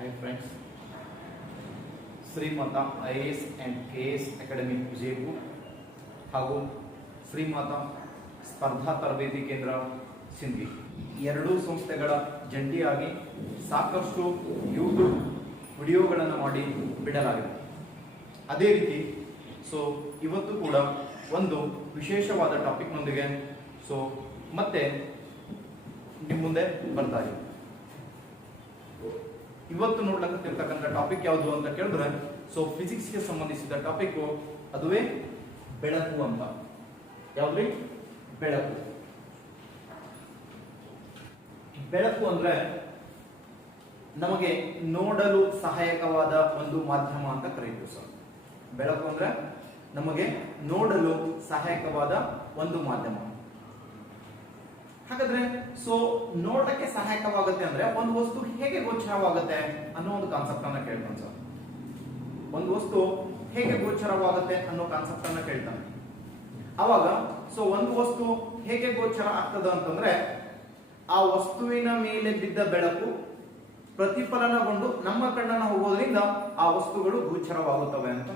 Hi friends, Shrimata IAS and KS academy Vijayapura ಹಾಗೂ ಶ್ರೀಮಾತ ಸ್ಪರ್ಧಾ ತರಬೇತಿ ಕೇಂದ್ರ ಸಿಂಧಿ ಎರಡೂ ಸಂಸ್ಥೆಗಳ ಜಂಟಿಯಾಗಿ ಸಾಕಷ್ಟು ಯೂಟ್ಯೂಬ್ ವಿಡಿಯೋಗಳನ್ನು ಮಾಡಿ ಬಿಡಲಾಗಿದೆ. ಅದೇ ರೀತಿ ಇವತ್ತು ಕೂಡ ಒಂದು ವಿಶೇಷವಾದ ಟಾಪಿಕ್ನೊಂದಿಗೆ ಮತ್ತೆ ನಿಮ್ಮ ಮುಂದೆ ಬರ್ತಾ ಇದೆ. ಇವತ್ತು ನೋಡ್ಲಕ್ಕಂತ ಟಾಪಿಕ್ ಯಾವುದು ಅಂತ ಕೇಳಿದ್ರೆ ಫಿಸಿಕ್ಸ್ಗೆ ಸಂಬಂಧಿಸಿದ ಟಾಪಿಕ್, ಅದುವೇ ಬೆಳಕು ಅಂತ. ಯಾವ್ದ್ರಿ? ಬೆಳಕು. ಬೆಳಕು ಅಂದ್ರೆ ನಮಗೆ ನೋಡಲು ಸಹಾಯಕವಾದ ಒಂದು ಮಾಧ್ಯಮ ಅಂತ ಕರೀತೀವಿ ಸರ್. ಬೆಳಕು ಅಂದ್ರೆ ನಮಗೆ ನೋಡಲು ಸಹಾಯಕವಾದ ಒಂದು ಮಾಧ್ಯಮ. ಹಾಗಾದ್ರೆ ನೋಡಕ್ಕೆ ಸಹಾಯಕವಾಗುತ್ತೆ ಅಂದ್ರೆ ಒಂದು ವಸ್ತು ಹೇಗೆ ಗೋಚರವಾಗುತ್ತೆ ಅನ್ನೋ ಒಂದು ಕಾನ್ಸೆಪ್ಟ್ ಅನ್ನ ಕೇಳ್ತಾನೆ ಸರ್. ಒಂದು ವಸ್ತು ಹೇಗೆ ಗೋಚರವಾಗುತ್ತೆ ಅನ್ನೋ ಕಾನ್ಸೆಪ್ಟ್ ಅನ್ನ ಕೇಳ್ತಾನೆ. ಅವಾಗ ಒಂದು ವಸ್ತು ಹೇಗೆ ಗೋಚರ ಆಗ್ತದ ಅಂತಂದ್ರೆ, ಆ ವಸ್ತುವಿನ ಮೇಲೆ ಬಿದ್ದ ಬೆಳಕು ಪ್ರತಿಫಲನಗೊಂಡು ನಮ್ಮ ಕಣ್ಣನ್ನು ಹೋಗೋದ್ರಿಂದ ಆ ವಸ್ತುಗಳು ಗೋಚರವಾಗುತ್ತವೆ ಅಂತ.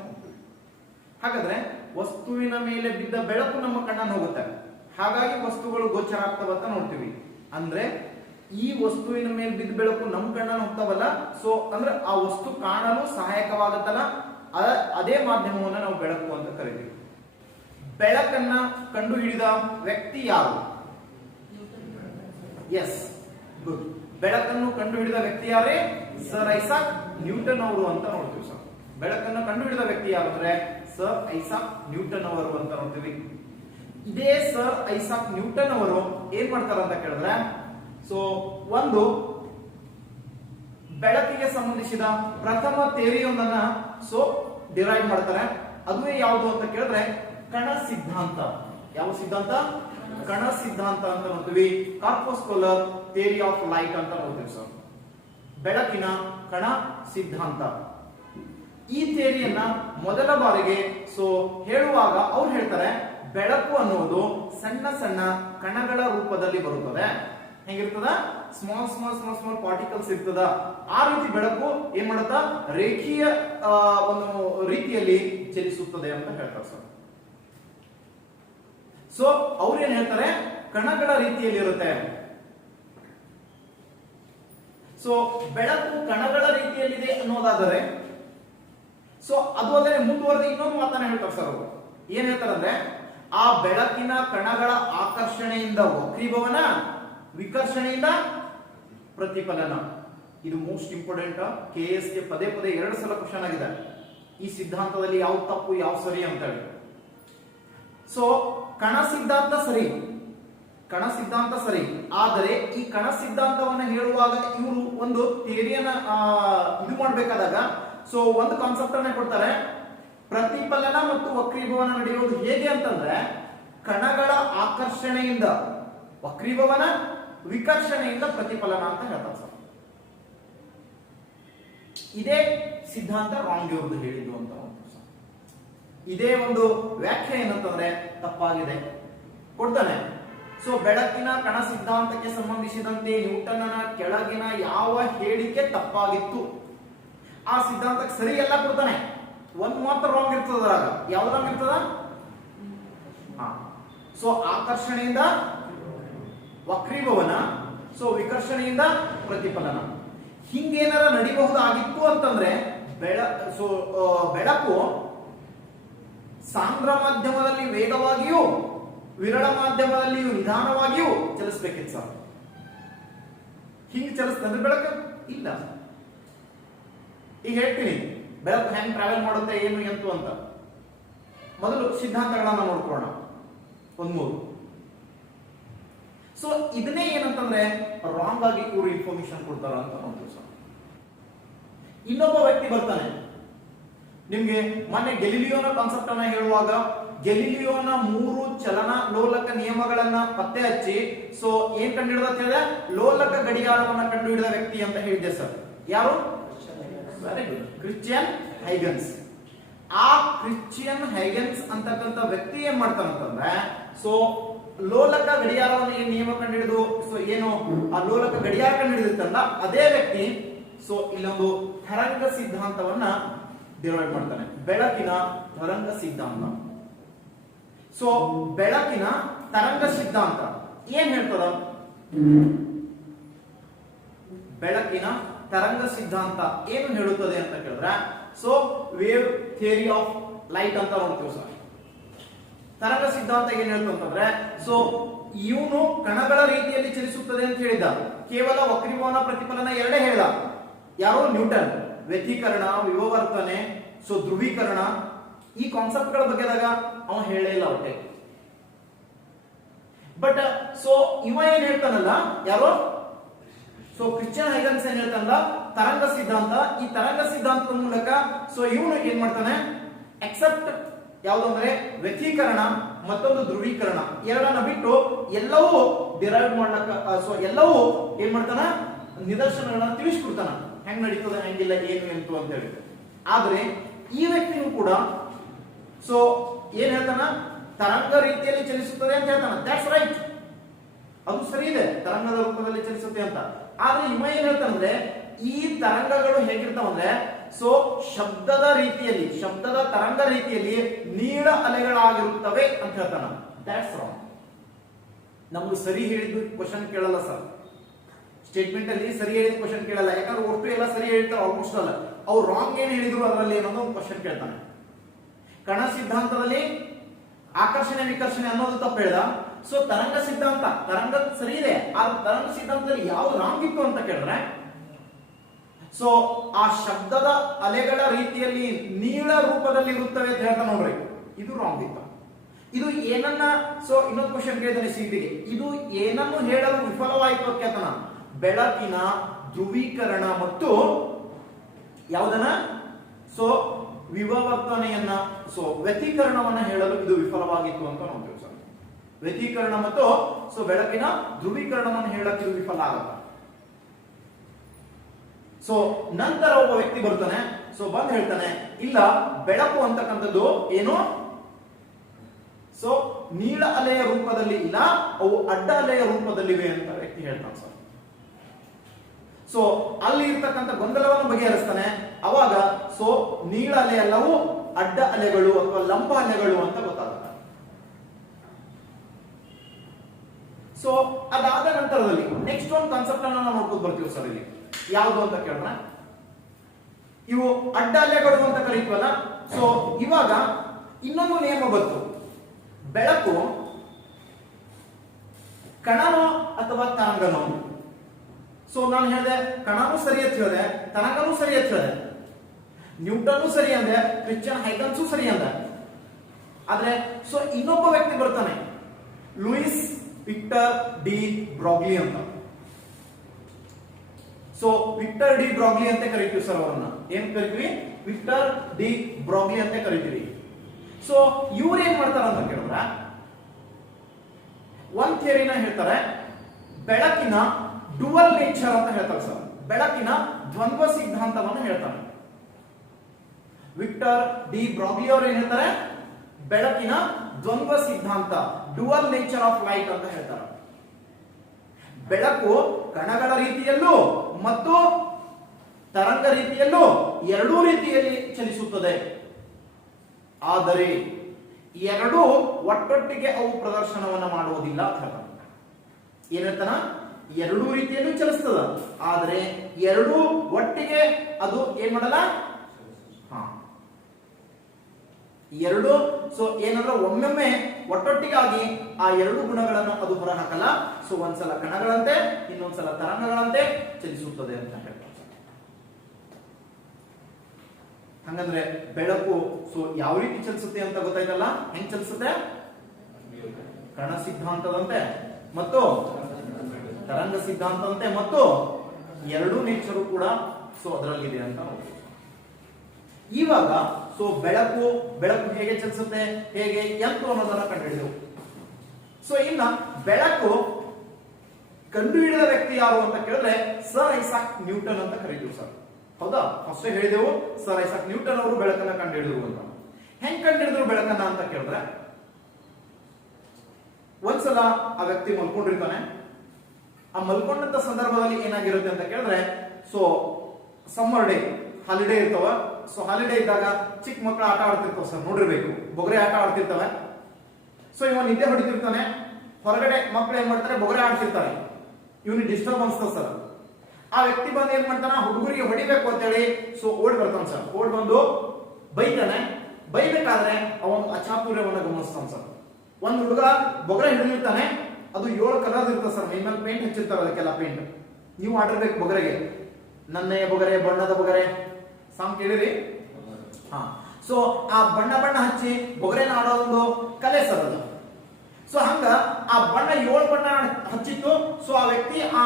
ಹಾಗಾದ್ರೆ ವಸ್ತುವಿನ ಮೇಲೆ ಬಿದ್ದ ಬೆಳಕು ನಮ್ಮ ಕಣ್ಣನ್ನು ಹೋಗುತ್ತೆ, ಹಾಗಾಗಿ ವಸ್ತುಗಳು ಗೋಚರ ಆಗ್ತಾವಂತ ನೋಡ್ತೀವಿ. ಅಂದ್ರೆ ಈ ವಸ್ತುವಿನ ಮೇಲೆ ಬಿದ್ದ ಬೆಳಕು ನಮ್ಮ ಕಣ್ಣನ್ನು ಹೋಗ್ತಾವಲ್ಲ, ಅಂದ್ರೆ ಆ ವಸ್ತು ಕಾಣಲು ಸಹಾಯಕವಾಗುತ್ತಲ್ಲ, ಅದೇ ಮಾಧ್ಯಮವನ್ನ ನಾವು ಬೆಳಕು ಅಂತ ಕರಿತೀವಿ. ಬೆಳಕನ್ನ ಕಂಡು ಹಿಡಿದ ವ್ಯಕ್ತಿ ಯಾರು? Yes, good. ಬೆಳಕನ್ನು ಕಂಡು ಹಿಡಿದ ವ್ಯಕ್ತಿ ಯಾರೇ? ಸರ್ ಐಸಾಕ್ ನ್ಯೂಟನ್ ಅವರು ಅಂತ ನೋಡ್ತೀವಿ ಸರ್. ಬೆಳಕನ್ನು ಕಂಡು ಹಿಡಿದ ವ್ಯಕ್ತಿ ಯಾರು ಅಂದ್ರೆ ಸರ್ ಐಸಾಕ್ ನ್ಯೂಟನ್ ಅವರು ಅಂತ ನೋಡ್ತೀವಿ. ಇದೇ ಸರ್ ಐಸಾಕ್ ನ್ಯೂಟನ್ ಅವರು ಏನ್ ಮಾಡ್ತಾರ ಅಂತ ಕೇಳಿದ್ರೆ, ಒಂದು ಬೆಳಕಿಗೆ ಸಂಬಂಧಿಸಿದ ಪ್ರಥಮ ಥಿಯರಿಯೊಂದನ್ನ ಡಿರೈವ್ ಮಾಡ್ತಾರೆ. ಅದುವೇ ಯಾವುದು ಅಂತ ಕೇಳಿದ್ರೆ ಕಣ ಸಿದ್ಧಾಂತ. ಯಾವ ಸಿದ್ಧಾಂತ? ಕಣ ಸಿದ್ಧಾಂತ ಅಂತ ನೋಡ್ತೀವಿ. ಕಾರ್ಪೂಸ್ಕುಲರ್ ಥಿಯರಿ ಆಫ್ ಲೈಟ್ ಅಂತ ನೋಡ್ತೀವಿ ಸರ್. ಬೆಳಕಿನ ಕಣ ಸಿದ್ಧಾಂತ. ಈ ಥಿಯರಿಯನ್ನ ಮೊದಲ ಬಾರಿಗೆ ಹೇಳುವಾಗ ಅವ್ರು ಹೇಳ್ತಾರೆ, ಬೆಳಕು ಅನ್ನೋದು ಸಣ್ಣ ಸಣ್ಣ ಕಣಗಳ ರೂಪದಲ್ಲಿ ಬರುತ್ತದೆ. ಹೆಂಗಿರ್ತದ? Small small small small particles ಇರ್ತದ. ಆ ರೀತಿ ಬೆಳಕು ಏನ್ ಮಾಡುತ್ತಾ? ರೇಖೀಯ ಒಂದು ರೀತಿಯಲ್ಲಿ ಚಲಿಸುತ್ತದೆ ಅಂತ ಹೇಳ್ತಾರೆ ಸರ್. ಅವ್ರೇನ್ ಹೇಳ್ತಾರೆ? ಕಣಗಳ ರೀತಿಯಲ್ಲಿ ಇರುತ್ತೆ. ಬೆಳಕು ಕಣಗಳ ರೀತಿಯಲ್ಲಿದೆ ಅನ್ನೋದಾದರೆ ಅದು ಅಲ್ಲದೆ ಮುಂದುವರೆದ ಇನ್ನೊಂದು ಮಾತನ್ನ ಹೇಳ್ತಾರೆ ಸರ್ ಅವರು. ಏನ್ ಹೇಳ್ತಾರೆ ಅಂದ್ರೆ, ಆ ಬೆಳಕಿನ ಕಣಗಳ ಆಕರ್ಷಣೆಯಿಂದ ವಕ್ರೀಭವನ, ವಿಕರ್ಷಣೆಯಿಂದ ಪ್ರತಿಫಲನ. ಇದು ಮೋಸ್ಟ್ ಇಂಪಾರ್ಟೆಂಟ್. KS ಗೆ ಪದೇ ಪದೇ 2 ಸಲ ಕ್ವಶನ್ ಆಗಿದೆ. ಈ ಸಿದ್ಧಾಂತದಲ್ಲಿ ಯಾವ ತಪ್ಪು ಯಾವ ಸರಿ ಅಂತ ಹೇಳಿ. ಕಣ ಸಿದ್ಧಾಂತ ಸರಿ, ಕಣ ಸಿದ್ಧಾಂತ ಸರಿ. ಆದರೆ ಈ ಕಣ ಸಿದ್ಧಾಂತವನ್ನು ಹೇಳುವಾಗ ಇವರು ಒಂದು ಥಿಯರಿಯನ್ನ ಇದು ಮಾಡಬೇಕಾದಾಗ ಒಂದು ಕಾನ್ಸೆಪ್ಟ್ ಅನ್ನ ಕೊಡ್ತಾರೆ. ಪ್ರತಿಫಲನ ಮತ್ತು ವಕ್ರೀಭವನ ನಡೆಯುವುದು ಹೇಗೆ ಅಂತಂದ್ರೆ, ಕಣಗಳ ಆಕರ್ಷಣೆಯಿಂದ ವಕ್ರೀಭವನ, ವಿಕರ್ಷಣೆಯಿಂದ ಪ್ರತಿಫಲನ ಅಂತ ಹೇಳ್ತಾರೆ ಸರ್. ಇದೇ ಸಿದ್ಧಾಂತ ರಾಂಗ್ ಇವ್ರದ್ದು ಹೇಳಿದ್ದು ಅಂತ. ಇದೇ ಒಂದು ವ್ಯಾಖ್ಯೆ ಏನಂತಂದ್ರೆ ತಪ್ಪಾಗಿದೆ ಕೊಡ್ತಾನೆ. ಬೆಳಕಿನ ಕಣ ಸಿದ್ಧಾಂತಕ್ಕೆ ಸಂಬಂಧಿಸಿದಂತೆ ನ್ಯೂಟನ್ನ ಕೆಳಗಿನ ಯಾವ ಹೇಳಿಕೆ ತಪ್ಪಾಗಿತ್ತು, ಆ ಸಿದ್ಧಾಂತಕ್ಕೆ ಸರಿ ಎಲ್ಲ ಕೊಡ್ತಾನೆ. ಒಂದ್ ಮಾತ್ರ ರಾಂಗ್ ಇರ್ತದ. ಯಾವ್ದು ರಾಂಗ್ ಇರ್ತದ? ಆಕರ್ಷಣೆಯಿಂದ ವಕ್ರೀಭವನ, ವಿಕರ್ಷಣೆಯಿಂದ ಪ್ರತಿಫಲನ. ಹಿಂಗೇನಾರ ನಡಿಬಹುದಾಗಿತ್ತು ಅಂತಂದ್ರೆ ಬೆಳಕು ಸಾಂದ್ರ ಮಾಧ್ಯಮದಲ್ಲಿ ವೇಗವಾಗಿಯೂ ವಿರಳ ಮಾಧ್ಯಮದಲ್ಲಿಯೂ ನಿಧಾನವಾಗಿಯೂ ಚಲಿಸಬೇಕಿತ್ತು ಸರ್. ಹಿಂಗ್ ಚಲಿಸ್ತಂದ್ರೆ ಬೆಳಕು ಇಲ್ಲ. ಈಗ ಹೇಳ್ತೀನಿ ಬೆಳಕು ಹೆಂಗ್ ಟ್ರಾವೆಲ್ ಮಾಡುತ್ತೆ, ಏನು ಎಂತು ಅಂತ. ಮೊದಲು ಸಿದ್ಧಾಂತಗಳನ್ನ ನೋಡ್ಕೊಳ್ಳೋಣ, ಒಂದ್ 3. ಇದನ್ನೇ ಏನಂತಂದ್ರೆ ರಾಂಗ್ ಆಗಿ ಇವರು ಇನ್ಫಾರ್ಮೇಶನ್ ಕೊಡ್ತಾರ ಅಂತ ನೋಡ್ತೀವಿ ಸರ್. ಇನ್ನೊಬ್ಬ ವ್ಯಕ್ತಿ ಬರ್ತಾನೆ. ನಿಮ್ಗೆ ಮೊನ್ನೆ ಗೆಲಿಲಿಯೋನ ಕಾನ್ಸೆಪ್ಟ್ ಅನ್ನ ಹೇಳುವಾಗ ಗೆಲಿಲಿಯೋನ 3 ಚಲನ ಲೋಲಕ ನಿಯಮಗಳನ್ನ ಪತ್ತೆ ಹಚ್ಚಿ ಏನ್ ಕಂಡು ಹಿಡಿದ ಅಂತ ಹೇಳಿದ್ರೆ ಲೋಲಕ ಗಡಿಯಾರವನ್ನ ಕಂಡು ಹಿಡಿದ ವ್ಯಕ್ತಿ ಅಂತ ಹೇಳಿದ್ದೆ ಸರ್. ಯಾರು? Very good, Christian Huygens. ಆ ಕ್ರಿಶ್ಚಿಯನ್ ಹೈಗನ್ಸ್ ಅಂತಕ್ಕಂಥ ವ್ಯಕ್ತಿ ಏನ್ ಮಾಡ್ತಾನಂತಂದ್ರೆ ಲೋಲಕ ಗಡಿಯಾರವನ್ನು ಏನ್ ನಿಯಮ ಕಂಡು ಹಿಡಿದು ಏನು ಆ ಲೋಲಕ ಗಡಿಯಾರ ಕಂಡು ಹಿಡಿದಿರ್ತಲ್ಲ, ಅದೇ ವ್ಯಕ್ತಿ ಸೊ ಇಲ್ಲೊಂದು ತರಂಗ ಸಿದ್ಧಾಂತವನ್ನ ಡಿರೈವ್ ಮಾಡ್ತಾನೆ, ಬೆಳಕಿನ ತರಂಗ ಸಿದ್ಧಾಂತ. ಸೊ ಬೆಳಕಿನ ತರಂಗ ಸಿದ್ಧಾಂತ ಏನ್ ಹೇಳ್ತದ? ಬೆಳಕಿನ ತರಂಗ ಸಿದ್ಧಾಂತ ಏನು ಹೇಳುತ್ತದೆ ಅಂತ ಕೇಳಿದ್ರೆ, so wave theory of light ಅಂತ ನೋಡ್ತೀವಿ ಸರ್. ತರಂಗ ಸಿದ್ಧಾಂತ ಏನ್ ಹೇಳ್ತಂತಂದ್ರೆ, ಸೊ ಇವನು ಕಣಗಳ ರೀತಿಯಲ್ಲಿ ಚಲಿಸುತ್ತದೆ ಅಂತ ಹೇಳಿದ, ಕೇವಲ ವಕ್ರೀಭವನ ಪ್ರತಿಫಲನ ಎರಡೇ ಹೇಳಿದ. ಯಾರೋ ನ್ಯೂಟನ್. ವ್ಯತಿಕರಣ, ವಿವರ್ತನೆ, ಸೊ ಧ್ರುವೀಕರಣ, ಈ ಕಾನ್ಸೆಪ್ಟ್ ಗಳ ಬಗ್ಗೆದಾಗ ಅವ ಹೇಳೇ ಇಲ್ಲ ಹೊಟ್ಟೆ. ಬಟ್ ಸೊ ಇವ ಏನ್ ಹೇಳ್ತಾನಲ್ಲ, ಯಾರೋ ಸೊ ಕ್ರಿಶ್ಚಿಯನ್ ಹೈಗನ್ಸ್ ಏನ್ ಹೇಳ್ತಾನಲ್ಲ ತರಂಗ ಸಿದ್ಧಾಂತ, ಈ ತರಂಗ ಸಿದ್ಧಾಂತದ ಮೂಲಕ ಸೊ ಇವನು ಏನ್ ಮಾಡ್ತಾನೆ, ಎಕ್ಸೆಪ್ಟ್ ಯಾವುದಂದ್ರೆ ವ್ಯತಿಕರಣ ಮತ್ತೊಂದು ಧ್ರುವೀಕರಣ ಎರಡನ್ನ ಬಿಟ್ಟು ಎಲ್ಲವೂ ಡಿರೈವ್ ಮಾಡ್ಲಕ್ಕ, ಸೊ ಎಲ್ಲವೂ ಏನ್ ಮಾಡ್ತಾನ, ನಿದರ್ಶನಗಳನ್ನ ತಿಳಿಸ್ಕೊಡ್ತಾನ, ಹೆಂಗ್ ನಡೀತದೆ ಹೆಂಗಿಲ್ಲ ಏನು ಎಂತು ಅಂತ ಹೇಳಿ. ಆದ್ರೆ ಈ ವ್ಯಕ್ತಿನೂ ಕೂಡ ಸೊ ಏನ್ ಹೇಳ್ತಾನ, ತರಂಗ ರೀತಿಯಲ್ಲಿ ಚಲಿಸುತ್ತದೆ ಅಂತ ಹೇಳ್ತಾನ. ದಟ್ಸ್ ರೈಟ್, ಅದು ಸರಿ ಇದೆ, ತರಂಗದ ರೂಪದಲ್ಲಿ ಚಲಿಸುತ್ತೆ ಅಂತ. ಆದ್ರೆ ಇವ ಏನ್ ಹೇಳ್ತಾನಂದ್ರೆ, ಈ ತರಂಗಗಳು ಹೇಗಿರ್ತಾವಂದ್ರೆ, ಸೊ ಶಬ್ದದ ರೀತಿಯಲ್ಲಿ, ಶಬ್ದದ ತರಂಗ ರೀತಿಯಲ್ಲಿ ನೀಳ ಅಲೆಗಳಾಗಿರುತ್ತವೆ ಅಂತ ಹೇಳ್ತಾನ. That's wrong. ನಮ್ದು ಸರಿ ಹೇಳಿದ್ದು ಕ್ವಶನ್ ಕೇಳಲ್ಲ ಸರ್. ಸ್ಟೇಟ್ಮೆಂಟ್ ಅಲ್ಲಿ ಸರಿ ಹೇಳಿದ ಕ್ವಶನ್ ಕೇಳಲ್ಲ, ಯಾಕಂದ್ರೆ ಒಟ್ಟು ಎಲ್ಲ ಸರಿ ಹೇಳ್ತಾರೆ ಆಲ್ಮೋಸ್ಟ್ ಅಲ್ಲ. ಅವ್ರು ರಾಂಗ್ ಏನ್ ಹೇಳಿದ್ರು ಅದರಲ್ಲಿ ಏನೋ ಕ್ವಶನ್ ಕೇಳ್ತಾನೆ. ಕಣ ಸಿದ್ಧಾಂತದಲ್ಲಿ ಆಕರ್ಷಣೆ ವಿಕರ್ಷಣೆ ಅನ್ನೋದು ತಪ್ಪು ಹೇಳ್ದ. ಸೊ ತರಂಗ ಸಿದ್ಧಾಂತ, ತರಂಗ ಸರಿ ಇದೆ, ಆ ತರಂಗ ಸಿದ್ಧಾಂತದಲ್ಲಿ ಯಾವ್ದು ರಾಂಗ್ ಇತ್ತು ಅಂತ ಕೇಳಿದ್ರೆ, ಸೊ ಆ ಶಬ್ದದ ಅಲೆಗಳ ರೀತಿಯಲ್ಲಿ ನೀಳ ರೂಪದಲ್ಲಿ ಇರುತ್ತವೆ ಅಂತ ಹೇಳ್ತಾ ನೋಡ್ರಿ, ಇದು ರಾಂಗ್ ಇತ್ತು. ಇದು ಏನನ್ನ, ಸೊ ಇನ್ನೊಂದು ಕ್ವಶನ್ ಕೇಳಿದಾನೆ ಸಿಟಿಗೆ, ಇದು ಏನನ್ನು ಹೇಳಲು ವಿಫಲವಾಯಿತು ಅಂತ ಕೇಳ್ತಾನ, ಬೆಳಕಿನ ಧ್ರುವೀಕರಣ ಮತ್ತು ಯಾವುದನ್ನ, ಸೊ ವಿವರ್ತನೆಯನ್ನ, ಸೊ ವ್ಯತಿಕರಣವನ್ನ ಹೇಳಲು ಇದು ವಿಫಲವಾಗಿತ್ತು ಅಂತ ನೋಡ್ತೀವಿ ಸರ್. ವ್ಯತಿಕರಣ ಮತ್ತು ಸೊ ಬೆಳಕಿನ ಧ್ರುವೀಕರಣವನ್ನು ಹೇಳಕ್ಕೆ ಇದು ವಿಫಲ ಆಗಲ್ಲ. ಸೊ ನಂತರ ಒಬ್ಬ ವ್ಯಕ್ತಿ ಬರ್ತಾನೆ, ಸೊ ಬಂದ್ ಹೇಳ್ತಾನೆ, ಇಲ್ಲ ಬೆಳಕು ಅಂತಕ್ಕಂಥದ್ದು ಏನು, ಸೊ ನೀಳ ಅಲೆಯ ರೂಪದಲ್ಲಿ ಇಲ್ಲ, ಅವು ಅಡ್ಡ ಅಲೆಯ ರೂಪದಲ್ಲಿವೆ ಅಂತ ವ್ಯಕ್ತಿ ಹೇಳ್ತಾನೆ ಸರ್. ಸೊ ಅಲ್ಲಿ ಇರ್ತಕ್ಕಂಥ ಗೊಂದಲವನ್ನು ಬಗೆಹರಿಸ್ತಾನೆ. ಅವಾಗ ಸೊ ನೀಳ ಅಲೆ ಎಲ್ಲವೂ ಅಡ್ಡ ಅಲೆಗಳು ಅಥವಾ ಲಂಬ ಅಲೆಗಳು ಅಂತ ಗೊತ್ತಾಗುತ್ತೆ. ಸೊ ಅದಾದ ನಂತರದಲ್ಲಿ ನೆಕ್ಸ್ಟ್ ಒಂದು ಕಾನ್ಸೆಪ್ಟ್ ಅನ್ನ ನಾವು ನೋಡ್ಕೊಂಡು ಬರ್ತೀವಿ ಸರ್. ಇಲ್ಲಿ ಯಾವುದು ಅಂತ ಕೇಳಿದ್ರೆ, ಇವು ಅಡ್ಡ ಅಲೆಗಳು ಅಂತ ಕರೀತೀವಲ್ಲ. ಸೊ ಇವಾಗ ಇನ್ನೊಂದು ನಿಯಮ ಬಂತು, ಬೆಳಕು ಕಣನೋ ಅಥವಾ ತರಂಗನೋ. ಸೊ ನಾನು ಹೇಳಿದೆ ಕಣನೂ ಸರಿ ಅಂತ ಹೇಳಿದೆ, ತರಂಗನೂ ಸರಿ ಅಂತ ಹೇಳಿದೆ, ನ್ಯೂಟನ್ ಸರಿ ಅಂದೆ, ಕ್ರಿಶ್ಚಿಯನ್ ಹೈಗನ್ಸು ಸರಿ ಅಂದ. ಆದ್ರೆ ಸೊ ಇನ್ನೊಬ್ಬ ವ್ಯಕ್ತಿ ಬರ್ತಾನೆ, ಲೂಯಿಸ್ ವಿಕ್ಟರ್ ಡಿ ಬ್ರಾಗ್ಲಿ ಅಂತ. ಸೊ ವಿಕ್ಟರ್ ಡಿ ಬ್ರಾಗ್ಲಿ ಅಂತ ಕರಿತೀವಿ ಸರ್ ಅವರನ್ನ. ಏನ್ ಕರಿತೀವಿ? ವಿಕ್ಟರ್ ಡಿ ಬ್ರಾಗ್ಲಿ ಅಂತ ಕರಿತೀವಿ. ಸೊ ಇವ್ರು ಏನ್ ಮಾಡ್ತಾರ ಅಂತ ಕೇಳಿದ್ರ, ಒಂದ್ ಥಿಯರಿನ ಹೇಳ್ತಾರೆ, ಬೆಳಕಿನ ಡುವಲ್ ನೇಚರ್ ಅಂತ ಹೇಳ್ತಾರೆ ಸರ್. ಬೆಳಕಿನ ದ್ವಂದ್ವ ಸಿದ್ಧಾಂತವನ್ನು ಹೇಳ್ತಾರೆ. ವಿಕ್ಟರ್ ಡಿ ಬ್ರಾಗ್ಲಿ ಅವರು ಏನ್ ಹೇಳ್ತಾರೆ, ಬೆಳಕಿನ ದ್ವಂದ್ವ ಸಿದ್ಧಾಂತ, ಡುವಲ್ ನೇಚರ್ ಆಫ್ ಲೈಟ್ ಅಂತ ಹೇಳ್ತಾರೆ. ಬೆಳಕು ಕಣಗಳ ರೀತಿಯಲ್ಲೂ ಮತ್ತು ತರಂಗ ರೀತಿಯಲ್ಲೂ ಎರಡೂ ರೀತಿಯಲ್ಲಿ ಚಲಿಸುತ್ತದೆ. ಆದರೆ ಎರಡೂ ಒಟ್ಟೊಟ್ಟಿಗೆ ಅವು ಪ್ರದರ್ಶನವನ್ನ ಮಾಡುವುದಿಲ್ಲ ಅಂತ ಹೇಳ್ತಾರೆ. ಏನಂತಾನ, ಎರಡೂ ರೀತಿಯಲ್ಲೂ ಚಲಿಸ್ತದ, ಆದರೆ ಎರಡೂ ಒಟ್ಟಿಗೆ ಅದು ಏನ್ ಮಾಡಲ್ಲ, ಎರಡು ಸೊ ಏನಂದ್ರೆ ಒಮ್ಮೊಮ್ಮೆ ಒಟ್ಟೊಟ್ಟಿಗಾಗಿ ಆ ಎರಡು ಗುಣಗಳನ್ನು ಅದು ಹೊರ ಹಾಕಲ್ಲ. ಸೊ ಒಂದ್ಸಲ ಕಣಗಳಂತೆ ಇನ್ನೊಂದ್ಸಲ ತರಂಗಗಳಂತೆ ಚಲಿಸುತ್ತದೆ ಅಂತ ಹೇಳ್ತಾರೆ. ಹಂಗಂದ್ರೆ ಬೆಳಕು ಸೊ ಯಾವ ರೀತಿ ಚಲಿಸುತ್ತೆ ಅಂತ ಗೊತ್ತಾಯ್ತಲ್ಲ, ಹೆಂಗ್ ಚಲಿಸುತ್ತೆ, ಕಣ ಸಿದ್ಧಾಂತದಂತೆ ಮತ್ತು ತರಂಗ ಸಿದ್ಧಾಂತದಂತೆ ಮತ್ತು ಎರಡೂ ನೇಚರು ಕೂಡ ಸೊ ಅದರಲ್ಲಿದೆ ಅಂತ ನೋಡಿ. ಇವಾಗ ಸೊ ಬೆಳಕು ಹೇಗೆ ಚಲಿಸುತ್ತೆ, ಹೇಗೆ ಎಂತು ಅನ್ನೋದನ್ನ ಕಂಡುಹಿಡಿದೆವು. ಸೊ ಇನ್ನ ಬೆಳಕು ಕಂಡುಹಿಡಿದ ವ್ಯಕ್ತಿ ಯಾರು ಅಂತ ಕೇಳಿದ್ರೆ ಸರ್ ಐಸಾಕ್ ನ್ಯೂಟನ್ ಅಂತ ಕರೀತೀವಿ ಸರ್. ಹೌದಾ? ಫಸ್ಟ್ ಹೇಳಿದೆವು ಸರ್ ಐಸಾಕ್ ನ್ಯೂಟನ್ ಅವರು ಬೆಳಕನ್ನ ಕಂಡುಹಿಡಿದ್ರು ಅಂತ. ಹೆಂಗ್ ಕಂಡುಹಿಡಿದ್ರು ಬೆಳಕನ್ನ ಅಂತ ಕೇಳಿದ್ರೆ, ಒಂದ್ಸಲ ಆ ವ್ಯಕ್ತಿ ಮಲ್ಕೊಂಡಿರ್ತಾನೆ. ಆ ಮಲ್ಕೊಂಡಂತ ಸಂದರ್ಭದಲ್ಲಿ ಏನಾಗಿರುತ್ತೆ ಅಂತ ಕೇಳಿದ್ರೆ, ಸೊ ಸಮ್ಮರ್ ಡೇ ಹಾಲಿಡೇ ಇರ್ತಾವ. ಸೊ ಹಾಲಿಡೇ ಇದ್ದಾಗ ಚಿಕ್ಕ ಮಕ್ಕಳು ಆಟ ಆಡ್ತಿರ್ತಾವ ಸರ್, ನೋಡಿರ್ಬೇಕು, ಬೊಗರೆ ಆಟ ಆಡ್ತಿರ್ತವೆ. ಸೊ ಇವ ನಿದ್ದೆ ಹೊಡಿತಿರ್ತಾನೆ, ಹೊರಗಡೆ ಮಕ್ಕಳು ಏನ್ ಮಾಡ್ತಾರೆ, ಬೊಗರೆ ಆಡ್ತಿರ್ತಾರೆ, ಇವನಿಗೆ ಡಿಸ್ಟರ್ಬ್ ಅನ್ಸ್ತದ ಸರ್. ಆ ವ್ಯಕ್ತಿ ಬಂದು ಏನ್ ಮಾಡ್ತಾನ, ಹುಡುಗರಿಗೆ ಹೊಡಿಬೇಕು ಅಂತ ಹೇಳಿ ಸೊ ಓಡ್ ಬರ್ತಾನ ಸರ್. ಓಡ್ ಬಂದು ಬೈತಾನೆ. ಬೈಬೇಕಾದ್ರೆ ಅವನು ಅಚಾತುರ್ಯವನ್ನ ಗಮನಿಸ್ತಾನ ಸರ್. ಒಂದ್ ಹುಡುಗ ಬೊಗರೆ ಹಿಡಿದಿರ್ತಾನೆ, ಅದು 7 ಕಲರ್ ಇರ್ತದೆ ಸರ್, ಮೈ ಮೇಲೆ ಪೇಂಟ್ ಹಚ್ಚಿರ್ತಾರೆ, ಅದಕ್ಕೆಲ್ಲ ಪೇಂಟ್. ನೀವು ಆಡಿರ್ಬೇಕು ಬೊಗರೆಗೆ, ನನ್ನೆಯ ಬೊಗರೆ, ಬಣ್ಣದ ಬೊಗರೆ ಸಾಂಗ್ ಕೇಳಿರಿ. ಹಾ, ಸೊ ಆ ಬಣ್ಣ ಹಚ್ಚಿ ಬೊಗರೆನ ಆಡೋದೊಂದು ಕಲೆ ಸರ್ ಅದು. ಸೊ ಹಂಗ ಆ ಬಣ್ಣ 7 ಬಣ್ಣ ಹಚ್ಚಿತ್ತು. ಸೊ ಆ ವ್ಯಕ್ತಿ ಆ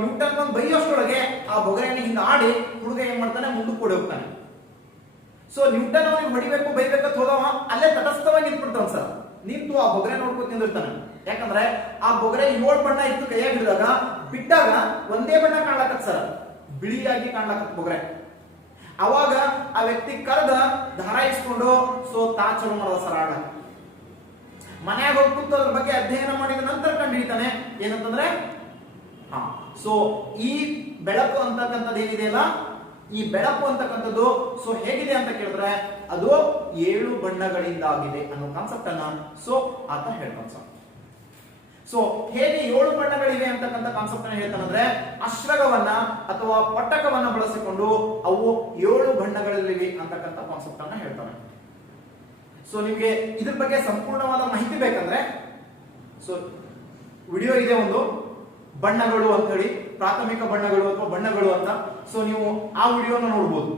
ನ್ಯೂಟನ್ ಒಂದು ಬೈಯೋಷ್ಟೊಳಗೆ ಆ ಬೊಗರೆನ ಹಿಂಗ ಆಡಿ ಹುಡುಗ ಏನ್ ಮಾಡ್ತಾನೆ, ಮುಂದಕ್ಕೆ ಕೊಡಿ ಹೋಗ್ತಾನೆ. ಸೊ ನ್ಯೂಟನ್ ಅವನಿಗೆ ಹೊಡಿಬೇಕು ಬೈಬೇಕಂತ ಹೋದವ ಅಲ್ಲೇ ತಟಸ್ಥವಾಗಿ ನಿಂತ್ಬಿಡ್ತಾನ ಸರ್. ನಿಂತು ಆ ಬೊಗರೆ ನೋಡ್ಕೊತ ನಿಂದಿರ್ತಾನೆ. ಯಾಕಂದ್ರೆ ಆ ಬೊಗರೆ 7 ಬಣ್ಣ ಇತ್ತು ಕೈಯಾಗ ಹಿಡಿದಾಗ, ಬಿಟ್ಟಾಗ ಒಂದೇ ಬಣ್ಣ ಕಾಣ್ಲಕತ್ ಸರ್, ಬಿಳಿಯಾಗಿ ಕಾಣ್ಲಕತ್ ಬೊಗರೆ. ಅವಾಗ ಆ ವ್ಯಕ್ತಿ ಕರೆದ ಧಾರಾಯಿಸ್ಕೊಂಡು ಸೊ ಚಲೋ ಮಾಡದ ಸರ್ ಆಡ. ಮನ್ಯಾಗ ಹೋಗಿ ಕೂತು ಅದ್ರ ಬಗ್ಗೆ ಅಧ್ಯಯನ ಮಾಡಿದ ನಂತರ ಕಂಡು ಹಿಡಿತಾನೆ ಏನಂತಂದ್ರೆ, ಹಾ ಸೊ ಈ ಬೆಳಕು ಅಂತಕ್ಕಂಥದ್ದು ಏನಿದೆಯಲ್ಲ, ಈ ಬೆಳಕು ಅಂತಕ್ಕಂಥದ್ದು ಸೊ ಹೇಗಿದೆ ಅಂತ ಕೇಳಿದ್ರೆ ಅದು 7 ಬಣ್ಣಗಳಿಂದ ಆಗಿದೆ ಅನ್ನೋ ಕಾನ್ಸೆಪ್ಟ್ ಅನ್ನ ಸೊ ಆತ ಹೇಳ್ತಾನೆ ಸರ್. ಸೊ ಹೇಗೆ 7 ಬಣ್ಣಗಳಿವೆ ಅಂತಕ್ಕಂಥ ಕಾನ್ಸೆಪ್ಟ್ ಅನ್ನ ಹೇಳ್ತಾನಂದ್ರೆ, ಅಶ್ರಗವನ್ನ ಅಥವಾ ಪಟ್ಟಕವನ್ನ ಬಳಸಿಕೊಂಡು ಅವು 7 ಬಣ್ಣಗಳಲ್ಲಿವೆ ಅಂತಕ್ಕಂಥ ಕಾನ್ಸೆಪ್ಟ್ ಅನ್ನ ಹೇಳ್ತಾನೆ. ಸೊ ನಿಮ್ಗೆ ಇದ್ರ ಬಗ್ಗೆ ಸಂಪೂರ್ಣವಾದ ಮಾಹಿತಿ ಬೇಕಂದ್ರೆ ಸೊ ವಿಡಿಯೋ ಇದೆ ಒಂದು, ಬಣ್ಣಗಳು ಅಂತ ಹೇಳಿ, ಪ್ರಾಥಮಿಕ ಬಣ್ಣಗಳು ಅಥವಾ ಬಣ್ಣಗಳು ಅಂತ. ಸೊ ನೀವು ಆ ವಿಡಿಯೋನ ನೋಡ್ಬೋದು.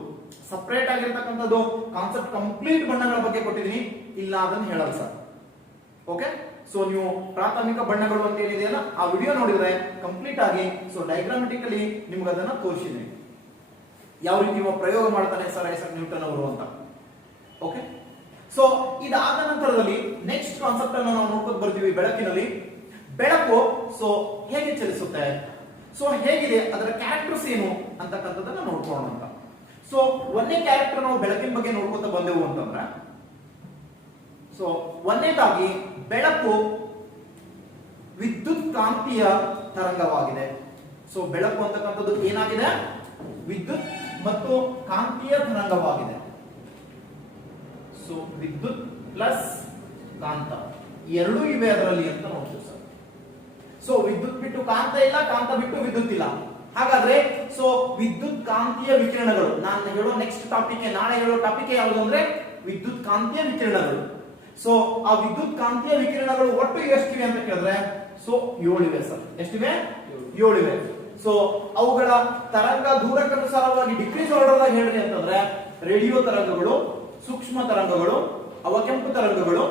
ಸಪರೇಟ್ ಆಗಿರ್ತಕ್ಕಂಥದ್ದು ಕಾನ್ಸೆಪ್ಟ್ ಕಂಪ್ಲೀಟ್ ಬಣ್ಣಗಳ ಬಗ್ಗೆ ಕೊಟ್ಟಿದ್ದೀನಿ, ಇಲ್ಲ ಅದನ್ನ ಹೇಳಲ್ಲ ಸರ್. ಓಕೆ, ಸೊ ನೀವು ಪ್ರಾಥಮಿಕ ಬಣ್ಣಗಳು ಅಂತ ಏನಿದೆಯಲ್ಲ ಆ ವಿಡಿಯೋ ನೋಡಿದ್ರೆ ಕಂಪ್ಲೀಟ್ ಆಗಿ ಸೊ ಡಯಾಗ್ರಾಮೆಟಿಕಲಿ ನಿಮ್ಗೆ ಅದನ್ನ ತೋರಿಸಿದ್ದೀನಿ, ಯಾವ ರೀತಿ ಇವ ಪ್ರಯೋಗ ಮಾಡ್ತಾನೆ ಸರ್ ಐಸಾಕ್ ನ್ಯೂಟನ್ ಅವರು ಅಂತ. ಓಕೆ, ಸೊ ಇದಾದ ನಂತರದಲ್ಲಿ ನೆಕ್ಸ್ಟ್ ಕಾನ್ಸೆಪ್ಟ್ ಅನ್ನು ನಾವು ನೋಡ್ಕೊಂಡು ಬರ್ತೀವಿ ಬೆಳಕಿನಲ್ಲಿ. ಬೆಳಕು ಸೊ ಹೇಗೆ ಚಲಿಸುತ್ತೆ, ಸೊ ಹೇಗಿದೆ, ಅದರ ಕ್ಯಾರೆಕ್ಟರ್ಸ್ ಏನು ಅಂತಕ್ಕಂಥದ್ದನ್ನ ನೋಡ್ಕೊಳ್ಳೋಣ ಅಂತ. ಸೊ ಒಂದೇ ಕ್ಯಾರೆಕ್ಟರ್ ನಾವು ಬೆಳಕಿನ ಬಗ್ಗೆ ನೋಡ್ಕೊತ ಬಂದೆವು ಅಂತಂದ್ರೆ, ಸೊ ಒಂದನೇದಾಗಿ ಬೆಳಕು ವಿದ್ಯುತ್ ಕಾಂತೀಯ ತರಂಗವಾಗಿದೆ. ಸೊ ಬೆಳಕು ಅಂತಕ್ಕಂಥದ್ದು ಏನಾಗಿದೆ, ವಿದ್ಯುತ್ ಮತ್ತು ಕಾಂತೀಯ ತರಂಗವಾಗಿದೆ. ಸೊ ವಿದ್ಯುತ್ ಪ್ಲಸ್ ಕಾಂತ ಎರಡೂ ಇವೆ ಅದರಲ್ಲಿ ಅಂತ ನೋಡ್ತೀವಿ ಸರ್. ಸೊ ವಿದ್ಯುತ್ ಬಿಟ್ಟು ಕಾಂತ ಇಲ್ಲ, ಕಾಂತ ಬಿಟ್ಟು ವಿದ್ಯುತ್ ಇಲ್ಲ. ಹಾಗಾದ್ರೆ ಸೊ ವಿದ್ಯುತ್ ಕಾಂತೀಯ ವಿಕಿರಣಗಳು, ನಾನು ಹೇಳೋ ನೆಕ್ಸ್ಟ್ ಟಾಪಿಕ್, ನಾಳೆ ಹೇಳೋ ಟಾಪಿಕ್ ಯಾವುದು ಅಂದ್ರೆ ವಿದ್ಯುತ್ ಕಾಂತೀಯ ವಿಕಿರಣಗಳು. ಸೊ ಆ ವಿದ್ಯುತ್ ಕಾಂತೀಯ ವಿಕಿರಣಗಳು ಒಟ್ಟು ಎಷ್ಟಿವೆ ಅಂತ ಕೇಳಿದ್ರೆ ಸೊ 7 ಇವೆ ಸರ್. ಎಷ್ಟಿವೆ? 7 ಇವೆ. ಸೊ ಅವುಗಳ ತರಂಗ ದೂರಕ್ಕನುಸಾರವಾಗಿ ಡಿಕ್ರೀಸ್ ಆರ್ಡರ್ ಹೇಳ್ರಿ ಅಂತಂದ್ರೆ ರೇಡಿಯೋ ತರಂಗಗಳು, ಸೂಕ್ಷ್ಮ ತರಂಗಗಳು, ಅವಕೆಂಪು ತರಂಗಗಳು,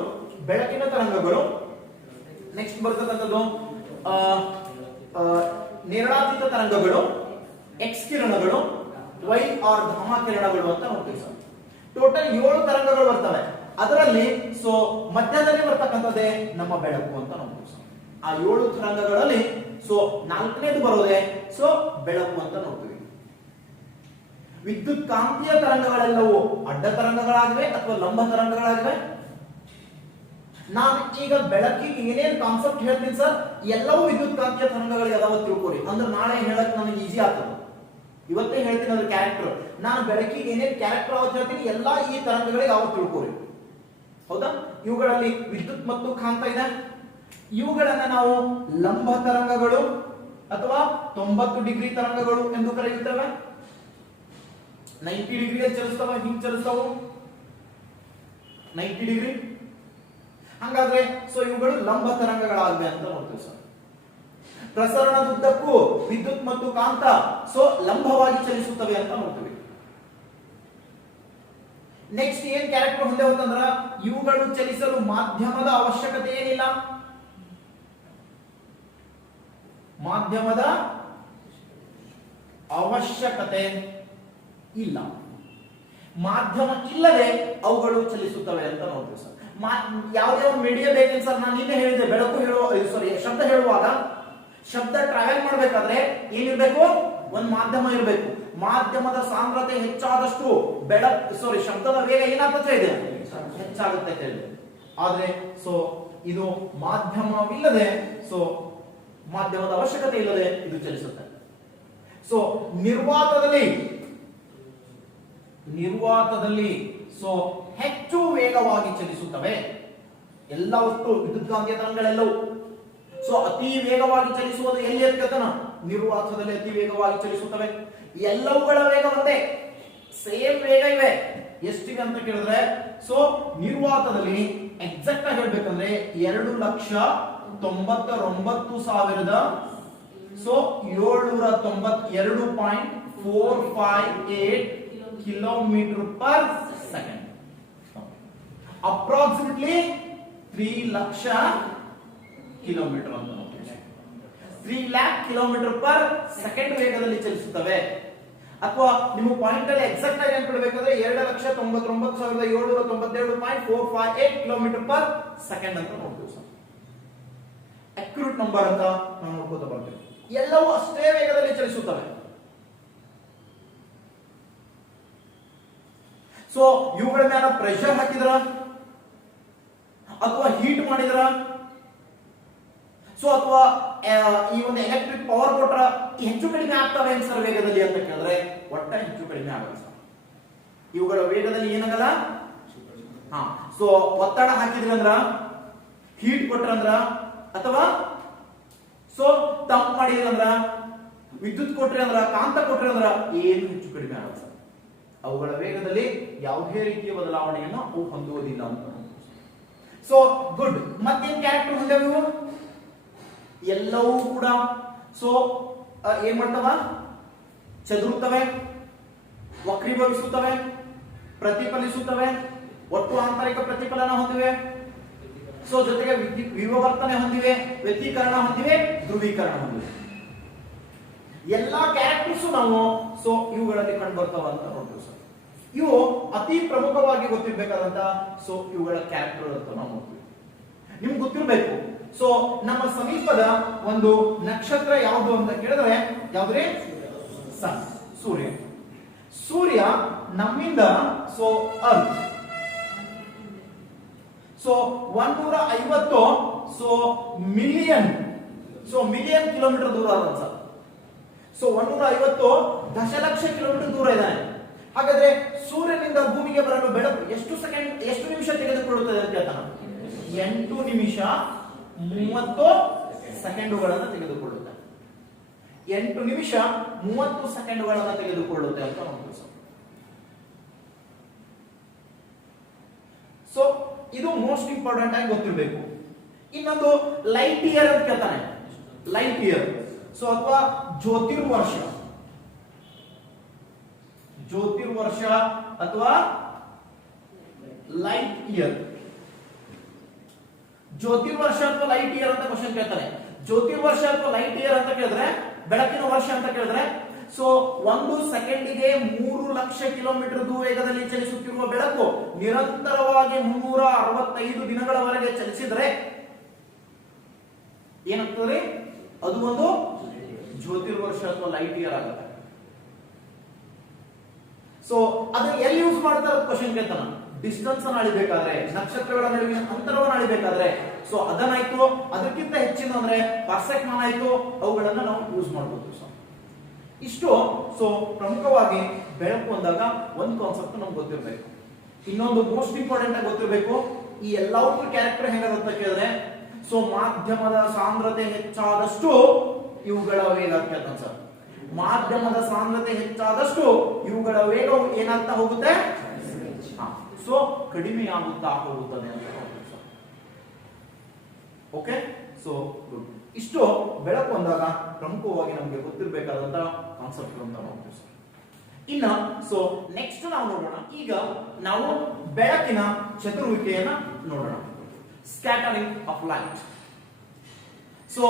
ಬೆಳಕಿನ ತರಂಗಗಳು, ನೆಕ್ಸ್ಟ್ ಬರ್ತಕ್ಕಂಥದ್ದು ನೇರಳಾತೀತ ತರಂಗಗಳು, ಎಕ್ಸ್ ಕಿರಣಗಳು, ವೈ ಆರ್ ಧಾಮ ಕಿರಣಗಳು ಅಂತ ನೋಡ್ತೀವಿ ಸರ್. ಟೋಟಲ್ 7 ತರಂಗಗಳು ಬರ್ತವೆ. ಅದರಲ್ಲಿ ಸೊ ಮಧ್ಯದಲ್ಲಿ ಬರ್ತಕ್ಕಂಥದ್ದೇ ನಮ್ಮ ಬೆಳಕು ಅಂತ ನೋಡ್ತೀವಿ ಸರ್. ಆ 7 ತರಂಗಗಳಲ್ಲಿ ಸೊ 4ನೇದು ಬರೋದೇ ಸೊ ಬೆಳಕು ಅಂತ ನೋಡ್ತೀವಿ. ವಿದ್ಯುತ್ ಕಾಂತೀಯ ತರಂಗಗಳೆಲ್ಲವೂ ಅಡ್ಡ ತರಂಗಗಳಾಗಿವೆ ಅಥವಾ ಲಂಬ ತರಂಗಗಳಾಗಿವೆ. ನಾನು ಈಗ ಬೆಳಕಿಗೆ ಏನೇನು ಕಾನ್ಸೆಪ್ಟ್ ಹೇಳ್ತೀನಿ ಸರ್, ಎಲ್ಲವೂ ವಿದ್ಯುತ್ ಕಾಂತೀಯ ತರಂಗಗಳಿಗೆ ಅದಾವ ತಿಳ್ಕೊರಿ. ಅಂದ್ರೆ ನಾಳೆ ಹೇಳಕ್ ನನಗೆ ಈಜಿ ಆಗ್ತದೆ. ಇವತ್ತೇ ಹೇಳ್ತೀನಿ ಅದ್ರ ಕ್ಯಾರೆಕ್ಟರ್. ನಾನು ಬೆಳಕಿಗೆ ಏನೇನು ಕ್ಯಾರೆಕ್ಟರ್ ಅವತ್ತು ಹೇಳ್ತೀನಿ, ಎಲ್ಲಾ ಈ ತರಂಗಗಳಿಗೆ ಅವತ್ತು ತಿಳ್ಕೊರಿ. ಹೌದಾ? ಇವುಗಳಲ್ಲಿ ವಿದ್ಯುತ್ ಮತ್ತು ಕಾಂತ ಇದೆ. ಇವುಗಳನ್ನ ನಾವು ಲಂಬ ತರಂಗಗಳು ಅಥವಾ 90 ಡಿಗ್ರಿ ತರಂಗಗಳು ಎಂದು ಕರೆಯುತ್ತೇವೆ. 90 ಡಿಗ್ರಿಯಲ್ಲಿ ಚಲಿಸ್ತಾವ, ಹಿಂಗ್ ಚಲಿಸ್ತಾವ 90 ಡಿಗ್ರಿ. ಹಾಗಾದ್ರೆ ಸೊ ಇವುಗಳು ಲಂಬ ತರಂಗಗಳಾಗಿವೆ ಅಂತ ನೋಡ್ತೀವಿ ಸರ್. ಪ್ರಸರಣದುದ್ದಕ್ಕೂ ವಿದ್ಯುತ್ ಮತ್ತು ಕಾಂತ ಸೊ ಲಂಬವಾಗಿ ಚಲಿಸುತ್ತವೆ ಅಂತ ನೋಡ್ತೀವಿ. ನೆಕ್ಸ್ಟ್ ಏನ್ ಕ್ಯಾರೆಕ್ಟರ್ ಹೊಂದೇ ಅಂತಂದ್ರ ಇವುಗಳು ಚಲಿಸಲು ಮಾಧ್ಯಮದ ಅವಶ್ಯಕತೆ ಏನಿಲ್ಲ. ಮಾಧ್ಯಮದ ಅವಶ್ಯಕತೆ ಇಲ್ಲ. ಮಾಧ್ಯಮ ಇಲ್ಲದೆ ಅವುಗಳು ಚಲಿಸುತ್ತವೆ ಅಂತ ನೋಡ್ತೀವಿ ಸರ್. ಯಾವುದೇ ಒಂದು ಮೀಡಿಯಾ ಬೇಕೇನು ಸರ್, ನಾನು ನಿನ್ನೆ ಹೇಳಿದೆ ಬೆಳಕು ಶಬ್ದ ಹೇಳುವಾಗ ಶಬ್ದ ಟ್ರಾವೆಲ್ ಮಾಡ್ಬೇಕಾದ್ರೆ ಏನಿರ್ಬೇಕು, ಒಂದು ಮಾಧ್ಯಮ ಇರಬೇಕು. ಮಾಧ್ಯಮದ ಸಾಂದ್ರತೆ ಹೆಚ್ಚಾದಷ್ಟು ಶಬ್ದದ ವೇಗ ಏನಾಗ್ತಾ ಇದೆ, ಹೆಚ್ಚಾಗುತ್ತೆ ಇದೆ. ಆದ್ರೆ ಸೊ ಇದು ಮಾಧ್ಯಮವಿಲ್ಲದೆ ಸೊ ಮಾಧ್ಯಮದ ಅವಶ್ಯಕತೆ ಇಲ್ಲದೆ ಇದು ಚಲಿಸುತ್ತೆ. ಸೊ ನಿರ್ವಾತದಲ್ಲಿ ನಿರ್ವಾತದಲ್ಲಿ ಸೊ ಹೆಚ್ಚು ವೇಗವಾಗಿ ಚಲಿಸುತ್ತವೆ. ಎಲ್ಲ ವಸ್ತು ವಿದ್ಯುತ್ಕಾಂತೀಯ ತರಂಗಗಳೆಲ್ಲವೂ ಸೊ ಅತಿ ವೇಗವಾಗಿ ಚಲಿಸುವುದು ಎಲ್ಲಿ ಅತ್ಯತನ ನಿರ್ವಾತದಲ್ಲಿ ಅತಿ ವೇಗವಾಗಿ ಚಲಿಸುತ್ತವೆ. ಎಲ್ಲವುಗಳ ವೇಗ ಒಂದೇ, ಸೇಮ್ ವೇಗ ಇವೆ. ಎಷ್ಟಿವೆ ಅಂತ ಕೇಳಿದ್ರೆ ಸೊ ನಿರ್ವಾತದಲ್ಲಿ ಎಕ್ಸಾಕ್ಟ್ ಆಗಿ ಹೇಳ್ಬೇಕಂದ್ರೆ 2,99,792.458 kilometre per second. Approximately 3 lakh kilometre ಅಂತ 3 lakh ಕಿಲೋಮೀಟರ್ ಪರ್ ಸೆಕೆಂಡ್ ವೇಗದಲ್ಲಿ ಚಲಿಸುತ್ತವೆ. ಅಥವಾ ನಿಮ್ಮ ಪಾಯಿಂಟ್ ಅಲ್ಲಿ ಎಕ್ಸಾಕ್ಟ್ ಆಗಿ ನೆನಪಿಡಬೇಕಾದ್ರೆ 2,99,792.458 ಕಿಲೋಮೀಟರ್ ಪರ್ ಸೆಕೆಂಡ್ ಅಂತ ನೋಡ್ತೀವಿ ಸರ್. ಅಕ್ಯುರೇಟ್ ನಂಬರ್ ಅಂತ ನಾವು ನೋಡ್ಕೋತಾ ಬರ್ತೀವಿ. ಎಲ್ಲವೂ ಅಷ್ಟೇ ವೇಗದಲ್ಲಿ ಚಲಿಸುತ್ತವೆ. ಸೊ ಇವುಗಳ ಮೇಲೆ ಪ್ರೆಷರ್ ಹಾಕಿದ್ರ ಅಥವಾ ಹೀಟ್ ಮಾಡಿದ್ರ ಸೊ ಅಥವಾ ಈ ಒಂದು ಎಲೆಕ್ಟ್ರಿಕ್ ಪವರ್ ಕೊಟ್ರ ಹೆಚ್ಚು ಕಡಿಮೆ ಆಗ್ತವೆ ಸರ್ ವೇಗದಲ್ಲಿ ಅಂತ ಕೇಳಿದ್ರೆ ಒಟ್ಟ ಹೆಚ್ಚು ಕಡಿಮೆ ಆಗಲ್ಲ ಸರ್. ಇವುಗಳ ವೇಗದಲ್ಲಿ ಏನಾಗಲ್ಲ. ಸೊ ಒತ್ತಡ ಹಾಕಿದ್ರಿ ಅಂದ್ರ, ಹೀಟ್ ಕೊಟ್ರಂದ್ರ ಅಥವಾ ಸೊ ತಂಪ್ ಮಾಡಿದ್ರಿ ಅಂದ್ರ, ವಿದ್ಯುತ್ ಕೊಟ್ರಿ ಅಂದ್ರ, ಕಾಂತ ಕೊಟ್ರಿ ಅಂದ್ರ ಏನು ಹೆಚ್ಚು ಕಡಿಮೆ ಆಗಲ್ಲ ಸರ್. ಅವುಗಳ ವೇಗದಲ್ಲಿ ಯಾವುದೇ ರೀತಿಯ ಬದಲಾವಣೆಯನ್ನು ಅವು ಹೊಂದುವುದಿಲ್ಲ ಅಂತ. So good. ಮತ್ತೇನ್ ಕ್ಯಾರೆಕ್ಟರ್ ಹೊಂದೇವು ಇವು ಎಲ್ಲವೂ ಕೂಡ ಸೊ ಏನ್ ಮಾಡ್ತವ, ಚದುರುತ್ತವೆ, ವಕ್ರೀಭವಿಸುತ್ತವೆ, ಪ್ರತಿಫಲಿಸುತ್ತವೆ, ಒಟ್ಟು ಆಂತರಿಕ ಪ್ರತಿಫಲನ ಹೊಂದಿವೆ, ಸೊ ಜೊತೆಗೆ ವಿವರ್ತನೆ ಹೊಂದಿವೆ, ವ್ಯತಿಕರಣ ಹೊಂದಿವೆ, ಧ್ರುವೀಕರಣ ಹೊಂದಿವೆ. ಎಲ್ಲಾ ಕ್ಯಾರೆಕ್ಟರ್ಸ್ ನಾವು ಸೊ ಇವುಗಳಲ್ಲಿ ಕಂಡು ಬರ್ತಾವ ಅಂತ ನೋಡ್ತೀವಿ ಸರ್. ಇವು ಅತಿ ಪ್ರಮುಖವಾಗಿ ಗೊತ್ತಿರ್ಬೇಕಾದಂತ ಸೊ ಇವುಗಳ ಕ್ಯಾರೆಕ್ಟರ್ ಅಂತ ನಾವು ನೋಡ್ತೀವಿ. ನಿಮ್ಗೆ ಗೊತ್ತಿರಬೇಕು ಸೊ ನಮ್ಮ ಸಮೀಪದ ಒಂದು ನಕ್ಷತ್ರ ಯಾವುದು ಅಂತ ಕೇಳಿದ್ರೆ ಯಾವ್ದ್ರಿ? ಸನ್, ಸೂರ್ಯ. ಸೂರ್ಯ ನಮ್ಮಿಂದ so earth so 150 so million kilometre ದೂರ ಅದ ಸರ್. ಸೊ 150 ದಶಲಕ್ಷ ಕಿಲೋಮೀಟರ್ ದೂರ ಇದ್ದಾನೆ. ಹಾಗಾದ್ರೆ ಸೂರ್ಯನಿಂದ ಭೂಮಿಗೆ ಬರಲು ಬೆಳಕು ಎಷ್ಟು ನಿಮಿಷ ತೆಗೆದುಕೊಳ್ಳುತ್ತದೆ ಅಂತ ಹೇಳ್ತಾನೆ? 8 ನಿಮಿಷ 30 ಸೆಕೆಂಡುಗಳನ್ನು ತೆಗೆದುಕೊಳ್ಳುತ್ತೆ. 8 ನಿಮಿಷ 30 ಸೆಕೆಂಡುಗಳನ್ನು ತೆಗೆದುಕೊಳ್ಳುತ್ತೆ ಅಂತ ನೋಡ್ತೀವಿ ಸರ್. ಸೊ ಇದು ಮೋಸ್ಟ್ ಇಂಪಾರ್ಟೆಂಟ್ ಆಗಿ ಗೊತ್ತಿರಬೇಕು. ಇನ್ನೊಂದು ಲೈಟ್ ಇಯರ್ ಅಂತ ಕೇಳ್ತಾನೆ. ಲೈಟ್ ಇಯರ್ ಸೊ ಅಥವಾ ಜ್ಯೋತಿರ್ವರ್ಷ ಅಥವಾ ಲೈಟ್ ಇಯರ್. ಜ್ಯೋತಿರ್ವರ್ಷ ಅಥವಾ ಲೈಟ್ ಇಯರ್ ಅಂತ ಕ್ವಶನ್ ಕೇಳ್ತಾನೆ. ಜ್ಯೋತಿರ್ವರ್ಷ ಅಥವಾ ಲೈಟ್ ಇಯರ್ ಅಂತ ಕೇಳಿದ್ರೆ ಬೆಳಕಿನ ವರ್ಷ ಅಂತ ಕೇಳಿದ್ರೆ ಸೊ 1 ಸೆಕೆಂಡಿಗೆ 3 ಲಕ್ಷ ಕಿಲೋಮೀಟರ್ ವೇಗದಲ್ಲಿ ಚಲಿಸುತ್ತಿರುವ ಬೆಳಕು ನಿರಂತರವಾಗಿ 365 ದಿನಗಳವರೆಗೆ ಚಲಿಸಿದ್ರೆ ಏನಾಗ್ತದೆ? ಅದು ಒಂದು ಜ್ಯೋತಿರ್ವರ್ಷ ಅಥವಾ ಲೈಟ್ ಇಯರ್ ಆಗುತ್ತೆ. ಸೊ ಅದನ್ನ ಎಲ್ಲಿ ಯೂಸ್ ಮಾಡ್ತಾರೆ ಕ್ವಶನ್ ಕೇಳ್ತಾನ. ಡಿಸ್ಟೆನ್ಸ್ ಅನ್ನು ಅಳಿಬೇಕಾದ್ರೆ, ನಕ್ಷತ್ರಗಳ ನಡುವಿನ ಅಂತರವನ್ನು ಅಳಿಬೇಕಾದ್ರೆ ಸೊ ಅದನ್ನಾಯ್ತು, ಅದಕ್ಕಿಂತ ಹೆಚ್ಚಿನ ಅಂದ್ರೆ ಪಾರ್ಸೆಕ್ ಮಾನ ಆಯ್ತು, ಅವುಗಳನ್ನ ನಾವು ಯೂಸ್ ಮಾಡಬಹುದು. ಸೊ ಇಷ್ಟು ಸೊ ಪ್ರಮುಖವಾಗಿ ಬೆಳಕು ಅಂದಾಗ ಒಂದು ಕಾನ್ಸೆಪ್ಟ್ ನಮ್ಗೆ ಗೊತ್ತಿರಬೇಕು. ಇನ್ನೊಂದು ಮೋಸ್ಟ್ ಇಂಪಾರ್ಟೆಂಟ್ ಆಗಿ ಗೊತ್ತಿರಬೇಕು, ಈ ಎಲ್ಲವೂ ಕ್ಯಾರೆಕ್ಟರ್ ಹೆಂಗಂತ ಕೇಳಿದ್ರೆ ಸೊ ಮಾಧ್ಯಮದ ಸಾಂದ್ರತೆ ಹೆಚ್ಚಾದಷ್ಟು ಇವುಗಳ ವೇಗ ಕೇಳ್ತಾನೆ ಸರ್. ಮಾಧ್ಯಮದ ಸಾಂದ್ರತೆ ಹೆಚ್ಚಾದಷ್ಟು ಇವುಗಳ ವೇಗವು ಏನಾಗ್ತಾ ಹೋಗುತ್ತೆ? ಸೊ ಕಡಿಮೆ ಆಗುತ್ತಾ ಹೋಗುತ್ತದೆ ಅಂತ. Okay, so good. ಇಷ್ಟು ಬೆಳಕು ಅಂದಾಗ ಪ್ರಮುಖವಾಗಿ ನಮಗೆ ಗೊತ್ತಿರಬೇಕಾದಂತ ಕಾನ್ಸೆಪ್ಟ್ ಅಂತ ನೋಡ್ತೀವಿ ಸರ್. ಇನ್ನ ಸೊ ನೆಕ್ಸ್ಟ್ ನಾವು ನೋಡೋಣ. ಈಗ ನಾವು ಬೆಳಕಿನ ಚದುರುವಿಕೆಯನ್ನ ನೋಡೋಣ. Scattering of light. ಸೊ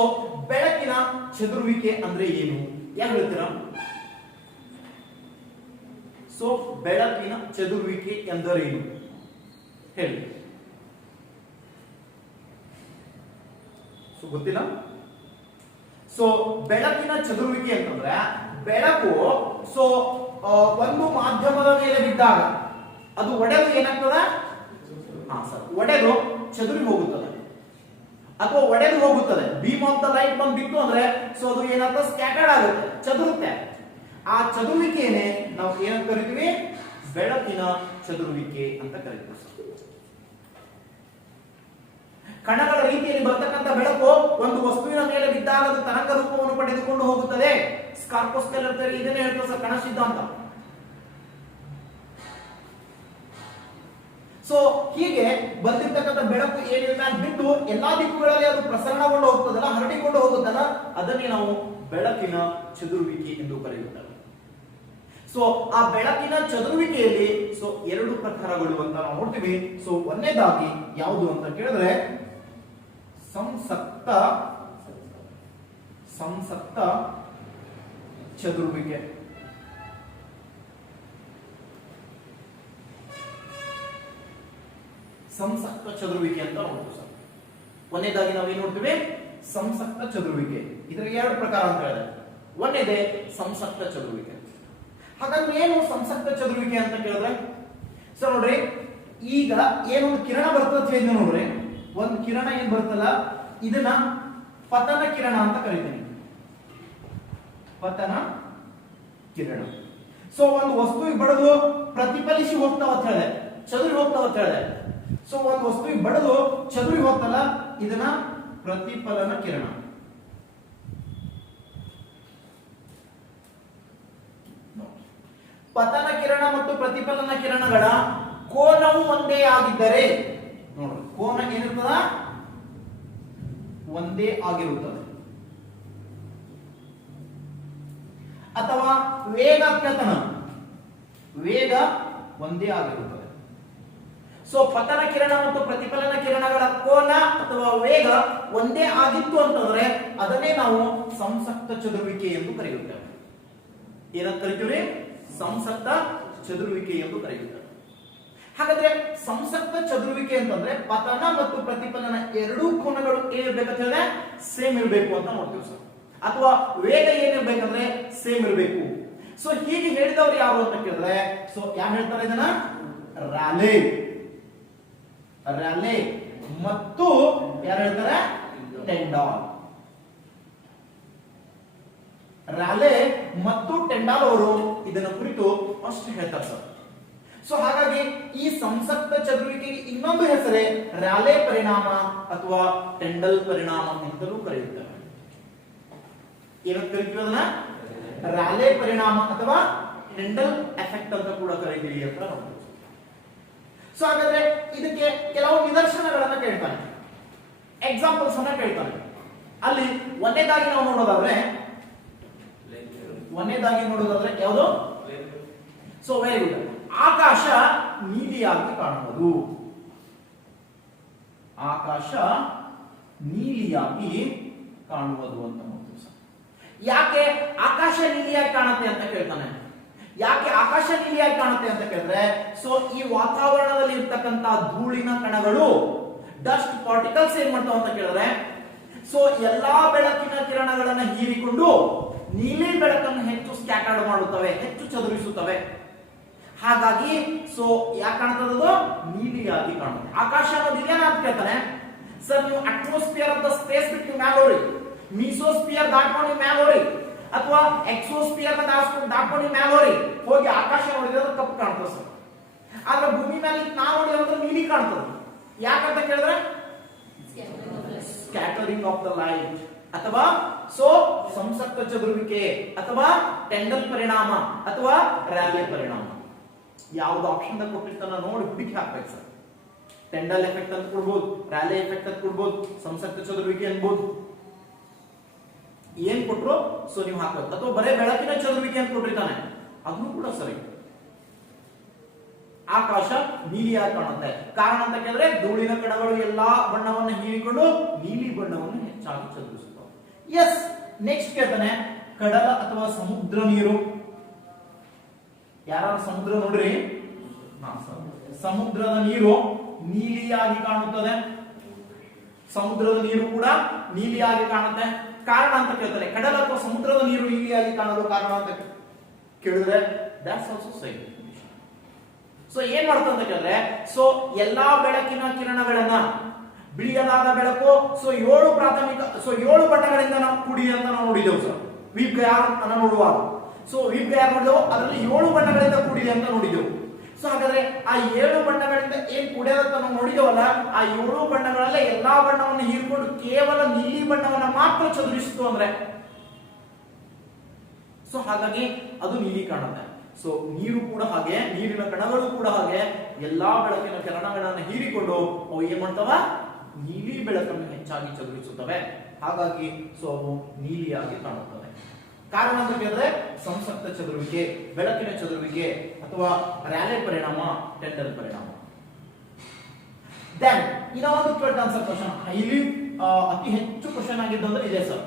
ಬೆಳಕಿನ ಚದುರುವಿಕೆ ಅಂದ್ರೆ ಏನು? ಯಾರು ಹೇಳ್ತೀರಾ? ಸೊ ಬೆಳಕಿನ ಚದುರುವಿಕೆ ಎಂದರೇನು ಹೇಳಿ. ಸೊ ಗೊತ್ತಿಲ್ಲ? ಸೊ ಬೆಳಕಿನ ಚದುರುವಿಕೆ ಅಂತಂದ್ರೆ ಬೆಳಕು ಸೊ ಒಂದು ಮಾಧ್ಯಮದ ಮೇಲೆ ಬಿದ್ದಾಗ ಅದು ಒಡೆದು ಏನಾಗ್ತದ? ಒಡೆದು ಚದುರಿ ಹೋಗುತ್ತದೆ ಅಥವಾ ಒಡೆದು ಹೋಗುತ್ತದೆ. ಬೀಮ್ ಆಫ್ ದ ಲೈಟ್ ಬಂದು ಬಿತ್ತು ಅಂದ್ರೆ ಸೊ ಅದು ಏನಾಗ್ತದೆ? ಸ್ಕ್ಯಾಟರ್ಡ್ ಆಗುತ್ತೆ, ಚದುರುತ್ತೆ. ಆ ಚದುರುವಿಕೆಯನ್ನೇ ನಾವು ಏನಂತ ಕರಿತೀವಿ? ಬೆಳಕಿನ ಚದುರುವಿಕೆ ಅಂತ ಕರೀತೀವಿ ಸರ್. ಕಣಗಳ ರೀತಿಯಲ್ಲಿ ಬರ್ತಕ್ಕಂಥ ಬೆಳಕು ಒಂದು ವಸ್ತುವಿನ ಮೇಲೆ ಬಿದ್ದಾಗ ಅದು ತರಂಗ ರೂಪವನ್ನು ಪಡೆದುಕೊಂಡು ಹೋಗುತ್ತದೆ. ಸ್ಕಾರ್ಪೋಸ್ಕೆಲರ್ ಥಿಯರಿ ಇದನ್ನೇ ಹೇಳ್ತಾರೆ ಸರ್, ಕಣ ಸಿದ್ಧಾಂತ. ಸೊ ಹೀಗೆ ಬಂದಿರ್ತಕ್ಕಂಥ ಬೆಳಕು ಏನಿದೆ ಬಿದ್ದು ಎಲ್ಲಾ ದಿಕ್ಕುಗಳಲ್ಲಿ ಅದು ಪ್ರಸರಣಗೊಂಡು ಹೋಗ್ತದಲ್ಲ, ಹರಡಿಕೊಂಡು ಹೋಗುತ್ತಲ್ಲ, ಅದನ್ನೇ ನಾವು ಬೆಳಕಿನ ಚದುರುವಿಕೆ ಎಂದು ಕರೆಯುತ್ತೇವೆ. ಸೊ ಆ ಬೆಳಕಿನ ಚದುರುವಿಕೆಯಲ್ಲಿ ಸೊ ಎರಡು ಪ್ರಕಾರಗಳು ಅಂತ ನಾವು ನೋಡ್ತೀವಿ. ಸೊ ಒಂದನೇದಾಗಿ ಯಾವುದು ಅಂತ ಕೇಳಿದ್ರೆ ಸಂಸಕ್ತ ಚದುರುವಿಕೆ. ಸಂಸಕ್ತ ಚದುರುವಿಕೆ ಅಂತ ನೋಡ್ತೀವಿ ಸರ್. ಒಂದನೇದಾಗಿ ನಾವು ಏನ್ ನೋಡ್ತೀವಿ? ಸಂಸಕ್ತ ಚದುರುವಿಕೆ. ಇದರ ಎರಡು ಪ್ರಕಾರ ಅಂತ ಹೇಳಿದ್ರೆ ಒಂದೇದೇ ಸಂಸಕ್ತ ಚದುರುವಿಕೆ. ಹಾಗಾದ್ರೆ ಏನು ಸಂಸಕ್ತ ಚದುರುವಿಕೆ ಅಂತ ಕೇಳಿದ್ರೆ ಸರ್ ನೋಡ್ರಿ, ಈಗ ಏನೊಂದು ಕಿರಣ ಬರ್ತದೆ ನೋಡ್ರಿ, ಒಂದು ಕಿರಣ ಏನ್ ಬರ್ತಲ್ಲ ಇದನ್ನ ಪತನ ಕಿರಣ ಅಂತ ಕರಿತೀನಿ. ಪತನ ಕಿರಣ. ಸೊ ಒಂದು ವಸ್ತುವಿಗೆ ಬಡದು ಪ್ರತಿಫಲಿಸಿ ಹೋಗ್ತಾವ ಅಂತ ಹೇಳಿದೆ, ಚದುರಿ ಹೋಗ್ತಾವ ಅಂತ ಹೇಳಿದೆ. ಸೊ ಒಂದು ವಸ್ತುವಿಗೆ ಬಡದು ಚದುರಿ ಹೋಗ್ತಲ್ಲ, ಇದನ್ನ ಪ್ರತಿಫಲನ ಕಿರಣ. ಪತನ ಕಿರಣ ಮತ್ತು ಪ್ರತಿಫಲನ ಕಿರಣಗಳ ಕೋನವು ಒಂದೇ ಆಗಿದ್ದರೆ, ನೋಡ್ರಿ ಕೋನ ಏನಿರ್ತದ ಒಂದೇ ಆಗಿರುತ್ತದೆ, ಅಥವಾ ವೇಗ ಒಂದೇ ಆಗಿರುತ್ತದೆ. ಸೊ ಪತನ ಕಿರಣ ಮತ್ತು ಪ್ರತಿಫಲನ ಕಿರಣಗಳ ಕೋನ ಅಥವಾ ವೇಗ ಒಂದೇ ಆಗಿತ್ತು ಅಂತಂದ್ರೆ ಅದನ್ನೇ ನಾವು ಸಂಸಕ್ತ ಚದುರುವಿಕೆ ಎಂದು ಕರೆಯುತ್ತೇವೆ. ಏನಂತ ಕರಿತೀವಿ? ಸಂಸಕ್ತ ಚದುರುವಿಕೆ ಎಂದು ಕರೆಯುತ್ತೇವೆ. ಹಾಗಾದ್ರೆ ಸಂಸಕ್ತ ಚದುರುವಿಕೆ ಅಂತಂದ್ರೆ ಪತನ ಮತ್ತು ಪ್ರತಿಫಲನ ಎರಡೂ ಕೋನಗಳು ಏನಿರ್ಬೇಕಂತ ಹೇಳಿದ್ರೆ ಸೇಮ್ ಇರಬೇಕು ಅಂತ ನೋಡ್ತೀವಿ ಸರ್. ಅಥವಾ ವೇಗ ಏನಿರ್ಬೇಕಂದ್ರೆ ಸೇಮ್ ಇರಬೇಕು. ಸೊ ಹೀಗೆ ಹೇಳಿದವರು ಯಾರು ಅಂತ ಕೇಳಿದ್ರೆ ಸೊ ಯಾರು ಹೇಳ್ತಾರೆ ಇದನ್ನ? ರ್ಯಾಲೆ ಮತ್ತು ಯಾರು ಹೇಳ್ತಾರೆ? ಟೆಂಡಾಲ್. ರ್ಯಾಲೆ ಮತ್ತು ಟೆಂಡಾಲ್ ಅವರು ಇದನ್ನ ಕುರಿತು ಅಷ್ಟು ಹೇಳ್ತಾರೆ ಸರ್. ಸೊ ಹಾಗಾಗಿ ಈ ಸಂಸಕ್ತ ಚದುರುವಿಕೆಗೆ ಇನ್ನೊಂದು ಹೆಸರೇ ರ್ಯಾಲೆ ಪರಿಣಾಮ ಅಥವಾ ಟೆಂಡಲ್ ಪರಿಣಾಮ ಅಂತಲೂ ಕರೆಯುತ್ತಾರೆ. ಏನಂತ ಕರಿತೀವಿ ಅದನ್ನ? ರ್ಯಾಲೆ ಪರಿಣಾಮ ಅಥವಾ ಟೆಂಡಲ್ ಎಫೆಕ್ಟ್ ಅಂತ ಕೂಡ ಕರೀತೀವಿ ಅಂತ ನೋಡ್ತೀವಿ. ಸೊ ಹಾಗಾದ್ರೆ ಇದಕ್ಕೆ ಕೆಲವು ನಿದರ್ಶನಗಳನ್ನ ಕೇಳ್ತಾನೆ, ಎಕ್ಸಾಂಪಲ್ಸ್ ಅನ್ನ ಕೇಳ್ತಾನೆ. ಅಲ್ಲಿ ಒಂದನೇದಾಗಿ ನಾವು ನೋಡೋದಾದ್ರೆ ಯಾವುದು? So very good. ಆಕಾಶ ನೀಲಿಯಾಗಿ ಕಾಣುವುದು. ಆಕಾಶ ನೀಲಿಯಾಗಿ ಕಾಣುವುದು ಅಂತ ನೋಡ್ತೀವಿ ಸರ್. ಯಾಕೆ ಆಕಾಶ ನೀಲಿಯಾಗಿ ಕಾಣುತ್ತೆ ಅಂತ ಕೇಳ್ತಾನೆ. ಯಾಕೆ ಆಕಾಶ ನೀಲಿಯಾಗಿ ಕಾಣುತ್ತೆ ಅಂತ ಕೇಳಿದ್ರೆ ಸೊ ಈ ವಾತಾವರಣದಲ್ಲಿ ಇರ್ತಕ್ಕಂತ ಧೂಳಿನ ಕಣಗಳು, ಡಸ್ಟ್ ಪಾರ್ಟಿಕಲ್ಸ್ ಏನ್ ಮಾಡ್ತಾವ ಅಂತ ಕೇಳಿದ್ರೆ ಸೊ ಎಲ್ಲಾ ಬೆಳಕಿನ ಕಿರಣಗಳನ್ನ ಹೀರಿಕೊಂಡು ನೀಲಿ ಬೆಳಕನ್ನು ಹೆಚ್ಚು ಸ್ಕ್ಯಾಟರ್ಡ್ ಮಾಡುತ್ತವೆ, ಹೆಚ್ಚು ಚದುರಿಸುತ್ತವೆ. ಹಾಗಾಗಿ ಸೊ ಯಾಕೆ ಕಾಣ್ತದದು? ನೀಲಿಯಾಗಿ ಕಾಣುತ್ತೆ. ಆಕಾಶ ಅನ್ನೋದು ಇದೇನಾ ಅಂತ ಕೇಳ್ತಾನೆ ಸರ್. ನೀವು ಅಟ್ಮಾಸ್ಫಿಯರ್ ಆಫ್ ದ ಸ್ಪೇಸ್ ಬಿಟ್ಟು ನೀವು ಮ್ಯಾಲ ಹೋರಿ, ಮೀಸೋಸ್ಫಿಯರ್ ದಾಟ್ಕೊಂಡು ನೀವು ಮ್ಯಾಲ ಹೋರಿ, ಅಥವಾ ಎಕ್ಸೋಸ್ಫಿಯರ್ ದಾಟ್ಕೊಂಡು ಮ್ಯಾಲ ಹೋರಿ, ಹೋಗಿ ಆಕಾಶ ನೋಡಿದ್ರೆ ಕಪ್ಪು ಕಾಣ್ತದೆ ಸರ್. ಆದ್ರೆ ಭೂಮಿ ಮೇಲೆ ನಾವು ನೋಡಿದ್ರೆ ನೀಲಿ ಕಾಣ್ತದೆ. ಯಾಕಂತ ಕೇಳಿದ್ರೆ ಸ್ಕ್ಯಾಟರಿಂಗ್ ಆಫ್ ದ ಲೈಟ್ ಅಥವಾ ಸೊ ಸಂಸಕ್ತ ಚದುರುವಿಕೆ ಅಥವಾ ಟೆಂಡಲ್ ಪರಿಣಾಮ ಅಥವಾ ರ್ಯಾಲೆ ಪರಿಣಾಮ. ಯಾವ್ದು ಆಪ್ಷನ್ ಕೊಟ್ಟಿರ್ತಾನ ನೋಡಿ ಹುಡುಕಿ ಹಾಕ್ಬೇಕು ಸರ್. ಟೆಂಡಲ್ ಎಫೆಕ್ಟ್ ಅಂತ ಕೊಡ್ಬೋದು, ರ್ಯಾಲೆ ಎಫೆಕ್ಟ್ ಅಂತ ಕೊಡ್ಬೋದು, ಸಂಸಕ್ತ ಚದುರುವಿಕೆ ಅನ್ಬೋದು. ಏನ್ ಕೊಟ್ರು ಸೊ ನೀವು ಹಾಕ್ಬೇಕು. ಅಥವಾ ಬರೇ ಬೆಳಕಿನ ಚದುರುವಿಕೆ ಅಂತ ಕೊಟ್ಟಿರ್ತಾನೆ, ಅದನ್ನು ಕೂಡ ಸರಿ. ಆಕಾಶ ನೀಲಿಯಾಗಿ ಕಾಣುತ್ತೆ. ಕಾರಣ ಅಂತ ಕೇಳಿದ್ರೆ ಧೂಳಿನ ಕಣಗಳು ಎಲ್ಲಾ ಬಣ್ಣವನ್ನು ಹೀರಿಕೊಂಡು ನೀಲಿ ಬಣ್ಣವನ್ನು ಹೆಚ್ಚಾಗಿ ಚದುರಿಸುತ್ತವೆ. ಎಸ್, ನೆಕ್ಸ್ಟ್ ಕೇಳ್ತಾನೆ ಕಡಲ ಅಥವಾ ಸಮುದ್ರ ನೀರು. ಯಾರು ಸಮುದ್ರ ನೋಡ್ರಿ, ಸಮುದ್ರದ ನೀರು ನೀಲಿಯಾಗಿ ಕಾಣುತ್ತದೆ. ಸಮುದ್ರದ ನೀರು ಕೂಡ ನೀಲಿಯಾಗಿ ಕಾಣುತ್ತೆ. ಕಾರಣ ಅಂತ ಕೇಳ್ತಾರೆ, ಕಡಲ ಅಥವಾ ಸಮುದ್ರದ ನೀರು ನೀಲಿಯಾಗಿ ಕಾಣಲು ಕಾರಣ ಅಂತ ಕೇಳಿದ್ರೆ that's also same. ಸೊ ಏನ್ ಮಾಡ್ತದೆ ಅಂತ ಕೇಳಿದ್ರೆ ಸೊ ಎಲ್ಲಾ ಬೆಳಕಿನ ಕಿರಣಗಳನ್ನ ಬಿಳಿಯದಾದ ಬೆಳಕು ಸೊ 7 ಬಣ್ಣಗಳಿಂದ ನಾವು ಕೂಡಿ ಅಂತ ನಾವು ನೋಡಿದೆವು ಸರ್. ವೀಪ್ ಗಯಾರ್ ಅನ್ನ ನೋಡುವಾಗ ಸೊ ವೀಪ್ ಗಯಾರ್ ನೋಡಿದೆವು, ಅದರಲ್ಲಿ 7 ಬಣ್ಣಗಳಿಂದ ಕೂಡಿದೆ ಅಂತ ನೋಡಿದೆವು. ಸೊ ಹಾಗಾದ್ರೆ ಆ 7 ಬಣ್ಣಗಳಿಂದ ಏನ್ ಕೂಡ್ಯದಂತ ನಾವು ನೋಡಿದವಲ್ಲ, ಆ 7 ಬಣ್ಣಗಳಲ್ಲೇ ಎಲ್ಲಾ ಬಣ್ಣವನ್ನು ಹೀರ್ಕೊಂಡು ಕೇವಲ ನೀಲಿ ಬಣ್ಣವನ್ನ ಮಾತ್ರ ಚದುರಿಸಿತು ಅಂದ್ರೆ, ಸೊ ಹಾಗಾಗಿ ಅದು ನೀಲಿ ಕಾಣುತ್ತೆ. ಸೊ ನೀರು ಕೂಡ ಹಾಗೆ, ನೀರಿನ ಕಣಗಳು ಕೂಡ ಹಾಗೆ ಎಲ್ಲಾ ಬೆಳಕಿನ ಕಿರಣಗಳನ್ನು ಹೀರಿಕೊಂಡು ಅವು ಏನ್ ಮಾಡ್ತವ, ನೀಲಿ ಬೆಳಕನ್ನು ಹೆಚ್ಚಾಗಿ ಚದುರಿಸುತ್ತವೆ. ಹಾಗಾಗಿ ಸೊ ಅವು ನೀಲಿಯಾಗಿ ಕಾಣುತ್ತವೆ. ಕಾರಣ ಅಂತ ಕೇಳಿದ್ರೆ ಸಂಸಕ್ತ ಚದುರುವಿಕೆ, ಬೆಳಕಿನ ಚದುರುವಿಕೆ ಅಥವಾ ರ್ಯಾಲೆ ಪರಿಣಾಮ, ಟೆಂಡಲ್ ಪರಿಣಾಮ. ದೆನ್ ಇನ್ನೊಂದು ಕೇಳ್ತಾನೆ ಸರ್ ಕ್ವಶನ್, ಇಲ್ಲಿ ಅತಿ ಹೆಚ್ಚು ಕ್ವಶನ್ ಆಗಿದ್ದು ಅಂದ್ರೆ ಇದೆ ಸರ್,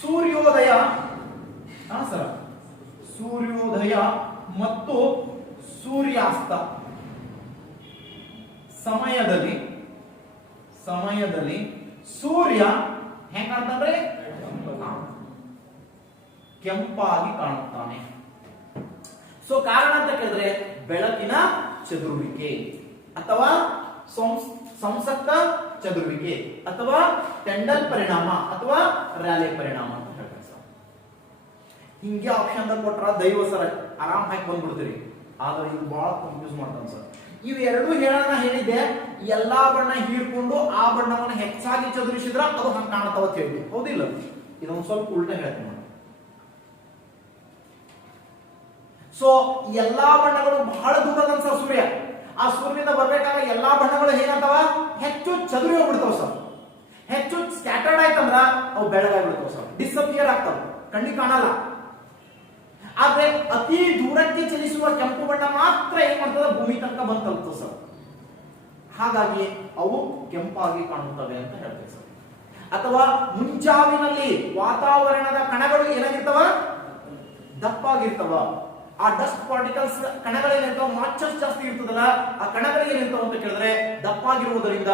ಸೂರ್ಯೋದಯ ಸರ್, ಸೂರ್ಯೋದಯ ಮತ್ತು ಸೂರ್ಯಾಸ್ತ ಸಮಯದಲ್ಲಿ ಸೂರ್ಯ ಹೆಂಗ್ ಕಾಣ್ತಾನೆ, ಕೆಂಪಾಗಿ ಕಾಣುತ್ತಾನೆ. ಸೊ ಕಾರಣ ಅಂತ ಕೇಳಿದ್ರೆ ಬೆಳಕಿನ ಚದುರುವಿಕೆ ಅಥವಾ ಸಂಸಕ್ತ ಚದುರುವಿಕೆ ಅಥವಾ ಟೆಂಡಲ್ ಪರಿಣಾಮ ಅಥವಾ ರ್ಯಾಲೆ ಪರಿಣಾಮ ಅಂತ ಹೇಳ್ತಾರೆ ಸರ್. ಹಿಂಗೆ ಆಪ್ಷನ್ ಕೊಟ್ರ ದೈವ ಸರ್ ಆರಾಮ್ ಹಾಕಿ ಬಂದ್ಬಿಡ್ತೀರಿ. ಆದ್ರೆ ಇದು ಬಹಳ ಕನ್ಫ್ಯೂಸ್ ಮಾಡ್ತಾನೆ ಸರ್. ಇವೆರಡೂ ಹೇಳೋಣ ಹೇಳಿದ್ದೆ, ಎಲ್ಲಾ ಬಣ್ಣ ಹೀರ್ಕೊಂಡು ಆ ಬಣ್ಣವನ್ನು ಹೆಚ್ಚಾಗಿ ಚದುರಿಸಿದ್ರ ಅದು ಹಂಗ ಕಾಣತಾವ ಅಂತ ಹೇಳಿ, ಹೌದಿಲ್ಲ? ಇದೊಂದು ಸ್ವಲ್ಪ ಉಲ್ಟಾ ಹೇಳ್ತೀನಿ. ಸೊ ಎಲ್ಲಾ ಬಣ್ಣಗಳು ಬಹಳ ದೂರದ ಸರ್ ಸೂರ್ಯ, ಆ ಸೂರ್ಯನಿಂದ ಬರ್ಬೇಕಾಗ ಎಲ್ಲಾ ಬಣ್ಣಗಳು ಏನಾಗ್ತಾವ, ಹೆಚ್ಚು ಚದುರಿ ಹೋಗ್ಬಿಡ್ತಾವ ಸರ್. ಹೆಚ್ಚು ಸ್ಕ್ಯಾಟರ್ಡ್ ಆಯ್ತಂದ್ರ ಅವು ಬೆಳಗಾಗ್ಬಿಡ್ತಾವ ಸರ್, ಡಿಸಪಿಯರ್ ಆಗ್ತಾವ, ಕಣ್ಣಿಗೆ ಕಾಣಲ್ಲ. ಆದ್ರೆ ಅತಿ ದೂರಕ್ಕೆ ಚಲಿಸುವ ಕೆಂಪು ಬಣ್ಣ ಮಾತ್ರ ಏನ್ ಮಾಡ್ತದ, ಭೂಮಿ ತನಕ ಬಂದ್ ತಲುಪ್ತದೆ ಸರ್. ಹಾಗಾಗಿ ಅವು ಕೆಂಪಾಗಿ ಕಾಣುತ್ತವೆ ಅಂತ ಹೇಳ್ತೇವೆ ಸರ್. ಅಥವಾ ಮುಂಜಾವಿನಲ್ಲಿ ವಾತಾವರಣದ ಕಣಗಳು ಏನಾಗಿರ್ತವ, ದಪ್ಪಾಗಿರ್ತವ. ಆ ಡಸ್ಟ್ ಪಾರ್ಟಿಕಲ್ಸ್ ಕಣಗಳೇನಿರ್ತಾವ, ಮಾರ್ಚಸ್ ಜಾಸ್ತಿ ಇರ್ತದಲ್ಲ, ಆ ಕಣಗಳಿಗೆ ಏನಿರ್ತಾವ ಅಂತ ಕೇಳಿದ್ರೆ ದಪ್ಪಾಗಿರುವುದರಿಂದ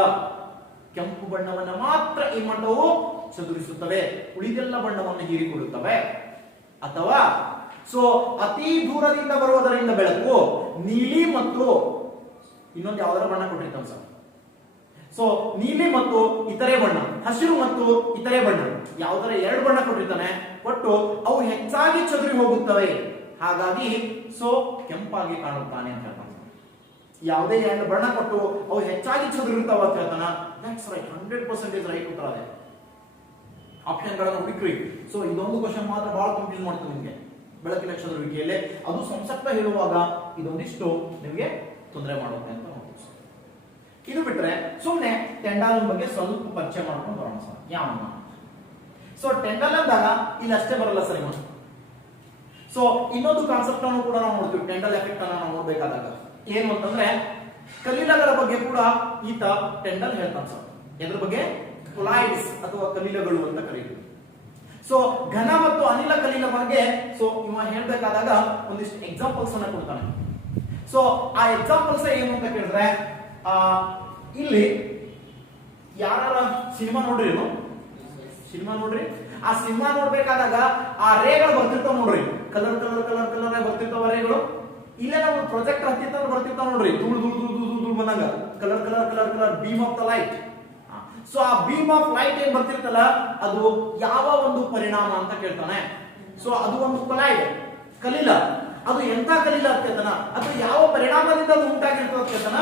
ಕೆಂಪು ಬಣ್ಣವನ್ನ ಮಾತ್ರ ಏನ್ ಮಾಡ್ತಾವು, ಚದುರಿಸುತ್ತವೆ, ಉಳಿದೆಲ್ಲ ಬಣ್ಣವನ್ನು ಹೀರಿಕೊಳ್ಳುತ್ತವೆ. ಅಥವಾ ಸೊ ಅತಿ ದೂರದಿಂದ ಬರುವುದರಿಂದ ಬೆಳಕು ನೀಲಿ ಮತ್ತು ಇನ್ನೊಂದು ಯಾವ್ದಾರ ಬಣ್ಣ ಕೊಟ್ಟಿರ್ತಾನೆ ಸರ್. ಸೊ ನೀಲಿ ಮತ್ತು ಇತರೆ ಬಣ್ಣ, ಹಸಿರು ಮತ್ತು ಇತರೆ ಬಣ್ಣ, ಯಾವ್ದಾರ 2 ಬಣ್ಣ ಕೊಟ್ಟಿರ್ತಾನೆ, ಕೊಟ್ಟು ಅವು ಹೆಚ್ಚಾಗಿ ಚದುರಿ ಹೋಗುತ್ತವೆ. ಹಾಗಾಗಿ ಸೊ ಕೆಂಪಾಗಿ ಕಾಣುತ್ತಾನೆ ಅಂತ ಹೇಳ್ತಾನೆ. ಯಾವುದೇ 2 ಬಣ್ಣ ಕೊಟ್ಟು ಅವು ಹೆಚ್ಚಾಗಿ ಚದುರಿರ್ತಾವ ಅಂತ ಹೇಳ್ತಾನ. ದಟ್ಸ್ ರೈಟ್, 100% ರೈಟ್ ಉತ್ತರ ಅದೇ. ಆಪ್ಷನ್ ಗಳನ್ನು ಹುಡುಕ್ರಿ. ಸೊ ಇದೊಂದು ಕ್ವಶನ್ ಮಾತ್ರ ಬಹಳ ಕನ್ಫ್ಯೂಸ್ ಮಾಡ್ತದೆ ನಿಮಗೆ ಬೆಳಕಿನ ಚದುರುವಿಕೆಯಲ್ಲಿ. ಅದು ಸಂಸಕ್ತ ಹೇಳುವಾಗ ಇದೊಂದಿಷ್ಟು ನಿಮಗೆ ತೊಂದರೆ ಮಾಡುತ್ತೆ ಅಂತ ನೋಡ್ತೀವಿ. ಇದು ಬಿಟ್ರೆ ಸುಮ್ಮನೆ ಟೆಂಡಲ್ ಬಗ್ಗೆ ಸ್ವಲ್ಪ ಪರಿಚಯ ಮಾಡ್ಕೊಂಡು ಬರೋಣ ಸರ್. ಯಾವ ಸೊ ಟೆಂಡಲ್ ಅಂದಾಗ ಇಲ್ಲಿ ಅಷ್ಟೇ ಬರಲ್ಲ ಸರ್ ಇವ. ಸೊ ಇನ್ನೊಂದು ಕಾನ್ಸೆಪ್ಟ್ ಅನ್ನು ಕೂಡ ನಾವು ನೋಡ್ತೀವಿ ಟೆಂಡಲ್ ಎಫೆಕ್ಟ್ ಅನ್ನು ನಾವು ನೋಡ್ಬೇಕಾದಾಗ. ಏನು ಅಂತಂದ್ರೆ ಕಲೀಲಗಳ ಬಗ್ಗೆ ಕೂಡ ಈತ ಟೆಂಡಲ್ ಹೇಳ್ತಾನೆ ಸರ್. ಎದ್ರ ಬಗ್ಗೆ, ಕೊಲಾಯ್ಡ್ಸ್ ಅಥವಾ ಕಲೀಲಗಳು ಅಂತ ಕರೀತೀವಿ. ಸೊ ಘನ ಮತ್ತು ಅನಿಲ ಕಲೀಲ ಬಗ್ಗೆ ಸೊ ಇವ ಹೇಳ್ಬೇಕಾದಾಗ ಒಂದಿಷ್ಟು ಎಕ್ಸಾಂಪಲ್ಸ್ ಅನ್ನ ಕೊಡ್ತಾನೆ. ಸೊ ಆ ಎಕ್ಸಾಂಪಲ್ಸ್ ಏನು ಅಂತ ಕೇಳಿದ್ರೆ, ಇಲ್ಲಿ ಯಾರ ಸಿನಿಮಾ ನೋಡ್ರಿ, ಸಿನಿಮಾ ನೋಡ್ರಿ, ಆ ಸಿನಿಮಾ ನೋಡ್ಬೇಕಾದಾಗ ಆ ರೇಗಳು ಬರ್ತಿರ್ತಾವ ನೋಡ್ರಿ, ಕಲರ್ ಕಲರ್ ಕಲರ್ ಕಲರ್ ಬರ್ತಿರ್ತಾವ ರೇಗಳು. ಇಲ್ಲೇ ನಾವು ಪ್ರೊಜೆಕ್ಟ್ ಹತ್ತಿತ್ತ ಬರ್ತಿರ್ತಾವ ನೋಡ್ರಿ, ಧೂಳು ಧೂಳು ಧೂಳು ಧೂಳು ಧೂಳು ಬಂದಾಗ colour colour colour colour beam of the light. So ಆ ಬೀಮ್ ಆಫ್ ಲೈಟ್ ಏನ್ ಬರ್ತಿರ್ತಲ್ಲ ಅದು ಯಾವ ಒಂದು ಪರಿಣಾಮ ಅಂತ ಕೇಳ್ತಾನೆ. ಸೊ ಅದು ಒಂದು ಕೊಲೈಡ್ ಕಲೀಲ, ಅದು ಎಂತ ಕಲೀಲ ಅಂತ ಹೇಳ್ತಾನ, ಅದು ಯಾವ ಪರಿಣಾಮದಿಂದ ಅದು ಉಂಟಾಗಿರ್ತದೆ ಅಂತ ಹೇಳ್ತಾನ.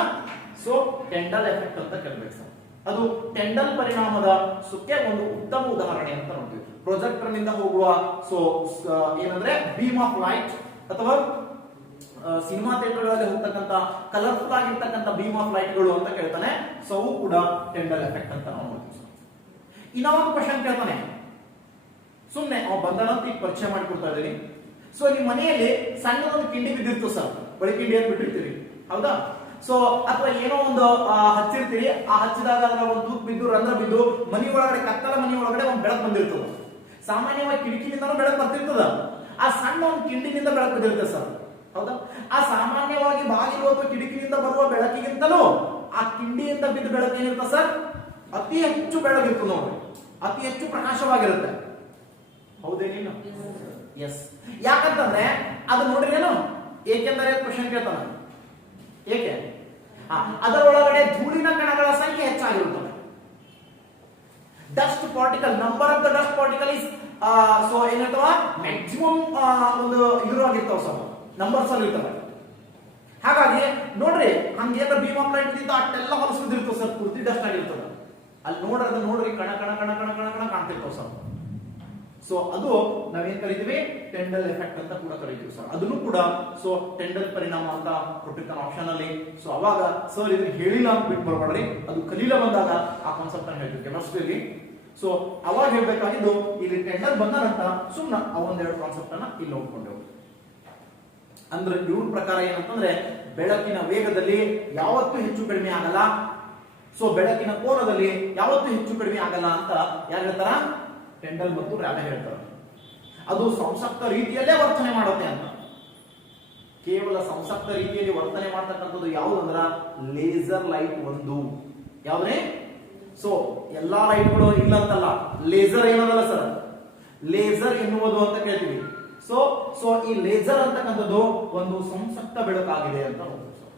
ಸೊ ಟೆಂಡಲ್ ಎಫೆಕ್ಟ್ ಅಂತ ಕೇಳ್ಬೇಕು ಸರ್. ಅದು ಟೆಂಡಲ್ ಪರಿಣಾಮದ ಸುಕ್ಕೆ ಒಂದು ಉತ್ತಮ ಉದಾಹರಣೆ ಅಂತ ನೋಡ್ತೀವಿ. ಪ್ರೊಜೆಕ್ಟರ್ ನಿಂದ ಹೋಗುವ ಸೊ ಏನಂದ್ರೆ ಬೀಮ್ ಆಫ್ ಲೈಟ್ ಅಥವಾ ಸಿನಿಮಾ ಥಿಯೇಟರ್ಗಳಲ್ಲಿ ಹೋಗ್ತಕ್ಕಂತ ಕಲರ್ಫುಲ್ ಆಗಿರ್ತಕ್ಕಂಥ ಬೀಮ್ ಆಫ್ ಲೈಟ್ಗಳು ಅಂತ ಕೇಳ್ತಾನೆ. ಸೊ ಅವು ಕೂಡ ಟೆಂಡಲ್ ಎಫೆಕ್ಟ್ ಅಂತ ನಾವು ನೋಡ್ತೀವಿ. ಇನ್ನೊಂದು ಕ್ವಶನ್ ಕೇಳ್ತಾನೆ, ಸುಮ್ನೆ ಅವ್ ಬಂದನಂತ ಈಗ ಪರಿಚಯ ಮಾಡಿಕೊಡ್ತಾ ಇದ್ದೀನಿ. ಸೊ ನಿಮ್ ಮನೆಯಲ್ಲಿ ಸಣ್ಣದೊಂದು ಕಿಂಡಿ ಬಿದ್ದಿರ್ತು ಸರ್, ಬಳಿ ಕಿಂಡಿ ಅಂತ ಬಿಟ್ಟಿರ್ತೀರಿ, ಹೌದಾ? ಸೊ ಅಥವಾ ಏನೋ ಒಂದು ಹಚ್ಚಿರ್ತೀರಿ, ಆ ಹಚ್ಚಿದಾಗ ಅದರ ಒಂದು ತೂತ್ ಬಿದ್ದು ರಂಧ್ರ ಬಿದ್ದು ಮನಿ ಒಳಗಡೆ, ಕತ್ತಲ ಮನಿ ಒಳಗಡೆ ಒಂದು ಬೆಳಕು ಬಂದಿರ್ತದ. ಸಾಮಾನ್ಯವಾಗಿ ಕಿಟಕಿನಿಂದನೂ ಬೆಳಕು ಬರ್ತಿರ್ತದ, ಆ ಸಣ್ಣ ಒಂದು ಕಿಂಡಿನಿಂದ ಬೆಳಕು ಬಿದ್ದಿರುತ್ತೆ ಸರ್, ಹೌದಾ? ಆ ಸಾಮಾನ್ಯವಾಗಿ ಬಾಗಿಲು ಅಥವಾ ಕಿಟಕಿನಿಂದ ಬರುವ ಬೆಳಕಿಗಿಂತಲೂ ಆ ಕಿಂಡಿಯಿಂದ ಬಿದ್ದ ಬೆಳಕು ಏನಿರುತ್ತೆ ಸರ್, ಅತಿ ಹೆಚ್ಚು ಬೆಳಗಿರ್ತದೆ ನೋಡ್ರಿ, ಅತಿ ಹೆಚ್ಚು ಪ್ರಕಾಶವಾಗಿರುತ್ತೆ. ಹೌದೇನೇನು? ಎಸ್. ಯಾಕಂತಂದ್ರೆ ಅದು ನೋಡ್ರಿ ಏನು, ಏಕೆಂದರೆ ಕ್ವಶನ್ ಕೇಳ್ತಾನ, ಏಕೆ ಅದರೊಳಗಡೆ ಧೂಳಿನ ಕಣಗಳ ಸಂಖ್ಯೆ ಹೆಚ್ಚಾಗಿರುತ್ತದೆ. Dust particle, number of the dust particle is so ಏನಿರ್ತಾವ ಮ್ಯಾಕ್ಸಿಮಮ್ ಒಂದು ಇದ್ರಾಗಿರ್ತಾವ ಸರ್, ನಂಬರ್ಸ್ ಅಲ್ಲಿ ಇರ್ತವೆ. ಹಾಗಾಗಿ ನೋಡ್ರಿ ಹಂಗೇನ ಬೀಮ್ ಆಫ್ ಲೈಟ್ ಇದ್ದಿದ್ದು ಅಷ್ಟೆಲ್ಲ ಹೊಲಸು ಬಿದ್ದಿರ್ತವೆ ಸರ್, ಪೂರ್ತಿ ಡಸ್ಟ್ ಆಗಿರ್ತದೆ. ಅಲ್ಲಿ ನೋಡ್ರಿ ಕಣ ಕಣ ಕಣ ಕಣ ಕಣ ಕಣ ಕಾಣ್ತಿರ್ತಾವ ಸರ್. ಸೊ ಅದು ನಾವೇನ್ ಕರಿತೀವಿ ಟೆಂಡಲ್ ಎಫೆಕ್ಟ್ ಅಂತ ಕೂಡ ಕರಿತೀವಿ ಸರ್. ಅದನ್ನು ಕೂಡ ಸೊ ಟೆಂಡಲ್ ಪರಿಣಾಮ ಅಂತ ಕೊಟ್ಟಿರ್ತಾನೆ ಆಪ್ಷನ್ ಅಲ್ಲಿ. ಸೊ ಅವಾಗ ಸರ್ ಇದನ್ನ ಹೇಳಿಲ್ಲ ಅಂತ ಬಿಟ್ಟು ಬರ್ಬೇಡ್ರಿ, ಅದು ಕಲೀಲ ಬಂದಾಗ ಆ ಕಾನ್ಸೆಪ್ಟ್ ಅನ್ನು ಹೇಳ್ತೀವಿ ಕೆಮಿಸ್ಟ್ರಿಯಲ್ಲಿ. ಸೊ ಅವಾಗ ಹೇಳ್ಬೇಕಾಗಿದ್ದು ಇಲ್ಲಿ ಟೆಂಡಲ್ ಬಂದಾರಂತ ಸುಮ್ಮನೆ ಆ ಒಂದೆರಡು ಕಾನ್ಸೆಪ್ಟ್ ಅನ್ನ ಇಲ್ಲಿ ನೋಡ್ಕೊಂಡೆವು. ಅಂದ್ರೆ ಇವ್ರ ಪ್ರಕಾರ ಏನಂತಂದ್ರೆ ಬೆಳಕಿನ ವೇಗದಲ್ಲಿ ಯಾವತ್ತೂ ಹೆಚ್ಚು ಕಡಿಮೆ ಆಗಲ್ಲ, ಸೊ ಬೆಳಕಿನ ಕೋನದಲ್ಲಿ ಯಾವತ್ತೂ ಹೆಚ್ಚು ಕಡಿಮೆ ಆಗಲ್ಲ ಅಂತ ಯಾರು ಹೇಳ್ತಾರ? ಟೆಂಡಲ್ ಮತ್ತು ರ್ಯಾಲೆ ಹೇಳ್ತಾರೆ. ಅದು ಸಂಸಕ್ತ ರೀತಿಯಲ್ಲೇ ವರ್ತನೆ ಮಾಡುತ್ತೆ ಅಂತ. ಕೇವಲ ಸಂಸಕ್ತ ರೀತಿಯಲ್ಲಿ ವರ್ತನೆ ಮಾಡ್ತಕ್ಕಂಥದ್ದು ಯಾವುದಂದ್ರ ಲೇಸರ್ ಲೈಟ್ ಒಂದು. ಯಾವ್ದೇ? ಸೊ ಎಲ್ಲಾ ಲೈಟ್ಗಳು ಇಲ್ಲ ಅಂತಲ್ಲ, ಲೇಸರ್ ಏನದಲ್ಲ ಸರ್, ಲೇಸರ್ ಎನ್ನುವುದು ಅಂತ ಕೇಳ್ತೀವಿ. ಸೊ ಈ ಲೇಸರ್ ಅಂತಕ್ಕಂಥದ್ದು ಒಂದು ಸಂಸಕ್ತ ಬೆಳಕಾಗಿದೆ ಅಂತ ನೋಡ್ತೀವಿ.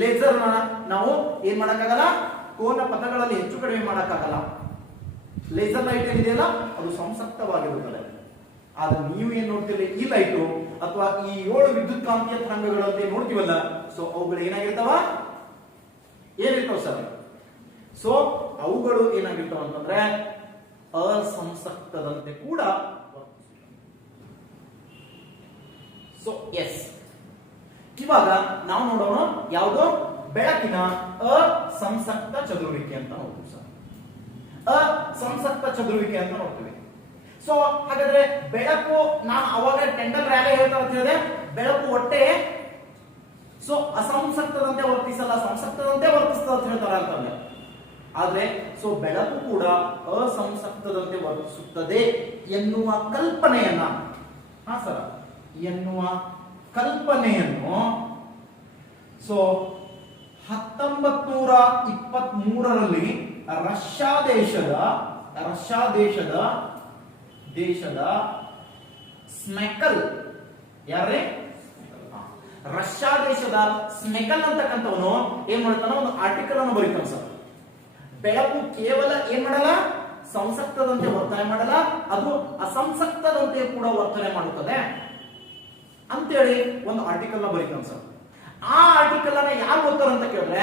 ಲೇಸರ್ ನಾವು ಏನ್ ಮಾಡಕ್ಕಾಗಲ್ಲ, ಕೋನ ಪಥಗಳಲ್ಲಿ ಹೆಚ್ಚು ಕಡಿಮೆ ಮಾಡಕ್ಕಾಗಲ್ಲ. ಲೇಸರ್ ಲೈಟ್ ಏನಿದೆಯಲ್ಲ ಅದು ಸಂಸಕ್ತವಾಗಿರುತ್ತದೆ. ಆದ್ರೆ ನೀವು ಏನ್ ನೋಡ್ತೀರಿ, ಈ ಲೈಟು ಅಥವಾ ಈ 7 ವಿದ್ಯುತ್ ಕಾಂತೀಯ ತರಂಗಗಳು ಅಂತ ನೋಡ್ತೀವಲ್ಲ, ಸೊ ಅವುಗಳು ಏನಾಗಿರ್ತಾವ? ಏನಿರ್ತಾವ ಸರ್? ಸೊ ಅವುಗಳು ಏನಾಗಿರ್ತಾವ ಅಂತಂದ್ರೆ ಅಸಂಸಕ್ತದಂತೆ ಕೂಡ. ಸೊ ಎಸ್, ಇವಾಗ ನಾವು ನೋಡೋಣ ಯಾವುದು? ಬೆಳಕಿನ ಅಸಂಸಕ್ತ ಚದುರುವಿಕೆ ಅಂತ ನೋಡ್ತೀವಿ ಸರ್. ಅಸಂಸಕ್ತ ಚದುರುವಿಕೆ ಅಂತ ನೋಡ್ತೀವಿ. ಸೊ ಹಾಗಾದ್ರೆ ಬೆಳಕು, ನಾನು ಅವಾಗ ಟೆಂಡಲ್ ರ್ಯಾಲಿ ಹೇಳ್ತಾ ಹೇಳಿದೆ, ಬೆಳಕು ಒಟ್ಟೆ ಸೊ ಅಸಂಸಕ್ತದಂತೆ ವರ್ತಿಸಲ್ಲ, ಸಂಸಕ್ತದಂತೆ ವರ್ತಿಸ್ತದೆ ಅಂತ ಹೇಳ್ತಾರ ಅಂತಂದ್ರೆ. ಆದ್ರೆ ಸೊ ಬೆಳಕು ಕೂಡ ಅಸಂಸಕ್ತದಂತೆ ವರ್ತಿಸುತ್ತದೆ ಎನ್ನುವ ಕಲ್ಪನೆಯನ್ನ, ಹಾ ಸರ್, ಎನ್ನುವ ಕಲ್ಪನೆಯನ್ನು ಸೊ 1923ರಲ್ಲಿ ರಷ್ಯಾ ದೇಶದ ಸ್ಮೆಕಲ್, ಯಾರೇ? ರಷ್ಯಾ ದೇಶದ ಸ್ಮೆಕಲ್ ಅಂತಕ್ಕಂಥವನು ಏನ್ ಮಾಡ್ತಾನ, ಒಂದು ಆರ್ಟಿಕಲ್ ಅನ್ನು ಬರೀತಾನ ಸರ್. ಬೆಳಕು ಕೇವಲ ಏನ್ ಮಾಡಲ್ಲ, ಸಂಸಕ್ತದಂತೆ ವರ್ತನೆ ಮಾಡಲ್ಲ, ಅದು ಅಸಂಸಕ್ತದಂತೆ ಕೂಡ ವರ್ತನೆ ಮಾಡುತ್ತದೆ ಅಂತೇಳಿ ಒಂದು ಆರ್ಟಿಕಲ್ ನ ಬರೀತಾನೆ ಸರ್. ಆ ಆರ್ಟಿಕಲ್ ಅನ್ನ ಯಾರು ಓದ್ತಾರೆ ಅಂತ ಕೇಳಿದ್ರೆ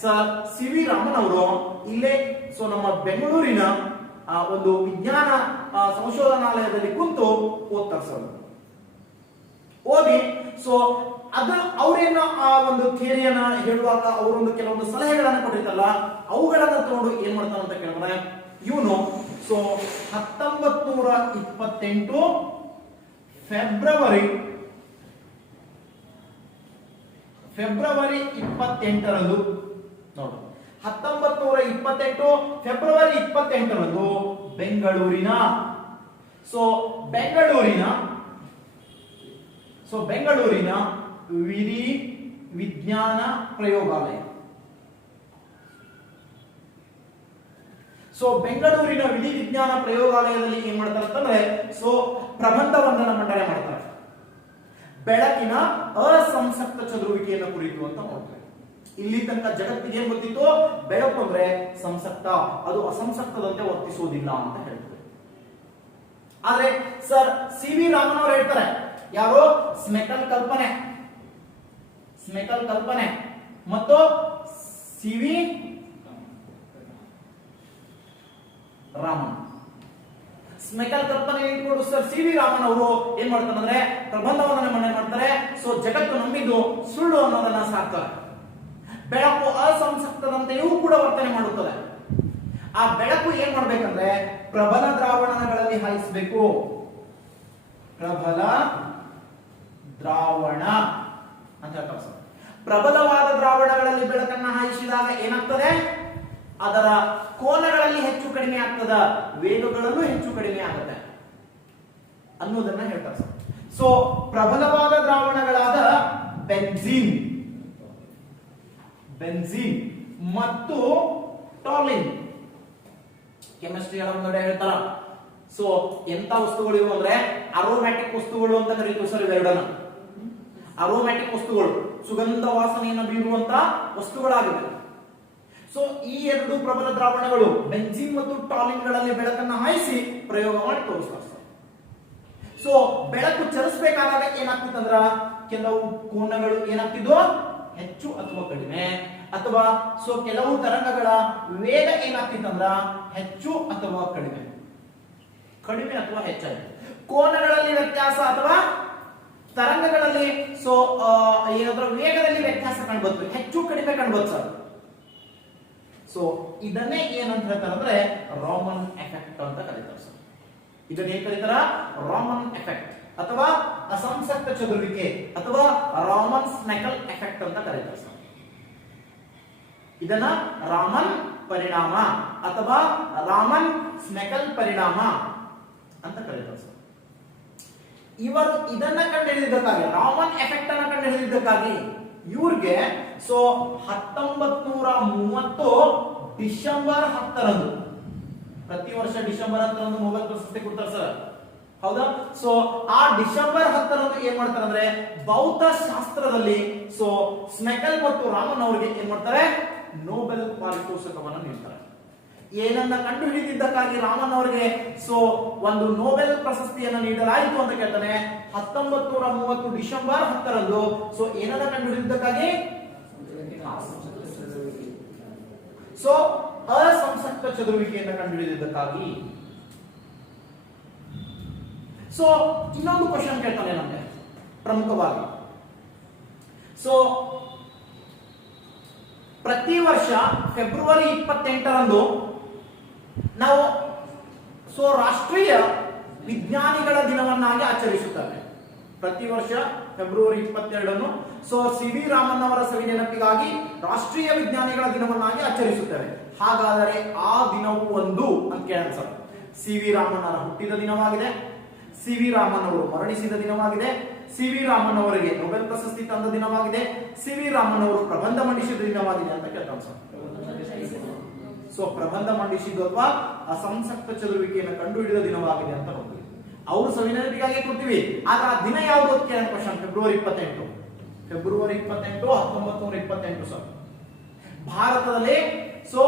ಸರ್ CV ರಾಮನ್ ಅವರು ಇಲ್ಲೇ ಸೊ ನಮ್ಮ ಬೆಂಗಳೂರಿನ ಒಂದು ವಿಜ್ಞಾನ ಸಂಶೋಧನಾಲಯದಲ್ಲಿ ಕುಂತು ಓದ್ತಾರೆ ಸರ್. ಓದಿ ಸೊ ಅದು ಅವ್ರೇನು ಆ ಒಂದು ಥಿಯರಿಯನ್ನ ಹೇಳುವಾಗ ಅವರೊಂದು ಕೆಲವೊಂದು ಸಲಹೆಗಳನ್ನ ಕೊಟ್ಟಿರ್ತಾರಲ್ಲ, ಅವುಗಳನ್ನ ತಗೊಂಡು ಏನ್ ಮಾಡ್ತಾನೆ ಅಂತ ಕೇಳಿದ್ರೆ ಇವನು ಸೊ 1928 ಫೆಬ್ರವರಿ 28ರಂದು ನೋಡು, 1928 ಫೆಬ್ರವರಿ 28ರಂದು ಬೆಂಗಳೂರಿನ ವಿಧಿ ವಿಜ್ಞಾನ ಪ್ರಯೋಗಾಲಯ, ಸೊ ಬೆಂಗಳೂರಿನ ವಿಧಿ ವಿಜ್ಞಾನ ಪ್ರಯೋಗಾಲಯದಲ್ಲಿ ಏನ್ ಮಾಡ್ತಾರೆ ಅಂತಂದ್ರೆ ಸೊ ಪ್ರಬಂಧವನ್ನ ಮಂಡನೆ ಮಾಡ್ತಾರೆ. ಬೆಳಕಿನ ಅಸಂಸಕ್ತ ಚದುರುವಿಕೆಯನ್ನು ಕುರಿತು ಅಂತ ನೋಡ್ತಾರೆ. ಇಲ್ಲಿ ತನಕ ಜಗತ್ತಿಗೆ ಏನ್ ಗೊತ್ತಿತ್ತು? ಬೆಳಕು ಅಂದ್ರೆ ಸಂಸಕ್ತ, ಅದು ಅಸಂಸಕ್ತದಂತೆ ವರ್ತಿಸುವುದಿಲ್ಲ ಅಂತ ಹೇಳ್ತಾರೆ. ಆದ್ರೆ ಸರ್ CV ರಾಮನ್ ಅವರು ಹೇಳ್ತಾರೆ, ಯಾರು? ಸ್ಮೆಕಲ್ ಕಲ್ಪನೆ ಮತ್ತು CV ರಾಮನ್. ಸ್ಮೆಕಲ್ ಕಲ್ಪನೆ ಇಟ್ಕೊಂಡು ಸರ್ CV ರಾಮನ್ ಅವರು ಏನ್ ಮಾಡ್ತಾರೆ ಅಂದ್ರೆ ಪ್ರಬಂಧವನ್ನ ಮಂಡನೆ ಮಾಡ್ತಾರೆ. ಸೊ ಜಗತ್ತು ನಂಬಿದ್ದು ಸುಳ್ಳು ಅನ್ನೋದನ್ನ ಸಾಕ್ತಾರೆ. ಬೆಳಕು ಅಸಂಸಕ್ತದಂತೆಯೂ ಕೂಡ ವರ್ತನೆ ಮಾಡುತ್ತದೆ. ಆ ಬೆಳಕು ಏನ್ ಮಾಡ್ಬೇಕಂದ್ರೆ ಪ್ರಬಲ ದ್ರಾವಣಗಳಲ್ಲಿ ಹಾಯಿಸಬೇಕು. ಪ್ರಬಲ ದ್ರಾವಣ ಅಂತ ಹೇಳ್ತಾರೆ ಸರ್. ಪ್ರಬಲವಾದ ದ್ರಾವಣಗಳಲ್ಲಿ ಬೆಳಕನ್ನ ಹಾಯಿಸಿದಾಗ ಏನಾಗ್ತದೆ? ಅದರ ಕೋನಗಳಲ್ಲಿ ಹೆಚ್ಚು ಕಡಿಮೆ ಆಗ್ತದ, ವೇಗಗಳಲ್ಲೂ ಹೆಚ್ಚು ಕಡಿಮೆ ಆಗುತ್ತೆ ಅನ್ನೋದನ್ನ ಹೇಳ್ತಾರೆ ಸರ್. ಸೊ ಪ್ರಬಲವಾದ ದ್ರಾವಣಗಳಾದ ಬೆನ್ಝೀನ್ ಮತ್ತು ಟಾಲಿನ್, ಕೆಮಿಸ್ಟ್ರಿ ಒಳಗಡೆ ಹೇಳ್ತಾರ. ಸೊ ಎಂತ ವಸ್ತುಗಳು ಇವು ಅಂದ್ರೆ ಅರೋಮ್ಯಾಟಿಕ್ ವಸ್ತುಗಳು ಅಂತ ಕರೀತೀವಿ ಸರ್ ಇವೆರಡನ್ನ. ಅರೋಮ್ಯಾಟಿಕ್ ವಸ್ತುಗಳು, ಸುಗಂಧ ವಾಸನೆಯನ್ನು ಬೀರುವಂತ ವಸ್ತುಗಳಾಗಿವೆ. ಸೊ ಈ ಎರಡು ಪ್ರಬಲ ದ್ರಾವಣಗಳು ಬೆನ್ಝೀನ್ ಮತ್ತು ಟಾಲಿನ್ ಗಳಲ್ಲಿ ಬೆಳಕನ್ನು ಹಾಯಿಸಿ ಪ್ರಯೋಗ ಮಾಡಿ ತೋರಿಸ್ತಾರೆ. ಸೊ ಬೆಳಕು ಚಲಿಸಬೇಕಾದಾಗ ಏನಾಗ್ತಿತ್ತಂದ್ರ ಕೆಲವು ಕೋನಗಳು ಏನಾಗ್ತಿದ್ವು ಹೆಚ್ಚು ಅಥವಾ ಕಡಿಮೆ, ಅಥವಾ ಸೊ ಕೆಲವು ತರಂಗಗಳ ವೇಗ ಏನಾಗ್ತಿತ್ತಂದ್ರ ಹೆಚ್ಚು ಅಥವಾ ಕಡಿಮೆ, ಕಡಿಮೆ ಅಥವಾ ಹೆಚ್ಚಾಗಿ, ಕೋನಗಳಲ್ಲಿ ವ್ಯತ್ಯಾಸ ಅಥವಾ ತರಂಗಗಳಲ್ಲಿ ಸೊ ಏನಾದ್ರೂ ವೇಗದಲ್ಲಿ ವ್ಯತ್ಯಾಸ ಕಂಡುಬತ್ತು, ಹೆಚ್ಚು ಕಡಿಮೆ ಕಂಡುಬತ್ತು ಸರ್. ಸೊ ಇದನ್ನೇ ಏನಂತ ಹೇಳ್ತಾರೆ ಅಂದ್ರೆ ರಾಮನ್ ಎಫೆಕ್ಟ್ ಅಂತ ಕರೀತಾರೆ ಸರ್. ಇದನ್ನ ಏನ್ ಕರೀತಾರ? ರಾಮನ್ ಎಫೆಕ್ಟ್ ಅಥವಾ ಅಸಂಸಕ್ತ ಚದುರುವಿಕೆ ಅಥವಾ ರಾಮನ್ ಸ್ನೆಕಲ್ ಎಫೆಕ್ಟ್ ಅಂತ ಕರೀತಾರೆ ಸರ್. ಇದನ್ನ ರಾಮನ್ ಪರಿಣಾಮ ಅಥವಾ ರಾಮನ್ ಸ್ನೆಕಲ್ ಪರಿಣಾಮ ಅಂತ ಕರೀತಾರೆ ಸರ್. ಇವರು ಇದನ್ನ ಕಂಡುಹಿಡಿದಿದ್ದಕ್ಕಾಗಿ, ರಾಮನ್ ಎಫೆಕ್ಟ್ ಅನ್ನ ಕಂಡುಹಿಡಿದಿದ್ದಕ್ಕಾಗಿ ಇವ್ರಿಗೆ ಸೊ 1930 ಡಿಸೆಂಬರ್ 10ರಂದು, ಪ್ರತಿ ವರ್ಷ ಡಿಸೆಂಬರ್ 10ರಂದು ನೊಬೆಲ್ ಪ್ರಶಸ್ತಿ ಕೊಡ್ತಾರೆ ಸರ್, ಹೌದಾ? ಸೊ ಆ ಡಿಸೆಂಬರ್ 10ರಂದು ಏನ್ ಮಾಡ್ತಾರೆ ಅಂದ್ರೆ ಭೌತಶಾಸ್ತ್ರದಲ್ಲಿ ಸೊ ಸ್ನೆಕಲ್ ಮತ್ತು ರಾಮನ್ ಅವರಿಗೆ ಏನ್ ಮಾಡ್ತಾರೆ? ನೊಬೆಲ್ ಪಾರಿತೋಷಕವನ್ನು ನೀಡ್ತಾರೆ. ಏನನ್ನ ಕಂಡು ಹಿಡಿದಿದ್ದಕ್ಕಾಗಿ ರಾಮನ್ ಅವರಿಗೆ ಸೊ ಒಂದು ನೊಬೆಲ್ ಪ್ರಶಸ್ತಿಯನ್ನು ನೀಡಲಾಯಿತು ಅಂತ ಕೇಳ್ತಾನೆ. 1930 ಡಿಸೆಂಬರ್ 10ರಂದು ಸೊ ಏನನ್ನ ಕಂಡು ಹಿಡಿದಿದ್ದಕ್ಕಾಗಿ? ಸೊ ಅಸಂಸಕ್ತ ಚದುರುವಿಕೆಯನ್ನು ಕಂಡು ಹಿಡಿದಿದ್ದಕ್ಕಾಗಿ. ಸೊ ಇನ್ನೊಂದು ಕ್ವಶನ್ ಕೇಳ್ತಾನೆ ನಮಗೆ ಪ್ರಮುಖವಾಗಿ. ಸೊ ಪ್ರತಿ ವರ್ಷ ಫೆಬ್ರವರಿ 28ರಂದು ನಾವು ಸೊ ರಾಷ್ಟ್ರೀಯ ವಿಜ್ಞಾನಿಗಳ ದಿನವನ್ನಾಗಿ ಆಚರಿಸುತ್ತೇವೆ. ಪ್ರತಿ ವರ್ಷ ಫೆಬ್ರವರಿ 22 ಸೊ ಸಿ.ವಿ. ರಾಮನ್ ಅವರ ಸವಿ ನೆನಪಿಗಾಗಿ ರಾಷ್ಟ್ರೀಯ ವಿಜ್ಞಾನಿಗಳ ದಿನವನ್ನಾಗಿ ಆಚರಿಸುತ್ತೇವೆ. ಹಾಗಾದರೆ ಆ ದಿನವು ಒಂದು ಅಂತ ಕೇಳೋಣ ಸರ್. ಸಿ.ವಿ. ರಾಮನ್ ಅವರ ಹುಟ್ಟಿದ ದಿನವಾಗಿದೆ, ಸಿ.ವಿ. ರಾಮನ್ ಅವರು ಮರಣಿಸಿದ ದಿನವಾಗಿದೆ, ಸಿ.ವಿ. ರಾಮನ್ ಅವರಿಗೆ ನೊಬೆಲ್ ಪ್ರಶಸ್ತಿ ತಂದ ದಿನವಾಗಿದೆ, ಸಿ.ವಿ. ರಾಮನ್ ಅವರು ಪ್ರಬಂಧ ಮಂಡಿಸಿದ ದಿನವಾಗಿದೆ ಅಂತ ಕೇಳ್ತಾನೆ ಸರ್. ಸೊ ಪ್ರಬಂಧ ಮಂಡಿಸಿದ್ದು ಅಥವಾ ಅಸಂಸಕ್ತ ಚದುರುವಿಕೆಯನ್ನು ಕಂಡುಹಿಡಿದ ದಿನವಾಗಿದೆ ಅಂತ ನೋಡ್ತೀವಿ. ಅವರು ಸವಿನೆನಪಿಗಾಗಿ ಕೊಡ್ತೀವಿ. ಆದ್ರೆ ಆ ದಿನ ಯಾವುದು ಅಂತ ಕೇಳೋ ಕ್ವಶನ್. February 28 1928 sir. ಭಾರತದಲ್ಲಿ ಸೊ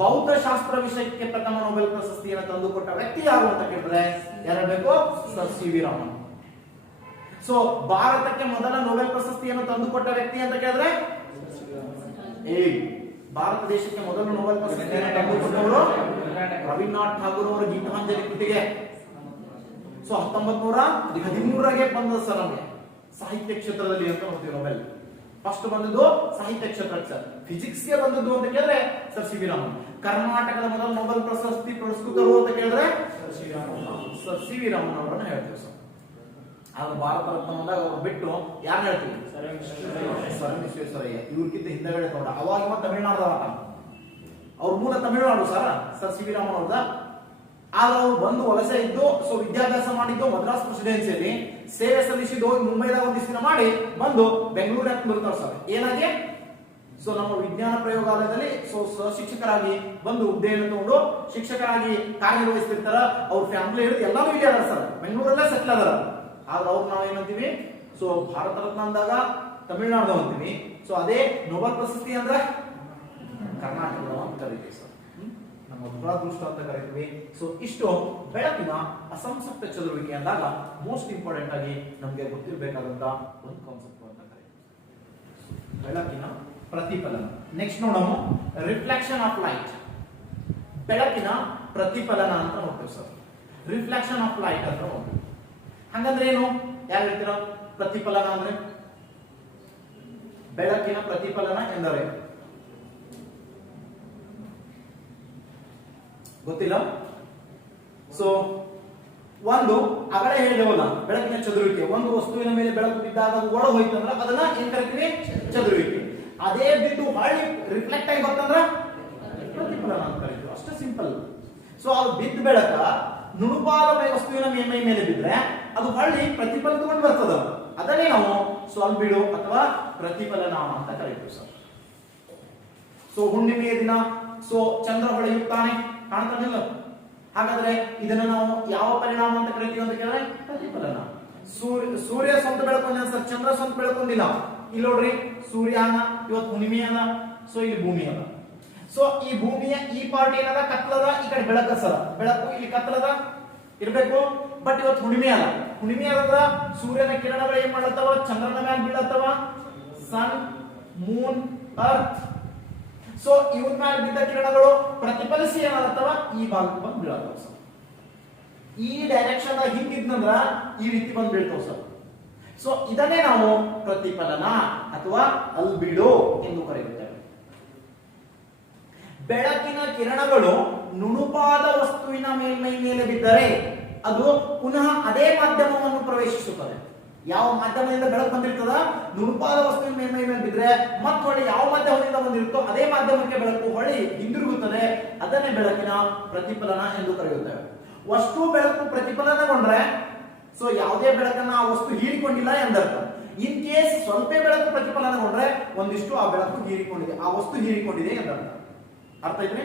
ಭೌತಶಾಸ್ತ್ರ ವಿಷಯಕ್ಕೆ ಪ್ರಥಮ ನೊಬೆಲ್ ಪ್ರಶಸ್ತಿಯನ್ನು ತಂದುಕೊಟ್ಟ ವ್ಯಕ್ತಿ ಯಾರು ಅಂತ ಕೇಳಿದ್ರೆ ಯಾರಿರಬೇಕು? ಸರ್ ಸಿ.ವಿ. ರಾಮನ್. ಸೊ ಭಾರತಕ್ಕೆ ಮೊದಲ ನೊಬೆಲ್ ಪ್ರಶಸ್ತಿಯನ್ನು ತಂದುಕೊಟ್ಟ ವ್ಯಕ್ತಿ ಅಂತ ಕೇಳಿದ್ರೆ ಭಾರತ ದೇಶಕ್ಕೆ ಮೊದಲು ನೊಬೆಲ್ ಪ್ರಶಸ್ತಿಯನ್ನು ತಂದುಕೊಟ್ಟವರು ರವೀಂದ್ರನಾಥ್ ಠಾಗೂರ್ ಅವರ ಗೀತಾಂಜಲಿ ಕೃತಿಗೆ. ಸೊ 1913 ಬಂದ ಸರ್ ನಮಗೆ ಸಾಹಿತ್ಯ ಕ್ಷೇತ್ರದಲ್ಲಿ ಅಂತ ನೋಡ್ತೀವಿ. ನೊಬೆಲ್ ಫಸ್ಟ್ ಬಂದದ್ದು ಸಾಹಿತ್ಯ ಕ್ಷೇತ್ರಕ್ಕೆ ಸರ್. ಫಿಸಿಕ್ಸ್ ಗೆ ಬಂದದ್ದು ಅಂತ ಕೇಳಿದ್ರೆ ಸರ್ ಸಿ.ವಿ. ರಾಮನ್. ಕರ್ನಾಟಕದ ಮೊದಲ ನೊಬೆಲ್ ಪ್ರಶಸ್ತಿ ಪುರಸ್ಕೃತರು ಅಂತ ಕೇಳಿದ್ರೆ ಸರ್ ಸಿ.ವಿ. ರಾಮನ್ ಅವರನ್ನ ಹೇಳ್ತೀವಿ ಸರ್. ಆದ್ರೆ ಭಾರತ ರತ್ನ ಬಂದಾಗ ಅವ್ರು ಬಿಟ್ಟು ಯಾರು ಹೇಳ್ತೀವಿ? Sir M Visvesvaraya. ಇವ್ರಿಗಿಂತ ಹಿಂದಗಡೆ ತಗೊಂಡ ಅವಾಗ ತಮಿಳುನಾಡದ ಅವ್ರ ಮೂಲ ತಮಿಳುನಾಡು ಸರ್ ಸಿ.ವಿ. ರಾಮನ್ ಅವ್ರದ. ಆದ್ರೆ ಅವ್ರು ಬಂದು ವಲಸೆ ಇದ್ದು ಸೊ ವಿದ್ಯಾಭ್ಯಾಸ ಮಾಡಿದ್ದು ಮದ್ರಾಸ್ ಪ್ರೆಸಿಡೆನ್ಸಿಯಲ್ಲಿ, ಸೇವೆ ಸಲ್ಲಿಸಿದ್ದು ಹೋಗಿ ಮುಂಬೈದಾಗ ಒಂದಿಷ್ಟು ದಿನ ಮಾಡಿ ಬಂದು ಬೆಂಗಳೂರು ಬರ್ತಾರೆ ಸರ್. ಏನಾಗಿ ಸೊ ನಮ್ಮ ವಿಜ್ಞಾನ ಪ್ರಯೋಗಾಲಯದಲ್ಲಿ ಸೊ ಶಿಕ್ಷಕರಾಗಿ ಬಂದು ಹುದ್ದೆಯನ್ನು ತಗೊಂಡು ಶಿಕ್ಷಕರಾಗಿ ಕಾರ್ಯನಿರ್ವಹಿಸ್ತಿರ್ತಾರ. ಅವ್ರ ಫ್ಯಾಮಿಲಿ ಹಿಡಿದು ಎಲ್ಲಾನು ಇಲ್ಲಿ ಅದಾರ ಸರ್, ಬೆಂಗಳೂರಲ್ಲೇ ಸೆಟ್ಲ್ ಅದಾರ. ಆದ್ರೆ ಅವ್ರು ನಾವು ಏನಂತೀವಿ? ಸೊ ಭಾರತ ರತ್ನ ಅಂದಾಗ ತಮಿಳುನಾಡು ಅಂತೀವಿ. ಸೊ ಅದೇ ನೊಬೆಲ್ ಪ್ರಶಸ್ತಿ ಅಂದ್ರೆ ಕರ್ನಾಟಕದ ಅಂತ ಕರೀತೀವಿ ಸರ್. ನಮ್ಮ ದುರಾದೃಷ್ಟ ಅಂತ ಕರೀತೀವಿ. ಸೊ ಇಷ್ಟು ಬೆಳಕಿನ ಅಸಂಸಕ್ತ ಚದುರುವಿಕೆ ಅಂದಾಗ ಮೋಸ್ಟ್ ಇಂಪಾರ್ಟೆಂಟ್ ಆಗಿ ನಮಗೆ ಗೊತ್ತಿರಬೇಕಾದಂತ ಒಂದು ಕಾನ್ಸೆಪ್ಟ್ ಅಂತ ಕರೀತೀವಿ, ಬೆಳಕಿನ ಪ್ರತಿಫಲನ. ನೆಕ್ಸ್ಟ್ ನೋಡೋಣ ರಿಫ್ಲೆಕ್ಷನ್ ಆಫ್ ಲೈಟ್. ಬೆಳಕಿನ ಪ್ರತಿಫಲನ ಅಂತ ನೋಡ್ತೀವಿ ಸರ್. ರಿಫ್ಲೆಕ್ಷನ್ ಆಫ್ ಲೈಟ್ ಅಂತ ನೋಡ್ತೀವಿ. ಹಂಗಂದ್ರೆ ಏನು? ಯಾರು ಹೇಳ್ತೀರ? ಪ್ರತಿಫಲನ ಅಂದ್ರೆ ಬೆಳಕಿನ ಪ್ರತಿಫಲನ ಎಂದರೆ ಗೊತ್ತಿಲ್ಲ? ಸೊ ಒಂದು ಆಗಲೇ ಹೇಳಿದೆವಲ್ಲ, ಬೆಳಕಿನ ಚದುರುವಿಕೆ. ಒಂದು ವಸ್ತುವಿನ ಮೇಲೆ ಬೆಳಕು ಬಿದ್ದಾಗ ಅದು ಒಳ ಹೋಯ್ತಂದ್ರೆ ಅದನ್ನ ಏನ್ ಕರಿತೀವಿ? ಚದುರುವಿಕೆ. ಅದೇ ಬಿದ್ದು ಹೊಳ್ಳಿ ರಿಫ್ಲೆಕ್ಟ್ ಆಗಿ ಬರ್ತಂದ್ರ ಪ್ರತಿಫಲನ ಅಂತ ಕರಿತೀವಿ. ಅಷ್ಟೇ ಸಿಂಪಲ್. ಸೊ ಅದು ಬಿದ್ದ ಬೆಳಕ ನುಣುಪಾದ ವಸ್ತುವಿನ ಮೇಲ್ಮೈ ಮೇಲೆ ಬಿದ್ರೆ ಅದು ಹೊಳ್ಳಿ ಪ್ರತಿಫಲಿತಗೊಂಡು ಬರ್ತದ. ಅದನ್ನೇ ನಾವು ಸೊಲ್ಬಿಡು ಅಥವಾ ಪ್ರತಿಫಲನ ಅಂತ ಕರೀತೀವಿ ಸರ್. ಸೊ ಹುಣ್ಣಿಮೆಯ ದಿನ ಸೊ ಚಂದ್ರ ಹೊಳೆಯುತ್ತಾನೆ, ಕಾಣ್ತಾನಿಲ್ಲ? ಹಾಗಾದ್ರೆ ಇದನ್ನ ನಾವು ಯಾವ ಪರಿಣಾಮ ಅಂತ ಕರಿತೀವಿ ಅಂತ ಕೇಳಿದ್ರೆ ಪ್ರತಿಫಲನ. ಸೂರ್ಯ ಸ್ವಂತ ಬೆಳಕೊಂಡ ಸರ್, ಚಂದ್ರ ಸ್ವಂತ ಬೆಳಕೊಂದಿಲ್ಲ. ಇಲ್ಲಿ ನೋಡ್ರಿ, ಸೂರ್ಯ ಅದ, ಇವತ್ತು ಹುಣ್ಣಿಮೆ ಅದ, ಸೊ ಇಲ್ಲಿ ಭೂಮಿ ಅದ. ಸೊ ಈ ಭೂಮಿಯ ಈ ಪಾರ್ಟ್ ಏನದ? ಕತ್ಲದ, ಈ ಕಡೆ ಬೆಳಕ ಸರ. ಬೆಳಕು ಇಲ್ಲಿ ಕತ್ಲದ ಇರ್ಬೇಕು. ಬಟ್ ಇವತ್ತು ಹುಣ್ಣಿಮೆ ಅಲ್ಲ. ಹುಣ್ಣಿಮೆ ಆದ್ರ ಸೂರ್ಯನ ಕಿರಣಗಳು ಏನ್ ಮಾಡತ್ತವ, ಚಂದ್ರನ ಮೇಲೆ ಬೀಳತ್ತವ, ಸನ್, ಮೂನ್, ಅರ್ತ್. ಸೊ ಇವನ್ ಮೇಲೆ ಬಿದ್ದ ಕಿರಣಗಳು ಪ್ರತಿಫಲಿಸಿ ಏನಾಗತ್ತವ, ಈ ಭಾಗಕ್ಕೆ ಬಂದು ಬೀಳತ್ತವ ಸರ್. ಈ ಡೈರೆಕ್ಷನ್ ಹಿಂಗಿದ್ನಂದ್ರ ಈ ರೀತಿ ಬಂದು ಬೀಳ್ತಾವ ಸರ್. ಸೊ ಇದನ್ನೇ ನಾವು ಪ್ರತಿಫಲನ ಅಥವಾ ಅಲ್ಬಿಡೋ ಎಂದು ಕರೆಯುತ್ತೇವೆ. ಬೆಳಕಿನ ಕಿರಣಗಳು ನುಣುಪಾದ ವಸ್ತುವಿನ ಮೇಲ್ಮೈ ಮೇಲೆ ಬಿದ್ದರೆ ಅದು ಪುನಃ ಅದೇ ಮಾಧ್ಯಮವನ್ನು ಪ್ರವೇಶಿಸುತ್ತದೆ. ಯಾವ ಮಾಧ್ಯಮದಿಂದ ಬೆಳಕು ಬಂದಿರ್ತದ, ನುಣುಪಾದ ವಸ್ತುವಿನ ಮೇಲ್ಮೈ ಮೇಲೆ ಬಿದ್ದರೆ ಮತ್ತೆ ಹೊಳ್ಳಿ ಯಾವ ಮಾಧ್ಯಮದಿಂದ ಬಂದಿರುತ್ತೋ ಅದೇ ಮಾಧ್ಯಮಕ್ಕೆ ಬೆಳಕು ಹೊಳ್ಳಿ ಹಿಂದಿರುಗುತ್ತದೆ. ಅದನ್ನೇ ಬೆಳಕಿನ ಪ್ರತಿಫಲನ ಎಂದು ಕರೆಯುತ್ತೇವೆ. ವಸ್ತು ಬೆಳಕು ಪ್ರತಿಫಲನಗೊಂಡ್ರೆ ಸೊ ಯಾವುದೇ ಬೆಳಕನ್ನ ಆ ವಸ್ತು ಹೀರಿಕೊಂಡಿಲ್ಲ ಎಂದರ್ಥ. ಇನ್ ಕೇಸ್ ಸ್ವಲ್ಪ ಬೆಳಕು ಪ್ರತಿಫಲನಗೊಂಡ್ರೆ ಒಂದಿಷ್ಟು ಆ ಬೆಳಕು ಹೀರಿಕೊಂಡಿದೆ, ಆ ವಸ್ತು ಹೀರಿಕೊಂಡಿದೆ ಎಂದರ್ಥ. ಅರ್ಥ ಐತ್ರಿ?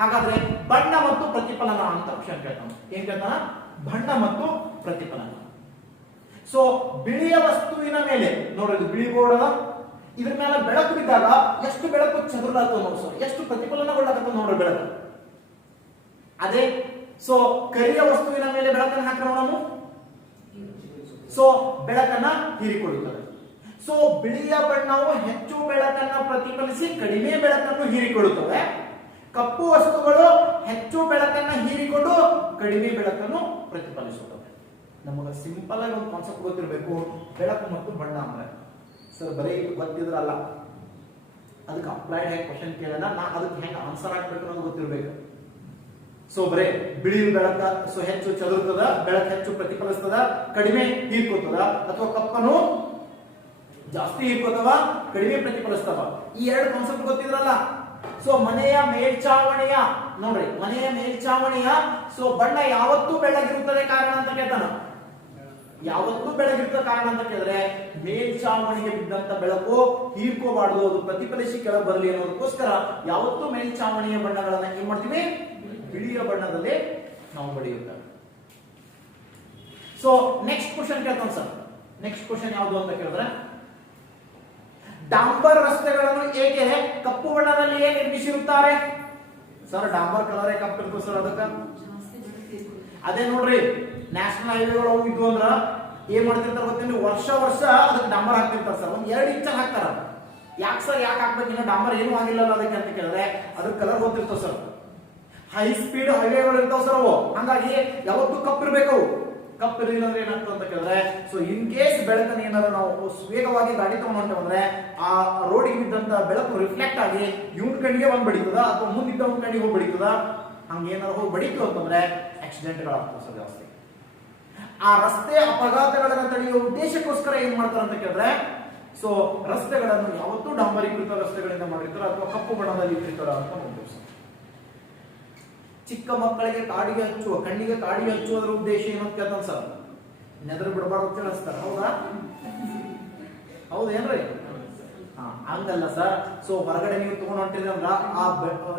ಹಾಗಾದ್ರೆ ಬಣ್ಣ ಮತ್ತು ಪ್ರತಿಫಲನ ಅಂತ ಆಪ್ಷನ್ ಕೇಳ್ತಾನ. ಏನ್ ಕೇಳ್ತಾನ? ಬಣ್ಣ ಮತ್ತು ಪ್ರತಿಫಲನ. ಸೊ ಬಿಳಿಯ ವಸ್ತುವಿನ ಮೇಲೆ ನೋಡ್ರಿ, ಬಿಳಿ ಬೋರ್ಡ್ ಅದ, ಇದ್ರ ಮೇಲೆ ಬೆಳಕು ಬಿದ್ದಾಗ ಎಷ್ಟು ಬೆಳಕು ಚದುರ್ಲಾಗ್ತದೆ ನೋಡಿ ಸರ್, ಎಷ್ಟು ಪ್ರತಿಫಲನಗೊಳ್ಳಾಗ್ತದೆ ನೋಡ್ರಿ ಬೆಳಕು. ಅದೇ ಸೊ ಕರಿಯ ವಸ್ತುವಿನ ಮೇಲೆ ಬೆಳಕನ್ನು ಹಾಕಿ ನೋಡೋಣ, ಸೊ ಬೆಳಕನ್ನ ಹೀರಿಕೊಳ್ಳುತ್ತದೆ. ಸೊ ಬಿಳಿಯ ಬಣ್ಣವು ಹೆಚ್ಚು ಬೆಳಕನ್ನ ಪ್ರತಿಫಲಿಸಿ ಕಡಿಮೆ ಬೆಳಕನ್ನು ಹೀರಿಕೊಳ್ಳುತ್ತವೆ. ಕಪ್ಪು ವಸ್ತುಗಳು ಹೆಚ್ಚು ಬೆಳಕನ್ನ ಹೀರಿಕೊಂಡು ಕಡಿಮೆ ಬೆಳಕನ್ನು ಪ್ರತಿಫಲಿಸುತ್ತವೆ. ನಮಗೆ ಸಿಂಪಲ್ ಆಗಿ ಒಂದು ಕಾನ್ಸೆಪ್ಟ್ ಗೊತ್ತಿರಬೇಕು, ಬೆಳಕು ಮತ್ತು ಬಣ್ಣ ಅಂದ್ರೆ. ಸರ್ ಬರೀ ಗೊತ್ತಿದ್ರಲ್ಲ, ಅದಕ್ಕೆ ಅಪ್ಲೈಡ್ ಹೆಂಗ್ ಕ್ವಶನ್ ಕೇಳೋಣ, ನಾ ಅದಕ್ಕೆ ಹೆಂಗ್ ಆನ್ಸರ್ ಹಾಕ್ಬೇಕು ಅನ್ನೋದು ಗೊತ್ತಿರಬೇಕು. ಸೊ ಬರೇ ಬಿಳಿ ಬೆಳಕ ಸೊ ಹೆಚ್ಚು ಚದುರ್ತದ, ಬೆಳಕು ಹೆಚ್ಚು ಪ್ರತಿಫಲಿಸ್ತದ, ಕಡಿಮೆ ಹೀರ್ಕೋತದ, ಅಥವಾ ಕಪ್ಪನು ಜಾಸ್ತಿ ಹೀರ್ಕೋತವ, ಕಡಿಮೆ ಪ್ರತಿಫಲಿಸ್ತವ. ಈ ಎರಡು ಕಾನ್ಸೆಪ್ಟ್ ಗೊತ್ತಿದ್ರಲ್ಲ. ಸೊ ಮನೆಯ ಮೇಲ್ಚಾವಣಿಯ ನೋಡ್ರಿ, ಮನೆಯ ಮೇಲ್ಚಾವಣಿಯ ಸೊ ಬಣ್ಣ ಯಾವತ್ತೂ ಬೆಳ್ಳಗಿರುತ್ತದೆ ಕಾರಣ ಅಂತ ಕೇಳ್ತಾನ. ಯಾವತ್ತೂ ಬೆಳಗಿರ್ತದ ಕಾರಣ ಅಂತ ಕೇಳಿದ್ರೆ ಮೇಲ್ಚಾವಣಿಗೆ ಬಿದ್ದಂತ ಬೆಳಕು ಹೀರ್ಕೋಬಾರ್ದು, ಅದು ಪ್ರತಿಫಲಿಸಿ ಕೆಳಗೆ ಬರಲಿ ಅನ್ನೋದಕ್ಕೋಸ್ಕರ ಯಾವತ್ತೂ ಮೇಲ್ಚಾವಣಿಯ ಬಣ್ಣಗಳನ್ನ ಏನ್ ಮಾಡ್ತೀವಿ, ಬಿಳಿಯ ಬಣ್ಣದಲ್ಲಿ ನಾವು ಬಳಿಯುತ್ತೇವೆ. ಸೊ ನೆಕ್ಸ್ಟ್ ಕ್ವಶನ್ ಕೇಳ್ತಾನೆ ಸರ್. ನೆಕ್ಸ್ಟ್ ಕ್ವಶನ್ ಯಾವುದು ಅಂತ ಕೇಳಿದ್ರೆ, ಡಾಂಬರ್ ರಸ್ತೆಗಳನ್ನು ಏಕೆ ಕಪ್ಪು ಬಣ್ಣದಲ್ಲಿಯೇ ನಿರ್ಮಿಸಿರುತ್ತಾರೆ? ಸರ್ ಡಾಂಬರ್ ಕಲರೇ ಕಪ್ಪು ಇರ್ತದೆ ಸರ್. ಅದಕ್ಕ ಅದೇ ನೋಡ್ರಿ, ನ್ಯಾಷನಲ್ ಹೈವೇಗಳು ಅವು ಇದ್ವು ಅಂದ್ರ ಏನ್ ಮಾಡ್ತಿರ್ತಾರೆ ಗೊತ್ತೇನ್ರಿ, ವರ್ಷ ವರ್ಷ ಅದಕ್ಕೆ ಡಾಂಬರ್ ಹಾಕ್ತಿರ್ತಾರೆ ಸರ್. ಒಂದ್ 2 ಇಂಚ್ ಹಾಕ್ತಾರ. ಯಾಕೆ ಸರ್, ಯಾಕೆ ಹಾಕ್ಬೇಕು, ಇನ್ನು ಡಾಂಬರ್ ಏನು ಆಗಿಲ್ಲ ಅದಕ್ಕೆ ಅಂತ ಕೇಳಿದ್ರೆ ಅದ್ರ ಕಲರ್ ಗೊತ್ತಿರ್ತವೆ ಸರ್. ಹೈ ಸ್ಪೀಡ್ ಹೈವೇಗಳು ಇರ್ತಾವ ಸರ್ ಅವು, ಹಂಗಾಗಿ ಯಾವತ್ತೂ ಕಪ್ಪಿರ್ಬೇಕು. ಕಪ್ಪು ಇರಲಿಲ್ಲ ಅಂದ್ರೆ ಏನಾಗ್ತದೆ ಅಂತ ಕೇಳಿದ್ರೆ, ಸೊ ಇನ್ ಕೇಸ್ ಬೆಳಕನ್ನು ಏನಾದ್ರು ನಾವು ವೇಗವಾಗಿ ಗಾಡಿ ತಗೊಂಡು ಹೊಂಟಂದ್ರೆ ಆ ರೋಡಿಗೆ ಬಿದ್ದಂತ ಬೆಳಕು ರಿಫ್ಲೆಕ್ಟ್ ಆಗಿ ಇವನ್ ಕಣ್ಣಿಗೆ ಬಂದ್ ಬಡಿತದ, ಅಥವಾ ಮುಂದಿದ್ದವನ್ ಕಣ್ಣಿಗೆ ಹೋಗಿ ಬಡಿತದ. ಹಂಗೇನಾದ್ರು ಹೋಗಿ ಬಡಿತು ಅಂತಂದ್ರೆ ಆಕ್ಸಿಡೆಂಟ್ಗಳಾಗ್ತವೆ ಸರ್ ಜಾಸ್ತಿ. ಆ ರಸ್ತೆ ಅಪಘಾತಗಳನ್ನು ತಡೆಯುವ ಉದ್ದೇಶಕ್ಕೋಸ್ಕರ ಏನ್ ಮಾಡ್ತಾರೆ ಅಂತ ಕೇಳಿದ್ರೆ, ಸೊ ರಸ್ತೆಗಳನ್ನು ಯಾವತ್ತೂ ಡಾಂಬರೀಕೃತ ರಸ್ತೆಗಳಿಂದ ಮಾಡಿರ್ತಾರೆ ಅಥವಾ ಕಪ್ಪು ಬಣ್ಣದಲ್ಲಿ ಇಟ್ಟಿರ್ತಾರ ಅಂತ ನೋಡ್ತೀವಿ ಸರ್. ಚಿಕ್ಕ ಮಕ್ಕಳಿಗೆ ಕಾಡಿಗೆ ಹಚ್ಚುವ, ಕಣ್ಣಿಗೆ ಕಾಡಿಗೆ ಹಚ್ಚುವುದರ ಉದ್ದೇಶ ಏನಂತ ಕೇಳ್ತಾನ ಸರ್, ನೆದರ್ ಬಿಡಬಾರ್ದು ಅಂತ ಹೇಳಿಸ್ತಾರ. ಹೌದಾ? ಹೌದೇನ್ರಿ? ಹಂಗಲ್ಲ ಸರ್. ಸೊ ಹೊರಗಡೆ ನೀವು ತಗೊಂಡ್ ಹೊಂಟಿದ್ರೆ ಅಂದ್ರ ಆ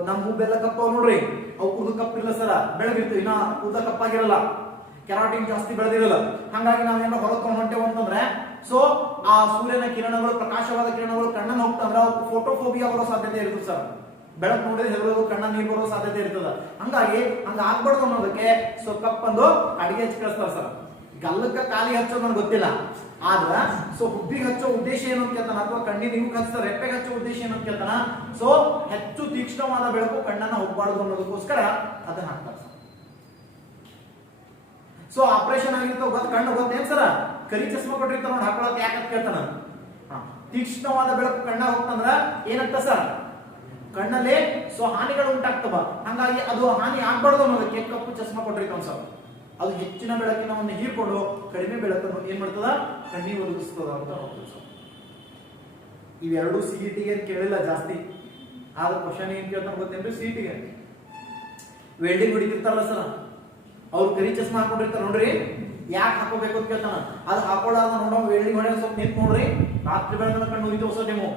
ನಮ್ಮ ಹೂಬೆಲ್ಲ ಕಪ್ಪ ನೋಡ್ರಿ, ಅವು ಕೂದ ಕಪ್ಪಿಲ್ಲ ಸರ್, ಬೆಳಗಿರ್ತೀವಿ, ಇನ್ನ ಕೂದ ಕಪ್ಪಾಗಿರಲ್ಲ, ಕೆರಾಟಿನ್ ಜಾಸ್ತಿ ಬೆಳೆದಿರಲ್ಲ. ಹಂಗಾಗಿ ನಾವೇನೋ ಹೊರ ತಗೊಂಡ್ ಹೊಂಟೇವ ಅಂತಂದ್ರೆ ಸೊ ಆ ಸೂರ್ಯನ ಕಿರಣಗಳು, ಪ್ರಕಾಶವಾದ ಕಿರಣಗಳು ಕಣ್ಣನ್ನು ಹೋಗ್ತಂದ್ರೆ ಫೋಟೋಫೋಬಿಯಾ ಬರೋ ಸಾಧ್ಯತೆ ಇರ್ತದೆ ಸರ್. ಬೆಳಕು ನೋಡಿದ್ರೆ ಹೆದರೋದು, ಕಣ್ಣ ನೀರು ಬರೋ ಸಾಧ್ಯತೆ ಇರ್ತದ. ಹಂಗಾಗಿ ಹಂಗ ಆಗ್ಬಾರ್ದು ಅನ್ನೋದಕ್ಕೆ ಸೊ ಕಪ್ಪಂದು ಅಡಿಗೆ ಹಚ್ಚಿ ಕಳಿಸ್ತಾರ ಸರ್. ಗಲ್ಲಕ್ಕ ಕಾಲಿ ಹಚ್ಚೋದು ನನಗೆ ಗೊತ್ತಿಲ್ಲ, ಆದ್ರ ಸೊ ಹುಬ್ಬಿಗೆ ಹಚ್ಚೋ ಉದ್ದೇಶ ಏನು ಅಂತ ಕೇಳ್ತಾನ, ಅಥವಾ ಕಣ್ಣಿನ ನೀವು ಹಚ್ತಾರ ರೆಪ್ಪೆಗೆ ಹಚ್ಚೋ ಉದ್ದೇಶ ಏನು ಅಂತ ಕೇಳ್ತಾನ. ಸೊ ಹೆಚ್ಚು ತೀಕ್ಷ್ಣವಾದ ಬೆಳಕು ಕಣ್ಣನ್ನ ಹೋಗ್ಬಾರ್ದು ಅನ್ನೋದಕ್ಕೋಸ್ಕರ ಅದನ್ನ ಹಾಕ್ತಾರ ಸರ್. ಸೊ ಆಪರೇಷನ್ ಆಗಿರ್ತಾವ ಗೊತ್ತ, ಕಣ್ಣು ಗೊತ್ತೇನ್ ಸರ, ಕರಿ ಚಸ್ಮಾ ಕೊಟ್ಟಿರ್ತಾರ ನೋಡಿ ಹಾಕೊಳಕ್, ಯಾಕಂತ ಕೇಳ್ತಾನ. ತೀಕ್ಷ್ಣವಾದ ಬೆಳಕು ಕಣ್ಣ ಹೋಗ್ತಂದ್ರ ಏನಂತ ಸರ್, ಕಣ್ಣಲ್ಲಿ ಸೊ ಹಾನಿಗಳು ಉಂಟಾಗ್ತವ. ಹಂಗಾಗಿ ಅದು ಹಾನಿ ಆಗ್ಬಾರ್ದು ಅನ್ನೋದಕ್ಕೆ ಕಪ್ಪು ಚಸ್ಮಾ ಕೊಟ್ಟಿರ್ತಾವ ಸರ್. ಅದು ಹೆಚ್ಚಿನ ಬೆಳಕಿನವನ್ನು ಹೀರ್ಕೊಂಡು ಕಡಿಮೆ ಬೆಳಕನ್ನು ಏನ್ ಮಾಡ್ತದ, ಕಣ್ಣಿಗೆ ಒದಗಿಸ್ತದ ಅಂತ ನೋಡ್ತೀವಿ ಸರ್. ಇವೆರಡು ಸಿಇಟಿಗೆ ಕೇಳಿಲ್ಲ ಜಾಸ್ತಿ, ಆದ್ರೆ ಕ್ವಶನ್ ಏನ್ ಕೇಳ್ತಾರ ಗೊತ್ತೇನ್ರಿ, ಸಿಇಟಿಗೆ ವೆಲ್ಡಿಂಗ್ ಹೊಡಿತಿರ್ತಾರಲ್ಲ ಸರ್, ಅವ್ರು ಕರಿ ಚಸ್ಮಾ ಹಾಕೊಂಡಿರ್ತಾರ ನೋಡ್ರಿ, ಯಾಕೆ ಹಾಕೋಬೇಕು ಅಂತ ಕೇಳ್ತಾನ. ಅದು ಹಾಕೊಳ್ಳಾದ ನೋಡೋ ವೆಲ್ಡಿಂಗ್ ಹೊಡೆಯೋದು ಸ್ವಲ್ಪ ನಿಂತು ನೋಡ್ರಿ, ರಾತ್ರಿ ಬೆಳಗನ ಕಣ್ಣು ಉರಿತು ಹೊಸ ನೀವು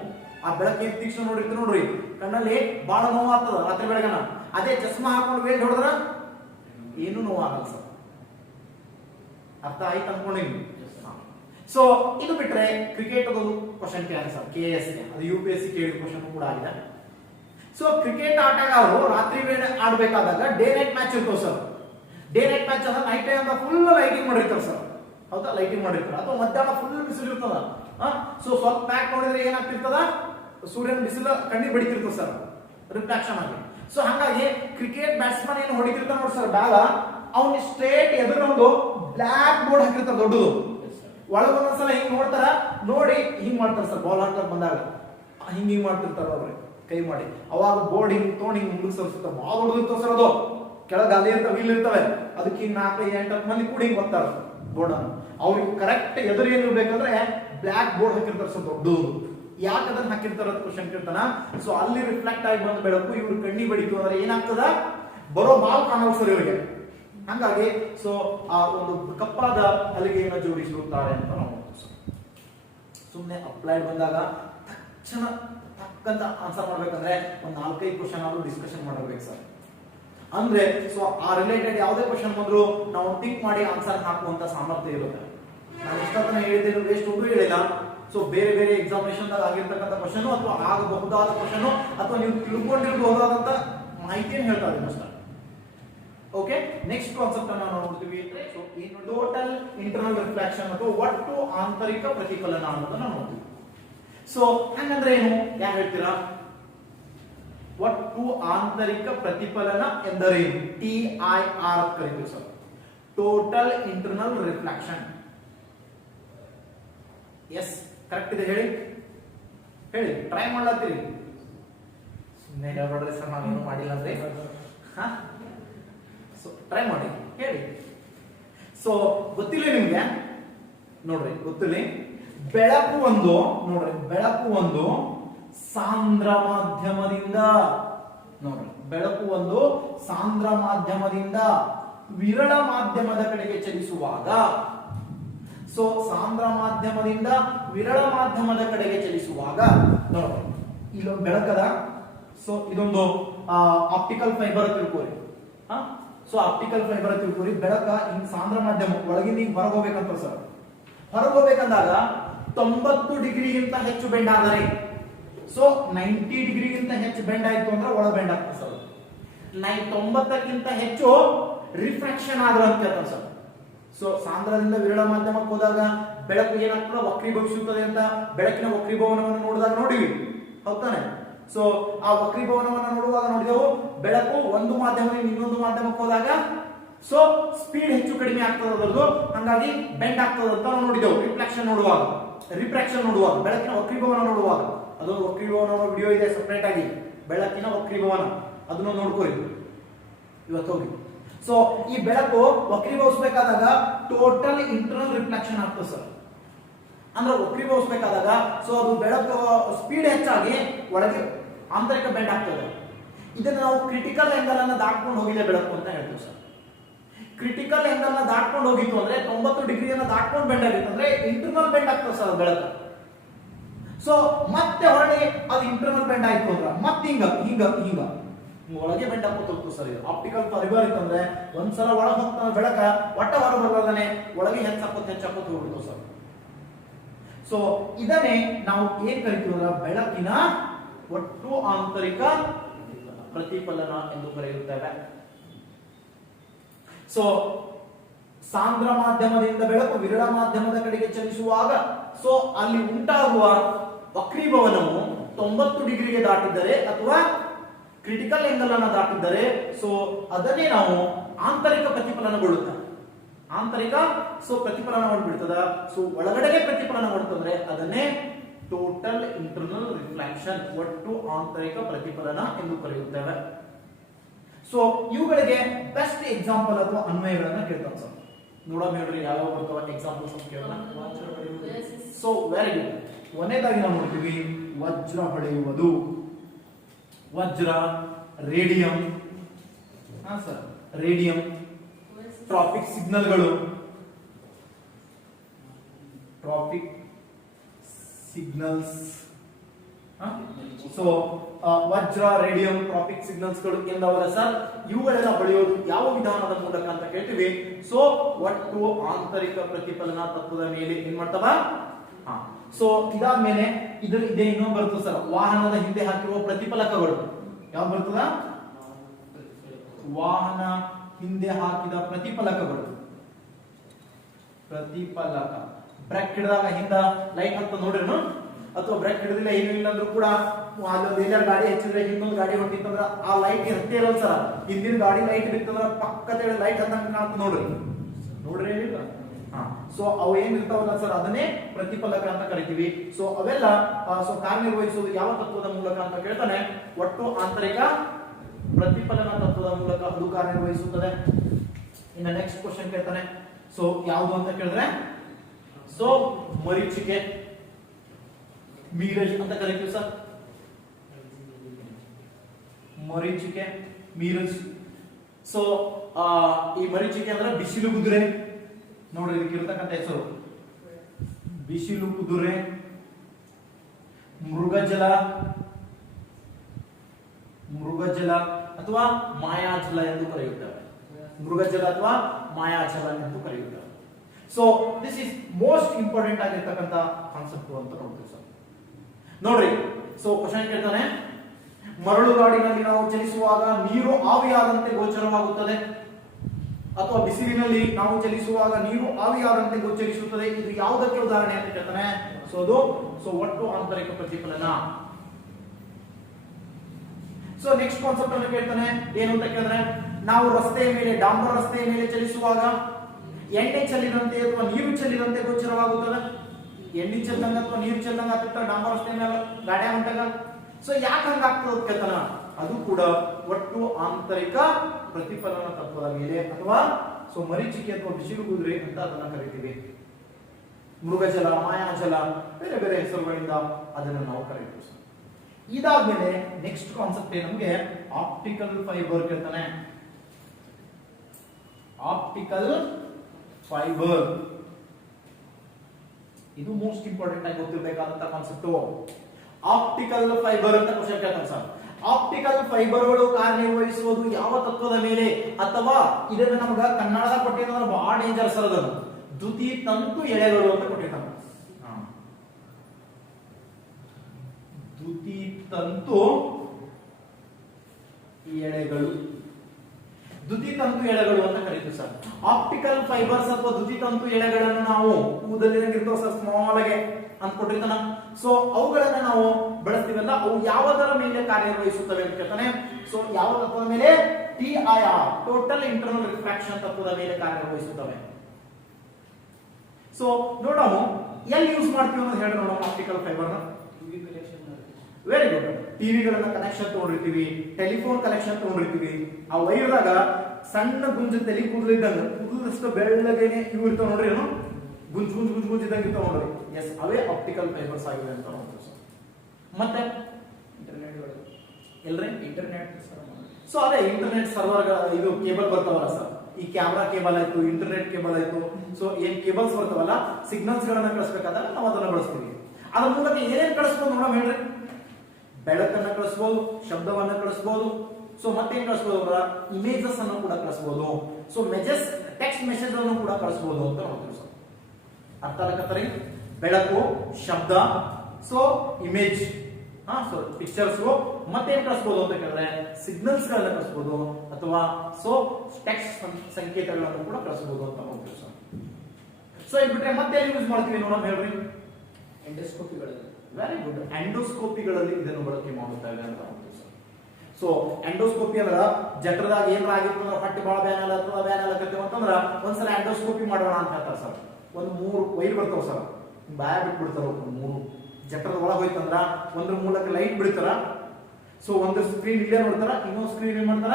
ಆ ಬೆಳಗ್ಗೆ ತೀಕ್ಷ್ಣ ನೋಡಿರ್ತೀವಿ ನೋಡ್ರಿ, ಕಣ್ಣಲ್ಲಿ ಬಹಳ ನೋವು ಆಗ್ತದ ರಾತ್ರಿ ಬೆಳಗನ. ಅದೇ ಚಸ್ಮಾ ಹಾಕೊಂಡು ವೇಲ್ ಹೊಡೆದ್ರ ಏನು ನೋವು ಆಗಲ್ಲ ಸರ್. ಅರ್ಥ ಆಯ್ತು ಅನ್ಕೊಂಡಿನಿ. ಸೊ ಇದು ಬಿಟ್ರೆ ಕ್ರಿಕೆಟ್ ಅದೊಂದು ಕ್ವಶನ್ ಕೇಳಿದೆ ಸರ್, KS ಗೆ, ಅದು UPSC ಕೇಳಿದ ಕ್ವಶನ್ ಕೂಡ ಆಗಿದೆ. ಸೊ ಕ್ರಿಕೆಟ್ ಆಟಗಾರರು ರಾತ್ರಿ ವೇಳೆ ಆಡ್ಬೇಕಾದಾಗ ಡೇ ನೈಟ್ ಮ್ಯಾಚ್ ಇರ್ತವೆ ಸರ್. ಡೇ ನೈಟ್ ಮ್ಯಾಚ್ ಅಂದ್ರೆ ನೈಟ್ ಟೈಮ್ ಅಂತ ಫುಲ್ ಲೈಟಿಂಗ್ ಮಾಡಿರ್ತಾರೆ ಸರ್, ಹೌದಾ, ಲೈಟಿಂಗ್ ಮಾಡಿರ್ತಾರೆ. ಅಥವಾ ಮಧ್ಯಾಹ್ನ ಫುಲ್ ಬಿಸಿಲು ಇರ್ತದ, ಸೊ ಸ್ವಲ್ಪ ಬ್ಯಾಕ್ ನೋಡಿದ್ರೆ ಏನಾಗ್ತಿರ್ತದ, ಸೂರ್ಯನ ಬಿಸಿಲು ಕಣ್ಣಿಗೆ ಬಡಿತಿರ್ತದೆ ಸರ್, ರಿಫ್ಲೆಕ್ಷನ್ ಆಗಿ. ಸೊ ಹಾಗಾಗಿ ಕ್ರಿಕೆಟ್ ಬ್ಯಾಟ್ಸ್ಮನ್ ಏನು ಹೊಡಿತಿರ್ತಾನೆ ನೋಡಿ ಸರ್ ಬಾಲ, ಅವ್ನ ಸ್ಟ್ರೇಟ್ ಎದುರೊಂದು ಬ್ಲಾಕ್ ಬೋರ್ಡ್ ಹಾಕಿರ್ತಾರೆ ದೊಡ್ಡದು, ಒಳಗೊಂದೊಂದ್ಸಲ ಹಿಂಗ್ ನೋಡ್ತಾರ, ನೋಡಿ ಹಿಂಗ್ ಮಾಡ್ತಾರ ಸರ್, ಬಾಲ್ ಹಾಕ್ಲಕ್ ಬಂದಾಗ ಹಿಂಗ್ ಮಾಡ್ತಿರ್ತಾರ ಅವ್ರಿಗೆ ಕೈ ಮಾಡಿ, ಅವಾಗ ಬೋರ್ಡ್ ಹಿಂಗ್ ತೊಗೊಂಡು ಹಿಂಗ್ ಮುಂದಕ್ಕೆ ಸರಿಸುತ್ತೆ, ಬಾಲ್ ಹೊಡೆದಿರ್ತಾವ ಸರ್, ಅದು ಕೆಳಗೆ ಅಲ್ಲಿ ಇರ್ತವೆ ವೀಲ್ ಇರ್ತವೆ, ಅದಕ್ಕೆ ಹಿಂಗ್ 4-5-8 ಮಂದಿ ಕೂಡ ಹಿಂಗ್ ಬರ್ತಾರ ಬೋರ್ಡ್ ಅನ್ನು. ಅವ್ರಿಗೆ ಕರೆಕ್ಟ್ ಎದುರು ಏನಿರ್ಬೇಕಂದ್ರೆ ಬ್ಲಾಕ್ ಬೋರ್ಡ್ ಹಾಕಿರ್ತಾರೆ ಸರ್ ದೊಡ್ಡದು. ಯಾಕೆ ಅದನ್ನ ಹಾಕಿರ್ತಾರ ಅಂತ ಕ್ವಶನ್ ಕೇಳ್ತಾನ. ಸೊ ಅಲ್ಲಿ ರಿಫ್ಲೆಕ್ಟ್ ಆಗಿ ಬಂದ ಬೆಳಕು ಇವ್ರು ಕಣ್ಣಿ ಬಡಿತು ಅಂದ್ರೆ ಏನಾಗ್ತದ, ಬರೋ ಬಾಲ್ ಕಾಣಲ್ಲ ಸರ್ ಇವರಿಗೆ. ಹಂಗಾಗಿ ಸೊ ಆ ಒಂದು ಕಪ್ಪಾದ ಹಲಿಗೆಯನ್ನು ಜೋಡಿಸಿರುತ್ತಾರೆ ಅಂತ ನಾವು ಸುಮ್ಮನೆ ಅಪ್ಲೈಡ್ ಬಂದಾಗ ತಕ್ಷಣ ತಕ್ಕಂತ ಆನ್ಸರ್ ಮಾಡ್ಬೇಕಂದ್ರೆ ಒಂದ್ 4-5 ಕ್ವಶನ್ ಆದ್ರೂ ಡಿಸ್ಕಷನ್ ಮಾಡಬೇಕು ಸರ್. ಅಂದ್ರೆ ಸೊ ಆ ರಿಲೇಟೆಡ್ ಯಾವುದೇ ಕ್ವಶನ್ ಬಂದ್ರು ನಾವು ಥಿಂಕ್ ಮಾಡಿ ಆನ್ಸರ್ ಹಾಕುವಂತ ಸಾಮರ್ಥ್ಯ ಇರುತ್ತೆ. ನಾನು ಇಷ್ಟೊತ್ತನ ಹೇಳಿದ್ದೇನೆ ವೇಸ್ಟ್ ಒಂದು ಹೇಳಿಲ್ಲ. ಸೊ ಬೇರೆ ಬೇರೆ ಎಕ್ಸಾಮಿನೇಷನ್ ಆಗಿರ್ತಕ್ಕಂಥ ಕ್ವಶನ್ ಅಥವಾ ಆಗಬಹುದಾದ ಕ್ವಶನ್ ಅಥವಾ ನೀವು ತಿಳ್ಕೊಂಡಿರಬಹುದಾದಂತ ಮಾಹಿತಿಯನ್ನು ಹೇಳ್ತಾ ಇದ್ದೀನಿ ಅಷ್ಟೇ. ಓಕೆ, ನೆಕ್ಸ್ಟ್ ಕಾನ್ಸೆಪ್ಟ್ ಅನ್ನು ನಾವು ನೋಡ್ತೀವಿ. ಸೊ ಈ ಟೋಟಲ್ ಇಂಟರ್ನಲ್ ರಿಫ್ಲೆಕ್ಷನ್ ಅಥವಾ ಒಟ್ಟು ಆಂತರಿಕ ಪ್ರತಿಫಲನ ಅನ್ನೋದನ್ನ ನೋಡ್ತೀವಿ. ಸೊ ಹಂಗಂದ್ರೆ ಏನು, ಯಾರು ಹೇಳ್ತೀರಾ? ಒಟ್ಟು ಆಂತರಿಕ ಪ್ರತಿಫಲನ ಎಂದರೇನು? TIR ಕರೀತೀವಿ sir, total internal reflection. Yes, correct ಇದೆ, ಹೇಳಿ ಹೇಳಿ, ಟ್ರೈ ಮಾಡ್ಲತ್ತೀರಿ, ಸುಮ್ಮನೆ ಹೇಳ್ಬೇಡ್ರಿ ಸರ್, ನಾವೇನು ಮಾಡಿಲ್ಲ ಅಂದ್ರೆ. ಸೊ ಟ್ರೈ ಮಾಡಿ ಹೇಳಿ. ಸೊ ಗೊತ್ತಿಲ್ಲ ನಿಮ್ಗೆ, ನೋಡ್ರಿ ಗೊತ್ತಿಲ್ಲ, ಬೆಳಕು ಒಂದು ನೋಡ್ರಿ, ಬೆಳಕು ಒಂದು ಸಾಂದ್ರ ಮಾಧ್ಯಮದಿಂದ, ನೋಡ್ರಿ ಬೆಳಕು ಒಂದು ಸಾಂದ್ರ ಮಾಧ್ಯಮದಿಂದ ವಿರಳ ಮಾಧ್ಯಮದ ಕಡೆಗೆ ಚಲಿಸುವಾಗ, ಸೊ ಸಾಂದ್ರ ಮಾಧ್ಯಮದಿಂದ ವಿರಳ ಮಾಧ್ಯಮದ ಕಡೆಗೆ ಚಲಿಸುವಾಗ ನೋಡ್ರಿ ಇಲ್ಲೊಂದು ಬೆಳಕದ. ಸೊ ಇದೊಂದು ಆಪ್ಟಿಕಲ್ ಫೈಬರ್ ತಿಳ್ಕೋರಿ. ಸೊ ಆಪ್ಟಿಕಲ್ ಫೈಬರ್ ತಿಳ್ಕೋರಿ, ಬೆಳಕ ಹಿಂಗ್ ಸಾಂದ್ರ ಮಾಧ್ಯಮ ಒಳಗಿಂದ ಹಿಂಗ್ ಹೊರಗೆ ಹೋಗ್ಬೇಕಂತ ಸರ್. ಹೊರಗೆ ಹೋಗ್ಬೇಕಂದಾಗ 90 ಡಿಗ್ರಿಗಿಂತ ಹೆಚ್ಚು ಬೆಂಡ್ ಆದರೆ, ಸೊ 90 ಡಿಗ್ರಿಗಿಂತ ಹೆಚ್ಚು ಬೆಂಡ್ ಆಯ್ತು ಅಂದ್ರೆ ಒಳ ಬೆಂಡ್ ಆಗ್ತದೆ ಸರ್. 90ಕ್ಕಿಂತ ಹೆಚ್ಚು ರಿಫ್ರಾಕ್ಷನ್ ಆದ್ರೆ ಅಂತ ಹೇಳ್ತಾರೆ ಸರ್. ಸೊ ಸಾಂದ್ರದಿಂದ ವಿರಳ ಮಾಧ್ಯಮಕ್ಕೆ ಹೋದಾಗ ಬೆಳಕು ಏನಾಗ್ತದೆ, ವಕ್ರೀಭವಿಸುತ್ತದೆ ಅಂತ ಬೆಳಕಿನ ವಕ್ರೀಭವನವನ್ನು ನೋಡಿದಾಗ ನೋಡಿವಿ, ಹೌದಾನೆ? ಸೊ ಆ ವಕ್ರೀಭವನವನ್ನು ನೋಡುವಾಗ ನೋಡಿದೆವು, ಬೆಳಕು ಒಂದು ಮಾಧ್ಯಮದಿಂದ ಇನ್ನೊಂದು ಮಾಧ್ಯಮಕ್ಕೆ ಹೋದಾಗ ಸೊ ಸ್ಪೀಡ್ ಹೆಚ್ಚು ಕಡಿಮೆ ಆಗ್ತದೆ ಅದರದ್ದು, ಹಾಗಾಗಿ ಬೆಂಡ್ ಆಗ್ತದೆ ಅಂತ ನಾವು ನೋಡಿದೆವು. ರಿಫ್ಲೆಕ್ಷನ್ ನೋಡುವಾಗ, ರಿಫ್ರಾಕ್ಷನ್ ನೋಡುವಾಗ, ಬೆಳಕಿನ ವಕ್ರೀಭವನ ನೋಡುವಾಗ, ಅದೊಂದು ವಕ್ರೀಭವನ ವಿಡಿಯೋ ಇದೆ ಸಪರೇಟ್ ಆಗಿ, ಬೆಳಕಿನ ವಕ್ರೀಭವನ, ಅದನ್ನು ನೋಡ್ಕೊಳ್ಳಿ ಇವತ್ತು ಹೋಗಿ. ಸೊ ಈ ಬೆಳಕು ವಕ್ರೀಭವಿಸಬೇಕಾದಾಗ ಟೋಟಲ್ ಇಂಟರ್ನಲ್ ರಿಫ್ಲೆಕ್ಷನ್ ಆಗ್ತದೆ ಸರ್. ಅಂದ್ರೆ ವಕ್ರೀಭವಿಸಬೇಕಾದಾಗ ಸೊ ಅದು ಬೆಳಕು ಸ್ಪೀಡ್ ಹೆಚ್ಚಾಗಿ ಒಳಗೆ ಆಂತರಿಕ ಬೆಂಡ್ ಆಗ್ತದೆ. ಇದನ್ನ ನಾವು ಕ್ರಿಟಿಕಲ್ ಆಂಗಲ್ ಅನ್ನ ದಾಟ್ಕೊಂಡು ಹೋಗಿದೆ ಬೆಳಕು ಅಂತ ಹೇಳ್ತೀವಿ ಸರ್. ಕ್ರಿಟಿಕಲ್ ಆಂಗಲ್ ನ ದಾಟ್ಕೊಂಡು ಹೋಗಿತ್ತು ಅಂದ್ರೆ 90 ಡಿಗ್ರಿಯನ್ನ ದಾಟ್ಕೊಂಡು ಬೆಂಡ್ ಆಗಿತ್ತು ಅಂದ್ರೆ ಇಂಟರ್ನಲ್ ಬೆಂಡ್ ಆಗ್ತದೆ ಸರ್ ಬೆಳಕು. ಸೊ ಮತ್ತೆ ಹೊರಗೆ ಅದು ಇಂಟರ್ನಲ್ ಬೆಂಡ್ ಆಯ್ತು ಅಂದ್ರೆ ಮತ್ತೆ ಹಿಂಗ ಹಿಂಗ ಹಿಂಗ ಒಳಗೆ ಬೆಂಡ್ ಹಾಕೋತು ಸರ್. ಇದು ಆಪ್ಟಿಕಲ್ ಫೈಬರ್ ಇತ್ತಂದ್ರೆ ಒಂದ್ಸಲ ಒಳಗೆ ಹೋಗ್ತಾನೆ ಬೆಳಕ, ಒಟ್ಟ ಹೊರ ಬರಲಾನೆ ಒಳಗೆ ಹೆಚ್ಚಾಕೋತ ಹೋಗ್ಬಿಡ್ತು ಸರ್. ಸೊ ಇದನ್ನೇ ನಾವು ಏನ್ ಕರಿತೀವಿ ಅಂದ್ರೆ ಬೆಳಕಿನ ಒಟ್ಟು ಆಂತರಿಕ ಪ್ರತಿಫಲನ ಎಂದು ಕರೆಯುತ್ತೇವೆ. ಸೊ ಸಾಂದ್ರ ಮಾಧ್ಯಮದಿಂದ ಬೆಳಕು ವಿರಳ ಮಾಧ್ಯಮದ ಕಡೆಗೆ ಚಲಿಸುವಾಗ ಸೊ ಅಲ್ಲಿ ಉಂಟಾಗುವ ವಕ್ರೀಭವನವು 90 ಡಿಗ್ರಿಗೆ ದಾಟಿದ್ದರೆ ಅಥವಾ ಕ್ರಿಟಿಕಲ್ ಆಂಗಲ್ ಅನ್ನು ದಾಟಿದ್ದರೆ ಸೊ ಅದನ್ನೇ ನಾವು ಆಂತರಿಕ ಪ್ರತಿಫಲನಗೊಳ್ಳುತ್ತೆ. ಆಂತರಿಕ ಸೊ ಪ್ರತಿಫಲನ ಮಾಡಿಬಿಡ್ತದ. ಸೊ ಒಳಗಡೆಗೆ ಪ್ರತಿಫಲನ ಮಾಡುತ್ತಂದ್ರೆ ಅದನ್ನೇ ಟೋಟಲ್ ಇಂಟರ್ನಲ್ ರಿಫ್ಲೆಕ್ಷನ್, ಒಟ್ಟು ಆಂತರಿಕ ಪ್ರತಿಫಲನ ಎಂದು ಕರೆಯುತ್ತೇವೆ. ಸೊ ಇವುಗಳಿಗೆ ಬೆಸ್ಟ್ ಎಕ್ಸಾಂಪಲ್ ಅಥವಾ ಅನ್ವಯಗಳನ್ನ ಕೇಳ್ತಾನೆ ಸರ್. ನೋಡೋಣ ಹೇಳ್ರಿ ಯಾವ ಬರ್ತಾವ ಎಕ್ಸಾಂಪಲ್ಸ್ ಅಂತ ಕೇಳೋಣ. So very good. ಒಂದನೇದಾಗಿ ನಾವು ನೋಡ್ತೀವಿ ವಜ್ರ ಹೊಳೆಯುವುದು. ವಜ್ರ, ರೇಡಿಯಂ, ಸರ್ ರೇಡಿಯಂ, ಟ್ರಾಫಿಕ್ ಸಿಗ್ನಲ್ಗಳು, ಟ್ರಾಫಿಕ್ ಸಿಗ್ನಲ್ಸ್. ಸೊ ವಜ್ರ, ರೇಡಿಯಂ, ಟ್ರಾಫಿಕ್ ಸಿಗ್ನಲ್ಸ್ ಗಳು ಎಂದವರ ಸರ್. ಇವುಗಳೆಲ್ಲ ಹೊಳೆಯೋದು ಯಾವ ವಿಧಾನದ ಮೂಲಕ ಅಂತ ಕೇಳ್ತೀವಿ. ಸೊ ಒಟ್ಟು ಆಂತರಿಕ ಪ್ರತಿಫಲನ ತತ್ವದ ಮೇಲೆ ಏನ್ ಮಾಡ್ತವ. ಸೊ ಇದಾದ್ಮೇಲೆ ಇದೇ ಇನ್ನೊಂದು ಬರ್ತದೆ ಸರ್, ವಾಹನದ ಹಿಂದೆ ಹಾಕಿರುವ ಪ್ರತಿಫಲಕಗಳು. ಯಾವ ಬರ್ತದ? ವಾಹನ ಹಿಂದೆ ಹಾಕಿದ ಪ್ರತಿಫಲಕಗಳು. ಬ್ರೇಕ್ ಹಿಡಿದಾಗ ಹಿಂದ ಲೈಟ್ ಹತ್ತ ನೋಡ್ರಿ, ಅಥವಾ ಬ್ರೇಕ್ ಹಿಡಿದಿಲ್ಲ ಏನು ಇಲ್ಲ ಅಂದ್ರೂ ಕೂಡ ಅಲ್ಲೊಂದು ಎಲ್ಲಾರು ಗಾಡಿ ಹೆಚ್ಚಿದ್ರೆ ಹಿಂದೊಂದು ಗಾಡಿ ಹೊಂಟಿತ್ತಂದ್ರ ಆ ಲೈಟ್ ಹತ್ತೇ ಇರಲ್ಲ ಸರ್. ಹಿಂದಿನ ಗಾಡಿ ಲೈಟ್ ಬಿತ್ತಂದ್ರ ಪಕ್ಕದ ಲೈಟ್ ಹತ್ತಂಗ ಕಾಣ್ತ ನೋಡ್ರಿ ಇಲ್ಲ. ಸೊ ಅವು ಏನಿರ್ತಾವಲ್ಲ ಸರ್ ಅದನ್ನೇ ಪ್ರತಿಫಲಕ ಅಂತ ಕರಿತೀವಿ. ಸೊ ಅವೆಲ್ಲ ಸೊ ಕಾರ್ಯನಿರ್ವಹಿಸುವುದು ಯಾವ ತತ್ವದ ಮೂಲಕ ಅಂತ ಕೇಳ್ತಾನೆ. ಒಟ್ಟು ಆಂತರಿಕ ಪ್ರತಿಫಲನ ತತ್ವದ ಮೂಲಕ ಅದು ಕಾರ್ಯನಿರ್ವಹಿಸುತ್ತದೆ. ಇನ್ನು ನೆಕ್ಸ್ಟ್ ಕ್ವಶನ್ ಕೇಳ್ತಾನೆ. ಸೊ ಯಾವುದು ಅಂತ ಕೇಳಿದ್ರೆ ಸೊ ಮರೀಚಿಕೆ, ಮಿರಜ್ ಅಂತ ಕರಿತೀವಿ ಸರ್. ಮರೀಚಿಕೆ, ಮಿರಜ್. ಸೊ ಈ ಮರೀಚಿಕೆ ಅಂದ್ರೆ ಬಿಸಿಲು ಕುದುರೆ ನೋಡ್ರಿ, ಇದಕ್ಕೆ ಇರ್ತಕ್ಕಂಥ ಹೆಸರು ಬಿಸಿಲು ಕುದುರೆ, ಮೃಗಜಲ ಅಥವಾ ಮಾಯಾಜಲ ಎಂದು ಕರೆಯುತ್ತಾರೆ. ಮೃಗಜಲ ಅಥವಾ ಮಾಯಾಜಲ ಎಂದು ಕರೆಯುತ್ತಾರೆ. So this is most important ಆಗಿರ್ತಕ್ಕಂಥ ಕಾನ್ಸೆಪ್ಟ್ ಅಂತ ನೋಡ್ತೀವಿ ಸರ್. ನೋಡ್ರಿ, ಸೊ ಕ್ವಶನ್ ಕೇಳ್ತಾನೆ, ಮರಳುಗಾಡಿನಲ್ಲಿ ನಾವು ಚಲಿಸುವಾಗ ನೀರು ಆವಿಯಾದಂತೆ ಗೋಚರವಾಗುತ್ತದೆ, ಅಥವಾ ಬಿಸಿಲಿನಲ್ಲಿ ನಾವು ಚಲಿಸುವಾಗ ನೀರು ಆವಿಯಾದಂತೆ ಗೋಚರಿಸುತ್ತದೆ. ಇದು ಯಾವುದಕ್ಕೆ ಉದಾಹರಣೆ ಅಂತ ಕೇಳ್ತಾನೆ. ಸೊ ಅದು ಒಟ್ಟು ಆಂತರಿಕ ಪ್ರತಿಫಲನ. ಸೊ ನೆಕ್ಸ್ಟ್ ಕಾನ್ಸೆಪ್ಟ್ ಅನ್ನು ಕೇಳ್ತಾನೆ. ಏನು ಅಂತ ಕೇಳಿದ್ರೆ, ನಾವು ರಸ್ತೆಯ ಮೇಲೆ, ಡಾಂಬರ್ ರಸ್ತೆಯ ಮೇಲೆ ಚಲಿಸುವಾಗ ಎಣ್ಣೆ ಚೆಲ್ಲಿದಂತೆ ಅಥವಾ ನೀರು ಚೆಲ್ಲಿದಂತೆ ಗೋಚರವಾಗುತ್ತದೆ. ಎಣ್ಣೆ ಚೆಲ್ಲಂಗ ಅಥವಾ ನೀರು ಚೆಲ್ಲಂಗ ಆಗ್ತಿರ್ತಾವ ಡಾಂಬರ್ ರಸ್ತೆ ಮೇಲೆ ಗಾಡಿ ಹೊಂಟಾಗ. ಸೊ ಯಾಕೆ ಹಂಗಾಗ್ತದೆ ಅಂತ ಕೇಳ್ತಾನ. ಅದು ಕೂಡ ಒಟ್ಟು ಆಂತರಿಕ ಪ್ರತಿಫಲನ ತತ್ವದ ಮೇಲೆ, ಅಥವಾ ಸೊ ಮರೀಚಿಕೆ ಅಥವಾ ಬಿಸಿಲು ಕುದುರೆ ಅಂತ ಅದನ್ನ ಕರಿತೀವಿ. ಮೃಗಜಲ, ಮಾಯಾಜಲ, ಬೇರೆ ಬೇರೆ ಹೆಸರುಗಳಿಂದ ಅದನ್ನು ನಾವು ಕರೀತೀವಿ. ಇದಾದ್ಮೇಲೆ ನೆಕ್ಸ್ಟ್ ಕಾನ್ಸೆಪ್ಟ್ ನಮಗೆ ಆಪ್ಟಿಕಲ್ ಫೈಬರ್ ಕೇಳ್ತಾನೆ. ಆಪ್ಟಿಕಲ್ ಫೈಬರ್ ಇದು ಮೋಸ್ಟ್ ಇಂಪಾರ್ಟೆಂಟ್ ಆಗಿ ಗೊತ್ತಿರಬೇಕಾದಂತ ಕಾನ್ಸೆಪ್ಟ್. ಆಪ್ಟಿಕಲ್ ಫೈಬರ್ ಅಂತ ಕ್ವಶನ್ ಕೇಳ್ತಾನೆ ಸರ್. ಆಪ್ಟಿಕಲ್ ಫೈಬರ್ಗಳು ಕಾರ್ಯನಿರ್ವಹಿಸುವುದು ಯಾವ ತತ್ವದ ಮೇಲೆ, ಅಥವಾ ಇದನ್ನ ನಮಗ ಕನ್ನಡದ ಕೊಟ್ಟಿದ್ರೆ ಬಹಳ ಡೇಂಜರ್ ಸರ್. ಅದನ್ನು ದ್ಯುತಿ ತಂತು ಎಳೆಗಳು ಅಂತ ಕೊಟ್ಟಿರ್ತಾನೆ. ದ್ಯುತಿ ತಂತು ಎಳೆಗಳು, ದ್ಯುತಿ ತಂತು ಎಳೆಗಳು ಅಂತ ಕರೀತೀವಿ ಸರ್. ಆಪ್ಟಿಕಲ್ ಫೈಬರ್ಸ್ ಅಥವಾ ದ್ಯುತಿ ತಂತು ಎಳೆಗಳನ್ನು ನಾವು ಕೂದಲಿನಂಗಿರ್ತಾವ ಸರ್, ಸ್ಮಾಲ್ ಆಗಿ ಅಂತ ಕೊಟ್ಟಿರ್ತಾನ. ಸೊ ಅವುಗಳನ್ನ ನಾವು ಬಳಸ್ತೀವಲ್ಲ, ಅವು ಯಾವುದರ ಮೇಲೆ ಕಾರ್ಯನಿರ್ವಹಿಸುತ್ತವೆ ಅಂತ ಕೇಳ್ತಾನೆ. ಸೊ ಯಾವ ತತ್ವದ ಮೇಲೆ? TIR, ಟೋಟಲ್ ಇಂಟರ್ನಲ್ ರಿಫ್ರಾಕ್ಷನ್ ತತ್ವದ ಮೇಲೆ ಕಾರ್ಯನಿರ್ವಹಿಸುತ್ತವೆ. ಸೊ ನೋಡೋಣ ಎಲ್ಲಿ ಯೂಸ್ ಮಾಡ್ತೀವಿ ಅನ್ನೋದು ಹೇಳಿ ನೋಡೋಣ. ಆಪ್ಟಿಕಲ್ ಫೈಬರ್ನ ವೆರಿ ಗುಡ್. ಟಿವಿಗಳನ್ನ ಕನೆಕ್ಷನ್ ತಗೊಂಡಿರ್ತೀವಿ, ಟೆಲಿಫೋನ್ ಕನೆಕ್ಷನ್ ತಗೊಂಡಿರ್ತೀವಿ. ಆ ವೈರ್ದಾಗ ಸಣ್ಣ ಗುಂಜು ತಲೆ ಕೂದಲಿದ್ದಂಗ, ಕೂದಲಷ್ಟು ಬೆಳ್ಳಗೇನೆ ಇವು ಇರ್ತಾವ ನೋಡ್ರಿ, ಏನು ಗುಂಜ್ ಇದ್ದಂಗೆ ಇರ್ತಾವ ನೋಡ್ರಿ. ಎಸ್, ಅವೇ ಆಪ್ಟಿಕಲ್ ಫೈಬರ್ಸ್ ಆಗಿವೆ ಅಂತ ನೋಡ್ತೀವಿ ಸರ್. ಮತ್ತೆ ಇಂಟರ್ನೆಟ್ ಸೊ ಅದೇ ಇಂಟರ್ನೆಟ್ ಸರ್ವರ್, ಇದು ಕೇಬಲ್ ಬರ್ತಾವಲ್ಲ ಸರ್, ಈ ಕ್ಯಾಮ್ರಾ ಕೇಬಲ್ ಆಯ್ತು, ಇಂಟರ್ನೆಟ್ ಕೇಬಲ್ ಆಯ್ತು. ಸೊ ಏನ್ ಕೇಬಲ್ಸ್ ಬರ್ತಾವಲ್ಲ, ಸಿಗ್ನಲ್ಸ್ ಗಳನ್ನ ಕಳಿಸ್ಬೇಕಾದಾಗ ನಾವು ಅದನ್ನ ಬಳಸ್ತೀವಿ. ಅದ್ರ ಮೂಲಕ ಏನೇನ್ ಕಳಿಸ್ಬೋದು ನೋಡೋಣ ಹೇಳ್ರಿ. ಬೆಳಕನ್ನ ಕಳಿಸಬಹುದು, ಶಬ್ದವನ್ನ ಕಳಿಸಬಹುದು. ಸೊ ಮತ್ತೇನ್ ಕಳಿಸಬಹುದು? ಇಮೇಜಸ್ ಅನ್ನು ಕೂಡ ಕಳಿಸಬಹುದು. ಸೊ ಟೆಕ್ಸ್ಟ್ ಮೆಸೇಜ್ ಅನ್ನು ಕೂಡ ಕಳಿಸಬಹುದು ಅಂತ ನೋಡ್ತೀವಿ ಸರ್. ಅರ್ಥ ಆಗತ್ತರಿ? ಬೆಳಕು, ಶಬ್ದ, ಸೊ ಇಮೇಜ್, ಸೊ ಪಿಕ್ಚರ್ಸ್, ಮತ್ತೇನ್ ಕಳಿಸಬಹುದು ಅಂತ ಕೇಳಿದ್ರೆ ಸಿಗ್ನಲ್ಸ್ ಗಳನ್ನ ಕಳಿಸಬಹುದು, ಅಥವಾ ಸೊ ಟೆಕ್ಸ್ಟ್ ಸಂಕೇತಗಳನ್ನು ಕೂಡ ಕಳಿಸಬಹುದು ಅಂತ ನೋಡ್ತೀವಿ ಸರ್. ಸೊ ಇದು ಬಿಟ್ರೆ ಮತ್ತೆ ಯೂಸ್ ಮಾಡ್ತೀವಿ ನೋಡೋಣ ಹೇಳ್ರಿ. ಎಂಡೋಸ್ಕೋಪಿಗಳಲ್ಲಿ. Very good. ಎಂಡೋಸ್ಕೋಪಿಗಳಲ್ಲಿ ಇದನ್ನು ಬಳಕೆ ಮಾಡುತ್ತೇವೆ ಅಂತ ನೋಡ್ತೀವಿ ಸರ್. ಸೊ ಎಂಡೋಸ್ಕೋಪಿ ಅಂದ್ರ ಜಠರದಾಗ ಏನಾರ ಆಗಿತ್ತು ಅಂದ್ರೆ ಹೊಟ್ಟೆ ಬಹಳ ಬ್ಯಾನಲ್ ಅಥವಾ ಬ್ಯಾನಲ್ ಆಗತ್ತೇವೆ ಅಂತಂದ್ರ ಒಂದ್ಸಲ ಎಂಡೋಸ್ಕೋಪಿ ಮಾಡೋಣ ಅಂತ ಹೇಳ್ತಾರೆ ಸರ್. ಒಂದು 3 ವೈರ್ ಬರ್ತಾವ ಸರ್, ಬಾಯ ಬಿಟ್ಬಿಡ್ತಾರ. 3 ಜಠರದ ಒಳಗೆ ಹೋಯ್ತಂದ್ರ ಒಂದ್ರ ಮೂಲಕ ಲೈಟ್ ಬಿಡ್ತಾರ. ಸೊ ಒಂದು ಸ್ಕ್ರೀನ್ ಇಲ್ಲೇ ನೋಡ್ತಾರ, ಇನ್ನೊಂದು ಸ್ಕ್ರೀನ್ ಏನ್ ಮಾಡ್ತಾರ,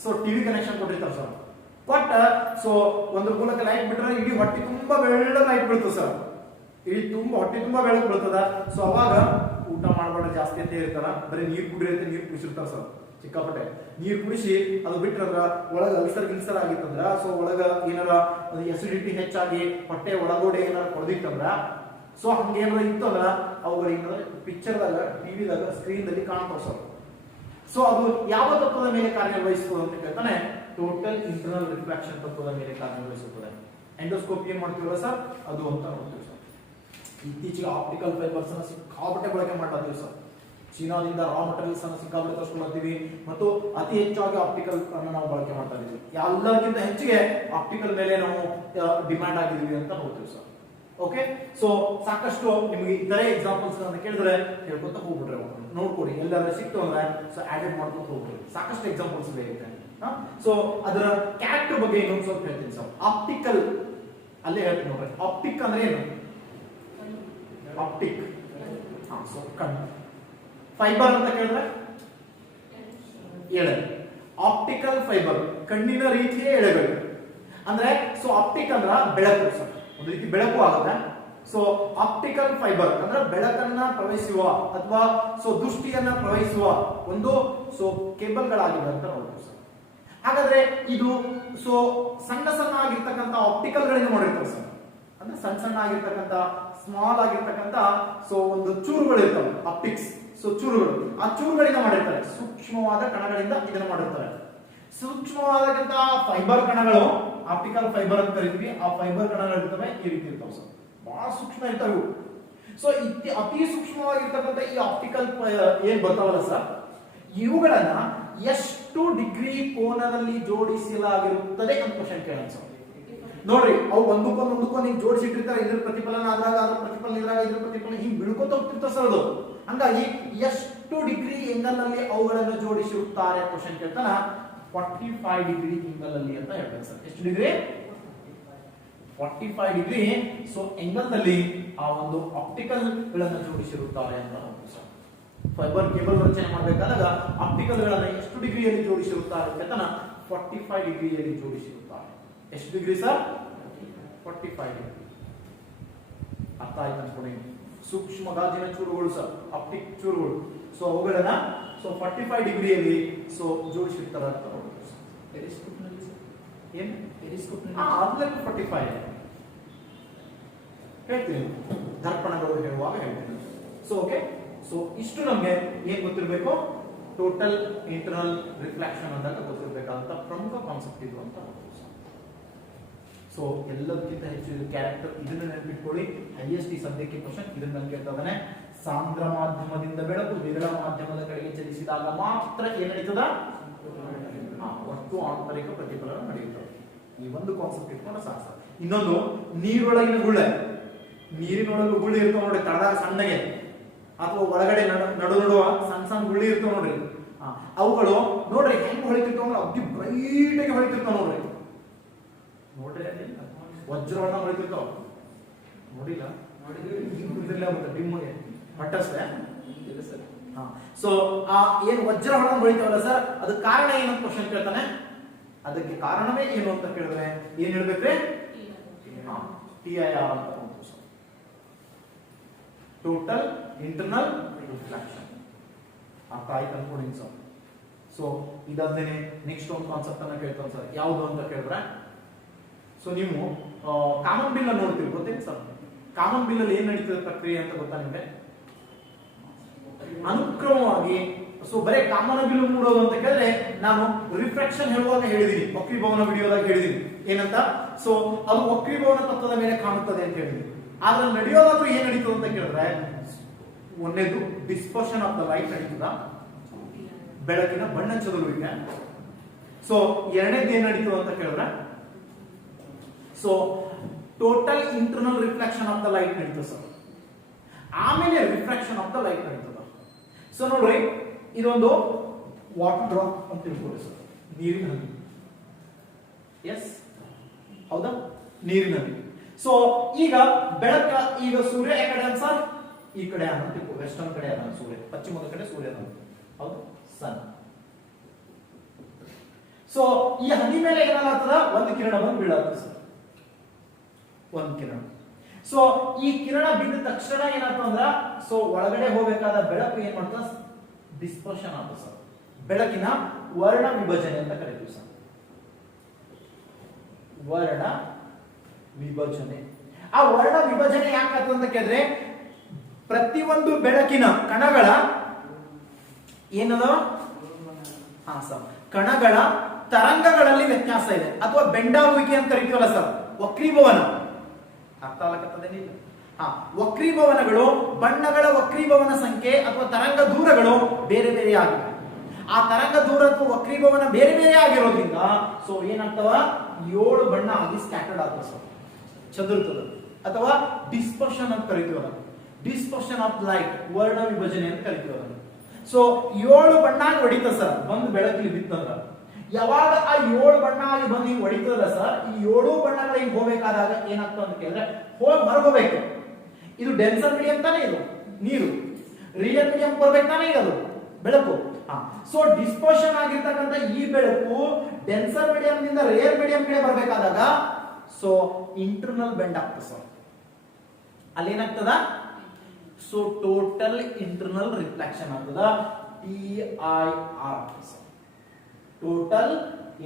ಸೊ ಟಿವಿ ಕನೆಕ್ಷನ್ ಕೊಟ್ಟಿರ್ತಾರ ಸರ್. ಬಟ್ ಸೊ ಒಂದ್ರ ಮೂಲಕ ಲೈಟ್ ಬಿಟ್ರೆ ಇಡೀ ಹೊಟ್ಟೆ ತುಂಬಾ ಬೆಳ್ಳಗ ಲೈಟ್ ಬೀಳ್ತದೆ ಸರ್. ಇಡೀ ಹೊಟ್ಟೆ ತುಂಬಾ ಬೆಳಕು ಬೀಳ್ತದ. ಸೊ ಅವಾಗ ಊಟ ಮಾಡಬೇಡ, ಜಾಸ್ತಿ ಅಂತ ಇರ್ತಾರ, ಬರೀ ನೀರ್ ಕುಡಿರಿ ಅಂತ ನೀರ್ ಕುಡಿಸಿರ್ತಾರ ಸರ್. ಸಿಕ್ಕಾಪಟ್ಟೆ ನೀರ್ ಕುಡಿಸಿ ಅದು ಬಿಟ್ರಂದ್ರ ಒಳಗ ಗಿಲ್ಸರ್ ಆಗಿತ್ತಂದ್ರ, ಸೊ ಒಳಗ ಏನಾರ ಎಸಿಡಿಟಿ ಹೆಚ್ಚಾಗಿ ಹೊಟ್ಟೆ ಒಳಗೋಡೆ ಏನಾರ ಕೊಡದಿತ್ತಂದ್ರ, ಸೊ ಹಂಗೇನಾರ ಇತ್ತಂದ್ರ ಅವುಗಳ ಏನಾರ ಪಿಕ್ಚರ್ದಾಗ, ಟಿವಿದಾಗ, ಸ್ಕ್ರೀನ್ ದಲ್ಲಿ ಕಾಣ್ತಾವ ಸರ್. ಸೊ ಅದು ಯಾವ ತತ್ವದ ಮೇಲೆ ಕಾರ್ಯನಿರ್ವಹಿಸುತ್ತದೆ ಅಂತ ಕೇಳ್ತಾನೆ. ಟೋಟಲ್ ಇಂಟರ್ನಲ್ ರಿಫ್ರಾಕ್ಷನ್ ತತ್ವದ ಮೇಲೆ ಕಾರ್ಯನಿರ್ವಹಿಸುತ್ತದೆ. ಎಂಡೋಸ್ಕೋಪಿ ಏನ್ ಮಾಡ್ತೀವಲ್ಲ ಸರ್, ಅದು ಅಂತ ನೋಡ್ತೀವಿ ಸರ್. ಇತ್ತೀಚೆಗೆ ಆಪ್ಟಿಕಲ್ ಫೈಬರ್ಸ್ ಸಿಕ್ಕಾಪಟ್ಟೆ ಬಳಕೆ ಮಾಡ್ತೀವಿ ಸರ್. ಚೀನಾದಿಂದ ರಾ ಮಟೀರಿಯಲ್ಸ್ ಅನ್ನು ಸಿಕ್ಕಾಪಟ್ಟೆ ತರಿಸ್ಕೊಳ್ತೀವಿ ಮತ್ತು ಅತಿ ಹೆಚ್ಚಾಗಿ ಆಪ್ಟಿಕಲ್ ಅನ್ನು ನಾವು ಬಳಕೆ ಮಾಡ್ತಾ ಇದೀವಿ. ಎಲ್ಲಕ್ಕಿಂತ ಹೆಚ್ಚಿಗೆ ಆಪ್ಟಿಕಲ್ ಮೇಲೆ ನಾವು ಡಿಮ್ಯಾಂಡ್ ಆಗಿದೀವಿ ಅಂತ ನೋಡ್ತೀವಿ ಸರ್. ಓಕೆ, ಸೊ ಸಾಕಷ್ಟು ನಿಮಗೆ ಇತರೆ ಎಕ್ಸಾಂಪಲ್ಸ್ ಅನ್ನು ಕೇಳಿದ್ರೆ ಹೇಳ್ಕೊತ ಹೋಗ್ಬಿಟ್ರೆ ನೋಡ್ಕೊಡಿ, ಎಲ್ಲಾದ್ರೂ ಸಿಕ್ತು ಅಂದ್ರೆ ಸೊ ಆಡೆಡ್ ಮಾಡ್ಕೊಂಡು ಹೋಗ್ಬಿಡ್ರಿ. ಸಾಕಷ್ಟು ಎಕ್ಸಾಂಪಲ್ಸ್ ಬೇಕಿದೆ. ಸೊ ಅದರ ಕ್ಯಾರೆಕ್ಟರ್ ಬಗ್ಗೆ ಇನ್ನೊಂದು ಸ್ವಲ್ಪ ಹೇಳ್ತೀನಿ ಸರ್. ಆಪ್ಟಿಕಲ್ ಅಲ್ಲೇ ಹೇಳ್ತೀನಿ ನೋಡ್ರಿ. ಆಪ್ಟಿಕ್ ಅಂದ್ರೆ ಏನು? ಆಪ್ಟಿಕ್ ಸೊ ಕಣ್ಣು. ಫೈಬರ್ ಅಂತ ಕೇಳಿದ್ರೆ ಎಳೆ. ಆಪ್ಟಿಕಲ್ ಫೈಬರ್ ಕಣ್ಣಿನ ರೀತಿಯ ಎಳೆಗಳು ಅಂದ್ರೆ ಸೊ ಆಪ್ಟಿಕ್ ಅಂದ್ರ ಬೆಳಕು ಸರ್, ಒಂದು ರೀತಿ ಬೆಳಕು ಆಗುತ್ತೆ. ಸೊ ಆಪ್ಟಿಕಲ್ ಫೈಬರ್ ಅಂದ್ರೆ ಬೆಳಕನ್ನ ಪ್ರವಹಿಸುವ ಅಥವಾ ಸೊ ದೃಷ್ಟಿಯನ್ನ ಪ್ರವಹಿಸುವ ಒಂದು ಸೊ ಕೇಬಲ್ಗಳಾಗಿವೆ ಅಂತ ನೋಡ್ತೀವಿ ಸರ್. ಹಾಗಾದ್ರೆ ಇದು ಸೊ ಸಣ್ಣ ಸಣ್ಣ ಆಗಿರ್ತಕ್ಕಂಥ ಆಪ್ಟಿಕಲ್ ಗಳಿಂದ ಮಾಡಿರ್ತಾರೆ ಸರ್. ಅಂದ್ರೆ ಸಣ್ಣ ಸಣ್ಣ ಆಗಿರ್ತಕ್ಕಂಥ ಸ್ಮಾಲ್ ಆಗಿರ್ತಕ್ಕಂಥ ಸೊ ಒಂದು ಚೂರುಗಳು ಇರ್ತವೆ ಆಪ್ಟಿಕ್ಸ್. ಸೊ ಚೂರುಗಳು, ಆ ಚೂರುಗಳಿಂದ ಮಾಡಿರ್ತಾರೆ, ಸೂಕ್ಷ್ಮವಾದ ಕಣಗಳಿಂದ ಇದನ್ನ ಮಾಡಿರ್ತಾರೆ. ಸೂಕ್ಷ್ಮವಾದಂತ ಫೈಬರ್ ಕಣಗಳು ಆಪ್ಟಿಕಲ್ ಫೈಬರ್ ಅಂತ ಕರಿತೀವಿ. ಆ ಫೈಬರ್ ಕಣಗಳು ಇರ್ತವೆ, ಈ ರೀತಿ ಇರ್ತವೆ ಸರ್, ಬಹಳ ಸೂಕ್ಷ್ಮ ಇರ್ತವೆ ಇವು. ಸೊ ಅತಿ ಸೂಕ್ಷ್ಮವಾಗಿರ್ತಕ್ಕಂಥ ಈ ಆಪ್ಟಿಕಲ್ ಏನ್ ಬರ್ತಾವಲ್ಲ ಸರ್, ಇವುಗಳನ್ನ ಎಷ್ಟು ಡಿಗ್ರಿ ಕೋನದಲ್ಲಿ ಜೋಡಿಸಲಾಗಿರುತ್ತದೆ ಅಂತ ಕ್ವಶನ್ ಕೇಳೋಣ ಸರ್. ನೋಡ್ರಿ, ಅವು ಒಂದಕ್ಕೊಂದು ಹಿಂಗ್ ಜೋಡಿಸಿಟ್ಟಿರ್ತಾರೆ. ಇದ್ರ ಪ್ರತಿಫಲನ ಆದಾಗ ಅದ್ರ ಪ್ರತಿಫಲನ ಇದ್ರಾಗ ಇದ್ರ ಪ್ರತಿಫಲನ ಹಿಂಗ್ ಬಿಡ್ಕೋತ ಹೋಗ್ತಿರ್ತಾರೆ ಸರ್ ಅದು. ಹಂಗಾಗಿ ಎಷ್ಟು ಡಿಗ್ರಿ ಎಂಗಲ್ ನಲ್ಲಿ ಅವುಗಳನ್ನು ಜೋಡಿಸಿರುತ್ತಾರೆ ಕ್ವಶನ್ ಕೇಳ್ತಾನ. 45 ಡಿಗ್ರಿ ಎಂಗಲ್ ಅಲ್ಲಿ ಅಂತ ಹೇಳ್ತಾರೆ ಸರ್. ಎಷ್ಟು ಡಿಗ್ರಿ? 45 ಡಿಗ್ರಿ ಸೊ ಎಂಗಲ್ ನಲ್ಲಿ ಆ ಒಂದು ಆಪ್ಟಿಕಲ್ ಗಳನ್ನು ಜೋಡಿಸಿರುತ್ತಾರೆ ಅಂತ ಹೇಳ್ತಾರೆ ಸರ್. ಫೈಬರ್ ಕೇಬಲ್ ರಚನೆ ಮಾಡಬೇಕಾದಾಗ ಆಪ್ಟಿಕಲ್ ಗಳನ್ನ ಎಷ್ಟು ಡಿಗ್ರಿಯಲ್ಲಿ ಜೋಡಿಸಿರುತ್ತಾರೆ ಅಂತ 45 ಡಿಗ್ರಿಯಲ್ಲಿ ಜೋಡಿಸಿರುತ್ತಾರೆ. ಎಷ್ಟು ಡಿಗ್ರಿ ಸರ್? 45 ಡಿಗ್ರಿ. ಅರ್ಥ ಆಯ್ತು ಅನ್ಕೊಳ್ಳಿ. ಸೂಕ್ಷ್ಮ ಗಾಜಿನ ಚೂರುಗಳು ಸರ್, ಆಪ್ಟಿಕ್ ಚೂರುಗಳು. ಸೊ ಅವುಗಳನ್ನ ಸೊ 45 ಡಿಗ್ರಿಯಲ್ಲಿ ಸೊ ಜೋಡಿಸಿರ್ತಾರೆ ಅಂತ ನೋಡ್ತೀವಿ. ಟೆಲಿಸ್ಕೋಪ್ ನಲ್ಲಿ ಏನು ಟೆಲಿಸ್ಕೋಪ್ ನಲ್ಲಿ ಅದರಲ್ಲಿ 45 ಹೇಳ್ತೀನಿ, ದರ್ಪಣಗಳು ಹೇಳುವಾಗ ಹೇಳ್ತೀನಿ. ಸೊ ಓಕೆ, ಸೊ ಇಷ್ಟು ನಮಗೆ ಏನ್ ಗೊತ್ತಿರಬೇಕು? ಟೋಟಲ್ ಇಂಟರ್ನಲ್ ರಿಫ್ಲೆಕ್ಷನ್ ಅಂದಾಗ ಗೊತ್ತಿರಬೇಕಾದಂತ ಪ್ರಮುಖ ಕಾನ್ಸೆಪ್ಟ್ ಇದು ಅಂತ ನೋಡ್ತೀವಿ. ಸೊ ಎಲ್ಲದಕ್ಕಿಂತ ಹೆಚ್ಚು ಇದು ಕ್ಯಾರೆಕ್ಟರ್, ಇದನ್ನ ನೆನಪಿಟ್ಕೊಳ್ಳಿ. ಹೈಯೆಸ್ಟ್ ಈ ಸದ್ಯಕ್ಕೆ ಕ್ವಶನ್ ಇದನ್ನ ಕೇಳ್ತಾ ಇದ್ದಾನೆ. ಸಾಂದ್ರ ಮಾಧ್ಯಮದಿಂದ ಬೆಳಕು ವಿರಳ ಮಾಧ್ಯಮದ ಕಡೆಗೆ ಚಲಿಸಿದಾಗ ಮಾತ್ರ ಏನ್ ನಡೀತದ? ವಸ್ತು ಆಂತರಿಕ ಪ್ರತಿಫಲನ ನಡೆಯುತ್ತದೆ. ಈ ಒಂದು ಕಾನ್ಸೆಪ್ಟ್ ಇಟ್ಕೊಂಡು ಸಾಕು ಸರ್. ಇನ್ನೊಂದು, ನೀರೊಳಗಿನ ಗುಳ್ಳೆ. ನೀರಿನೊಳಗೆ ಗುಳ್ಳಿ ಇರ್ತಾವ ನೋಡಿ, ತಳದಾಗ ಸಣ್ಣಗೆ ಅಥವಾ ಒಳಗಡೆ ನಡುವ ಸಣ್ಣ ಸಣ್ಣ ಗುಳ್ಳಿ ಇರ್ತಾವ ನೋಡ್ರಿ. ಅವುಗಳು ನೋಡ್ರಿ ಹೆಂಗ್ ಹೊಳಿತಿರ್ತಾವ, ಅತಿ ಬ್ರೈಟ್ ಆಗಿ ಹೊಳಿತಿರ್ತಾವ ನೋಡ್ರಿ. ನೋಡ್ರಿ ವಜ್ರವನ್ನ ಹೊಳಿತಿರ್ತಾವ, ನೋಡಿಲ್ಲ? ಸೊ ಆ ಏನ್ ವಜ್ರ ಹೊಳ ಹೊಳಿತಾವಲ್ಲ ಸರ್, ಅದಕ್ಕೆ ಕಾರಣ ಏನು ಅಂತ ಕ್ವಶನ್ ಕೇಳ್ತಾನೆ. ಅದಕ್ಕೆ ಕಾರಣವೇ ಏನು ಅಂತ ಕೇಳಿದ್ರೆ ಏನ್ ಹೇಳ್ಬೇಕ್ರಿ? TIR ಅಂತ ಟೋಟಲ್ ಇಂಟರ್ನಲ್ ರಿಫ್ಲೆಕ್ಷನ್. ಅರ್ಥ ಆಯ್ತು ಅನ್ಕೊಂಡಿನಿ ಸರ್. ಸೊ ಇದಾದ್ಮೇಲೆ ನೆಕ್ಸ್ಟ್ ಒಂದು ಕಾನ್ಸೆಪ್ಟ್ ಅನ್ನ ಕೇಳ್ತಾನೆ ಸರ್. ಯಾವುದು ಅಂತ ಕೇಳಿದ್ರೆ, ಸೊ ನೀವು ಕಾಮನ್ ಬಿಲ್ ಅನ್ನು ನೋಡ್ತೀವಿ, ಗೊತ್ತೇನು ಸರ್? ಕಾಮನ್ ಬಿಲ್ ಅಲ್ಲಿ ಏನ್ ನಡೀತದೆ ಪ್ರಕ್ರಿಯೆ ಅಂತ ಗೊತ್ತಾ ನಿಮ್ಗೆ? ಅನುಕ್ರಮವಾಗಿ ಸೊ ಬರೇ ಕಾಮನ್ ಬಿಲ್ ಮೂಡೋದು ಅಂತ ಕೇಳಿದ್ರೆ, ನಾನು ರಿಫ್ರಾಕ್ಷನ್ ಹೇಳುವಾಗ ಹೇಳಿದೀನಿ, ವಕ್ರೀಭವನ ವಿಡಿಯೋದಾಗ ಹೇಳಿದೀನಿ ಏನಂತ. ಸೊ ಅದು ವಕ್ರೀಭವನ ತತ್ವದ ಮೇಲೆ ಕಾಣುತ್ತದೆ ಅಂತ ಹೇಳಿದೀನಿ. ಆದ್ರೆ ನಡೆಯೋದಾದ್ರೂ ಏನ್ ನಡೀತದೆ ಅಂತ ಕೇಳಿದ್ರೆ, ಒಂದೇದು ಡಿಸ್ಪರ್ಷನ್ ಆಫ್ ದ ಲೈಟ್ ನಡೀತದ, ಬೆಳಕಿನ ಬಣ್ಣ ಚದುರುವಿಕೆ. ಸೊ ಎರಡನೇದು ಏನ್ ನಡೀತದೆ ಅಂತ ಕೇಳಿದ್ರೆ, so total internal reflection of the light ನಡೀತದೆ ಸರ್. ಆಮೇಲೆ ರಿಫ್ರಾಕ್ಷನ್ ಆಫ್ ದ ಲೈಟ್ ನಡೀತದ. ಸೊ ನೋಡ್ರಿ, ಇದೊಂದು ವಾಟರ್ ಡ್ರಾಪ್ ಅಂತ ತಿಳ್ಕೊಳ್ಳಿ ಸರ್, ನೀರಿನ ಹನಿ. ಎಸ್ ಹೌದಾ, ನೀರಿನ ಹನಿ. ಸೊ ಈಗ ಬೆಳಕ, ಈಗ ಸೂರ್ಯ ಈ ಕಡೆ ಸರ್, ಈ ಕಡೆ ಅಂತ ತಿಳ್ಕೊ, ವೆಸ್ಟರ್ನ್ ಕಡೆ ಅದ ಸೂರ್ಯ, ಪಶ್ಚಿಮದ ಕಡೆ ಸೂರ್ಯ ಅದ, ಹೌದು ಸನ್. ಸೊ ಈ ಹನಿ ಮೇಲೆ ಏನಾಗ್ತದ? ಒಂದು ಕಿರಣ ಬಂದು ಬೀಳಾಗ್ತದೆ ಸರ್, ಒಂದು ಕಿರಣ. ಸೊ ಈ ಕಿರಣ ಬಿದ್ದ ತಕ್ಷಣ ಏನಾಗ್ತದ ಅಂದ್ರ, ಸೊ ಒಳಗಡೆ ಹೋಗಬೇಕಾದ ಬೆಳಕು ಏನ್ ಮಾಡ್ತದ? ಡಿಸ್ಪರ್ಷನ್ ಆಗ್ತದೆ ಸರ್. ಬೆಳಕಿನ ವರ್ಣ ವಿಭಜನೆ ಅಂತ ಕರೀತೀವಿ ಸರ್, ವರ್ಣ ವಿಭಜನೆ. ಆ ವರ್ಣ ವಿಭಜನೆ ಯಾಕಾಗ್ತದೆ ಅಂತ ಕೇಳಿದ್ರೆ, ಪ್ರತಿಯೊಂದು ಬೆಳಕಿನ ಕಣಗಳ ಏನದ ಸರ್, ಕಣಗಳ ತರಂಗಗಳಲ್ಲಿ ವ್ಯತ್ಯಾಸ ಇದೆ, ಅಥವಾ ಬೆಂಡಾಗುವಿಕೆ ಅಂತ ಕರಿತೀವಲ್ಲ ಸರ್, ವಕ್ರೀಭವನ. ಅರ್ಥ ಆಗತ್ತದೇನಿಲ್ಲ? ವಕ್ರೀಭವನಗಳು ಬಣ್ಣಗಳ ವಕ್ರೀಭವನ ಸಂಖ್ಯೆ ಅಥವಾ ತರಂಗ ದೂರಗಳು ಬೇರೆ ಬೇರೆ ಆಗಿವೆ. ಆ ತರಂಗ ದೂರ ಅಥವಾ ವಕ್ರೀಭವನ ಬೇರೆ ಬೇರೆ ಆಗಿರೋದ್ರಿಂದ ಸೊ ಏನಾಗ್ತವ 7 ಬಣ್ಣ ಆಗಿ ಸ್ಕ್ಯಾಟರ್ಡ್ ಆಗ್ತದೆ ಸರ್, ಚದುರ್ತದ ಅಥವಾ ಡಿಸ್ಪರ್ಷನ್ ಅಂತ ಕರಿತೀವಿ. ಡಿಸ್ಪರ್ಷನ್ ಆಫ್ ಲೈಟ್, ವರ್ಣ ವಿಭಜನೆ ಅಂತ ಕರಿತೀವಿ ಅದನ್ನು. ಸೊ 7 ಬಣ್ಣ ಆಗಿ ಹೊಡಿತದ ಸರ್ ಬಂದು ಬೆಳಕಲ್ಲಿ ಬಿತ್ತಂದ್ರ. ಯಾವಾಗ ಆ 7 ಬಣ್ಣ ಆಗಿ ಬಂದು ಹಿಂಗ್ ಹೊಡಿತದಲ್ಲ ಸರ್, ಈ 7 ಬಣ್ಣಗಳ ಹಿಂಗ್ ಹೋಗ್ಬೇಕಾದಾಗ ಏನಾಗ್ತದೆ ಅಂತ ಕೇಳಿದ್ರೆ ಹೋಗಿ ಹೊರಗೋಗ್ಬೇಕು. ಇದು ಡೆನ್ಸರ್ ಮೀಡಿಯಂ ತಾನೇ, ಇದು ನೀರು ರಿಯಲ್ ಮೀಡಿಯಂ ಬರ್ಬೇಕು ತಾನೇ ಈಗ ಅದು ಬೆಳಕು. ಸೊ ಡಿಸ್ಪರ್ಷನ್ ಆಗಿರ್ತಕ್ಕಂಥ ಈ ಬೆಳಕು ಡೆನ್ಸರ್ ಮೀಡಿಯಂ ನಿಂದ ರೇರ್ ಮೀಡಿಯಂ ಕಡೆ ಬರಬೇಕಾದಾಗ ಸೊ ಇಂಟರ್ನಲ್ ಬೆಂಡ್ ಆಗ್ತದೆ ಸರ್. ಅಲ್ಲಿ ಏನಾಗ್ತದ, ಸೊ ಟೋಟಲ್ ಇಂಟರ್ನಲ್ ರಿಫ್ಲೆಕ್ಷನ್ ಆಗ್ತದ, TIR ಟೋಟಲ್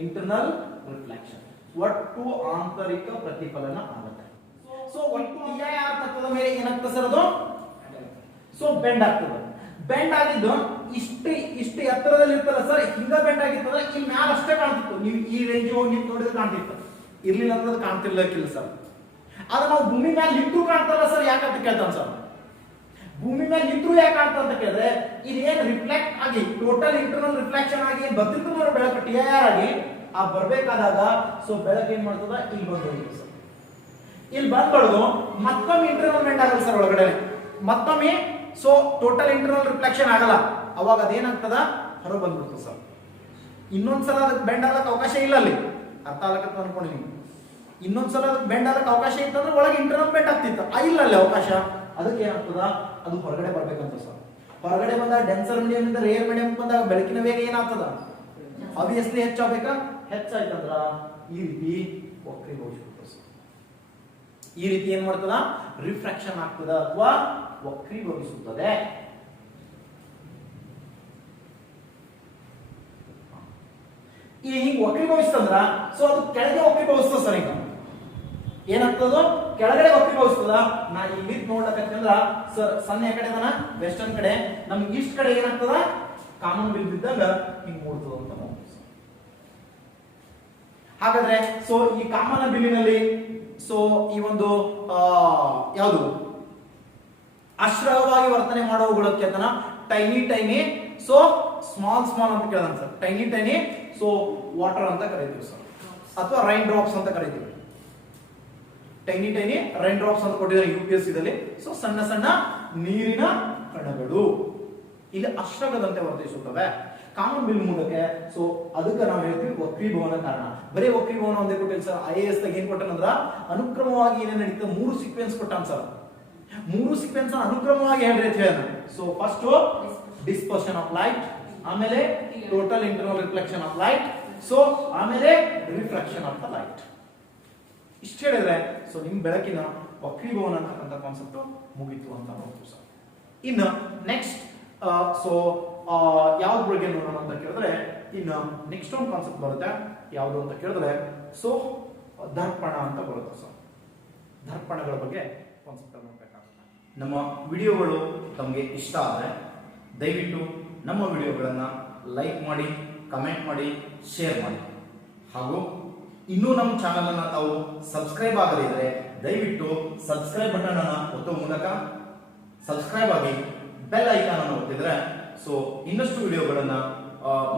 ಇಂಟರ್ನಲ್ ರಿಫ್ಲೆಕ್ಷನ್, ಒಟ್ಟು ಆಂತರಿಕ ಪ್ರತಿಫಲನ ಆಗುತ್ತೆ. ಸೊ ಒಟ್ಟು TIR ತತ್ವದ ಮೇಲೆ ಏನಾಗ್ತದೆ ಸರ್ ಅದು, ಸೊ ಬೆಂಡ್ ಆಗ್ತದೆ. ಬೆಂಡ್ ಆಗಿದ್ದು ಇಷ್ಟು ಎತ್ತರದಲ್ಲಿ ಇರ್ತಲ್ಲ ಸರ್, ಹಿಂಗ ಬೆಂಡ್ ಆಗಿರ್ತದ, ಇಲ್ಲಿ ಮ್ಯಾಲ ಅಷ್ಟೇ ಕಾಣ್ತಿತ್ತು. ನೀವು ಈ ರೇಂಜ್ ಹೋಗಿ ನಿಂತು ನೋಡಿದ್ರೆ ಕಾಣ್ತಿತ್ತು, ಇರ್ಲಿಲ್ಲ ಅಂದ್ರೆ ಕಾಣ್ತಿರ್ಲಿಕ್ಕಿಲ್ಲ ಸರ್. ಆದ್ರೆ ನಾವು ಭೂಮಿ ಮೇಲೆ ನಿಂತರೂ ಕಾಣ್ತಲ್ಲ ಸರ್, ಯಾಕಂತ ಕೇಳ್ತಾನ ಸರ್. ಭೂಮಿ ಮೇಲೆ ನಿಂತರೂ ಯಾಕೆ ಕಾಣ್ತಾ ಅಂತ ಕೇಳಿದ್ರೆ ಇದೇನ್ ರಿಫ್ಲೆಕ್ಟ್ ಆಗಿ ಟೋಟಲ್ ಇಂಟರ್ನಲ್ ರಿಫ್ಲೆಕ್ಷನ್ ಆಗಿ ಬರ್ತಿರ್ತದ ಬೆಳಕು TIR ಆಗಿ ಆ ಬರ್ಬೇಕಾದಾಗ ಸೊ ಬೆಳಕು ಏನ್ ಮಾಡ್ತದ, ಇಲ್ಲಿ ಬಂದು ಸರ್, ಇಲ್ಲಿ ಬಂದ್ಬಾರ್ದು ಮತ್ತೊಮ್ಮೆ ಇಂಟರ್ನಲ್ ಬೆಂಡ್ ಆಗಲ್ಲ ಸರ್ ಒಳಗಡೆ, ಮತ್ತೊಮ್ಮೆ ಸೊ ಟೋಟಲ್ ಇಂಟರ್ನಲ್ ರಿಫ್ಲೆಕ್ಷನ್ ಆಗಲ್ಲ. ಅವಾಗ ಅದೇನಾಗ್ತದ, ಹೊರ ಬಂದ್ಬಿಡ್ತದೆ ಸರ್. ಇನ್ನೊಂದ್ಸಲ ಅದಕ್ಕೆ ಬೆಂಡ್ ಆಗಕ್ಕೆ ಅವಕಾಶ ಇಲ್ಲ, ಅಲ್ಲಿ ಅರ್ಥ ಆಗಕ್ಕೆ ಅನ್ಕೊಂಡು ನೀವು. ಇನ್ನೊಂದ್ಸಲ ಅದಕ್ಕೆ ಬೆಂಡ್ ಆಗಕ್ಕೆ ಅವಕಾಶ ಇತ್ತಂದ್ರೆ ಒಳಗೆ ಇಂಟರ್ನಲ್ ಬೆಂಡ್ ಆಗ್ತಿತ್ತು, ಇಲ್ಲ ಅಲ್ಲಿ ಅವಕಾಶ. ಅದಕ್ಕೆ ಏನಾಗ್ತದ, ಅದು ಹೊರಗಡೆ ಬರ್ಬೇಕಂತ ಸರ್. ಹೊರಗಡೆ ಬಂದಾಗ ಡೆನ್ಸರ್ ಮೀಡಿಯಂ ಇಂದ ರೇರ್ ಮೀಡಿಯಂ ಬಂದಾಗ ಬೆಳಕಿನ ವೇಗ ಏನಾಗ್ತದ, ಆಬ್ವಿಯಸ್ಲಿ ಹೆಚ್ಚಾಗಬೇಕಾ. ಹೆಚ್ಚಾಯ್ತಂದ್ರ ಈ ರೀತಿ ವಕ್ರೀಭವಿಸುತ್ತೆ ಸರ್. ಈ ರೀತಿ ಏನ್ ಮಾಡ್ತದ, ರಿಫ್ರಾಕ್ಷನ್ ಆಗ್ತದ ಅಥವಾ ವಕ್ರೀಭವಿಸುತ್ತದೆ. ಈ ಹಿಂಗ್ ವಕ್ರೀಭವಿಸ್ತಂದ್ರ ಸೊ ಅದು ಕೆಳಗೆ ವಕ್ರೀಭವಿಸ್ತದ ಸರ್. ಈಗ ಏನಾಗ್ತದ, ಕೆಳಗಡೆ ವಕ್ರೀಭವಿಸ್ತದ. ನಾ ಇಲ್ಲಿ ನೋಡ್ಲಕ್ಕಂದ್ರ ಸರ್ ಸಣ್ಣ ಕಡೆ ಅದನ್ನ ವೆಸ್ಟರ್ನ್ ಕಡೆ, ನಮ್ಗೆ ಈಸ್ಟ್ ಕಡೆ ಏನಾಗ್ತದ, ಕಾಮನ್ ಬಿಲ್ ಬಿದ್ದಾಗ ಹಿಂಗ್ ಮೂಡ್ತದ ಅಂತ ನೋಡ್ತೀವಿ. ಹಾಗಾದ್ರೆ ಸೊ ಈ ಕಾಮನ್ ಬಿಲ್ಲಿನಲ್ಲಿ ಸೊ ಈ ಒಂದು ಯಾವುದು ಅಶ್ರವವಾಗಿ ವರ್ತನೆ ಮಾಡುವಗಳಕ್ಕೆ ಟೈನಿ ಸೊ ಸ್ಮಾಲ್ ಅಂತ ಕೇಳಿದಾನೆ ಸರ್. ಟೈನಿ ಸೊ ವಾಟರ್ ಅಂತ ಕರೀತೀವಿ ಸರ್, ಅಥವಾ ರೈನ್ ಡ್ರಾಪ್ಸ್ ಅಂತ ಕರೀತೀವಿ. ಟೈನಿ ರೈನ್ ಡ್ರಾಪ್ಸ್ ಅಂತ ಕೊಟ್ಟಿದ್ದಾರೆ UPSC ದಲ್ಲಿ. ಸೊ ಸಣ್ಣ ಸಣ್ಣ ನೀರಿನ ಕಣಗಳು ಇಲ್ಲಿ ಅಶ್ರಗದಂತೆ ವರ್ತಿಸುತ್ತವೆ ಕಾಮನ್ ಬಿಲ್ ಮೂಲಕ. ಸೊ ಅದಕ್ಕೆ ನಾವು ಹೇಳ್ತೀವಿ ವಕ್ರೀಭವನ ಕಾರಣ. ಬರೀ ವಕ್ರೀಭವನ ಒಂದೇ ಕೊಟ್ಟಿಲ್ಲ ಸರ್. IAS ದಾಗ ಏನ್ ಕೊಟ್ಟನಂದ್ರ ಅನುಕ್ರಮವಾಗಿ ಏನೇನ್ ನಡೀತದೆ 3 ಸೀಕ್ವೆನ್ಸ್ ಕೊಟ್ಟಾನ ಸರ್. 3 ಸೀಕ್ವೆನ್ಸ್ ಅನುಕ್ರಮವಾಗಿ ಹೇಳ್ರಿ ಅಂತ ಹೇಳ. So first dispersion of light, ಆಮೇಲೆ total internal reflection of light, so ಆಮೇಲೆ ರಿಫ್ರಾಕ್ಷನ್ ಆಫ್ ದ ಲೈಟ್. ಇಷ್ಟು ಹೇಳಿದ್ರೆ ಸೊ ನಿಮ್ ಬೆಳಕಿನ ವಕ್ರೀಭವನ ಅಂತಕ್ಕಂಥ ಕಾನ್ಸೆಪ್ಟ್ ಮುಗಿತು ಅಂತ ನೋಡ್ತೀವಿ ಸರ್. ಇನ್ನು ನೆಕ್ಸ್ಟ್ ಸೊ ಯಾವ್ದು ಬಗ್ಗೆ ನೋಡೋಣ ಅಂತ ಕೇಳಿದ್ರೆ, ಇನ್ನು ನೆಕ್ಸ್ಟ್ ಒಂದು ಕಾನ್ಸೆಪ್ಟ್ ಬರುತ್ತೆ. ಯಾವುದು ಅಂತ ಕೇಳಿದ್ರೆ ಸೊ ದರ್ಪಣ ಅಂತ ಬರುತ್ತೆ ಸರ್. ದರ್ಪಣಗಳ ಬಗ್ಗೆ ಕಾನ್ಸೆಪ್ಟ್ ನೋಡ್ಬೇಕಾಗುತ್ತೆ. ನಮ್ಮ ವಿಡಿಯೋಗಳು ತಮಗೆ ಇಷ್ಟ ಆದರೆ ದಯವಿಟ್ಟು ನಮ್ಮ ವಿಡಿಯೋಗಳನ್ನು ಲೈಕ್ ಮಾಡಿ, ಕಮೆಂಟ್ ಮಾಡಿ, ಶೇರ್ ಮಾಡಿ. ಹಾಗೂ ಇನ್ನೂ ನಮ್ಮ ಚಾನಲ್ ಅನ್ನ ತಾವು ಸಬ್ಸ್ಕ್ರೈಬ್ ಆಗದಿದ್ರೆ ದಯವಿಟ್ಟು ಸಬ್ಸ್ಕ್ರೈಬ್ ಬಟನ್ ಅನ್ನು ಒತ್ತುವ ಮೂಲಕ ಸಬ್ಸ್ಕ್ರೈಬ್ ಆಗಿ ಬೆಲ್ ಐಕಾನ್ ಅನ್ನು ಒತ್ತಿದ್ರೆ ಸೊ ಇನ್ನಷ್ಟು ವಿಡಿಯೋಗಳನ್ನ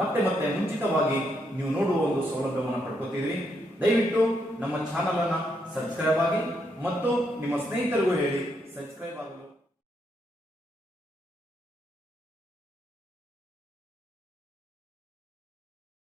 ಮತ್ತೆ ಮುಂಚಿತವಾಗಿ ನೀವು ನೋಡುವ ಒಂದು ಸೌಲಭ್ಯವನ್ನು ಪಡ್ಕೋತಿದ್ರಿ. ದಯವಿಟ್ಟು ನಮ್ಮ ಚಾನಲ್ ಅನ್ನ ಸಬ್ಸ್ಕ್ರೈಬ್ ಆಗಿ ಮತ್ತು ನಿಮ್ಮ ಸ್ನೇಹಿತರಿಗೂ ಹೇಳಿ ಸಬ್ಸ್ಕ್ರೈಬ್ ಆಗಲು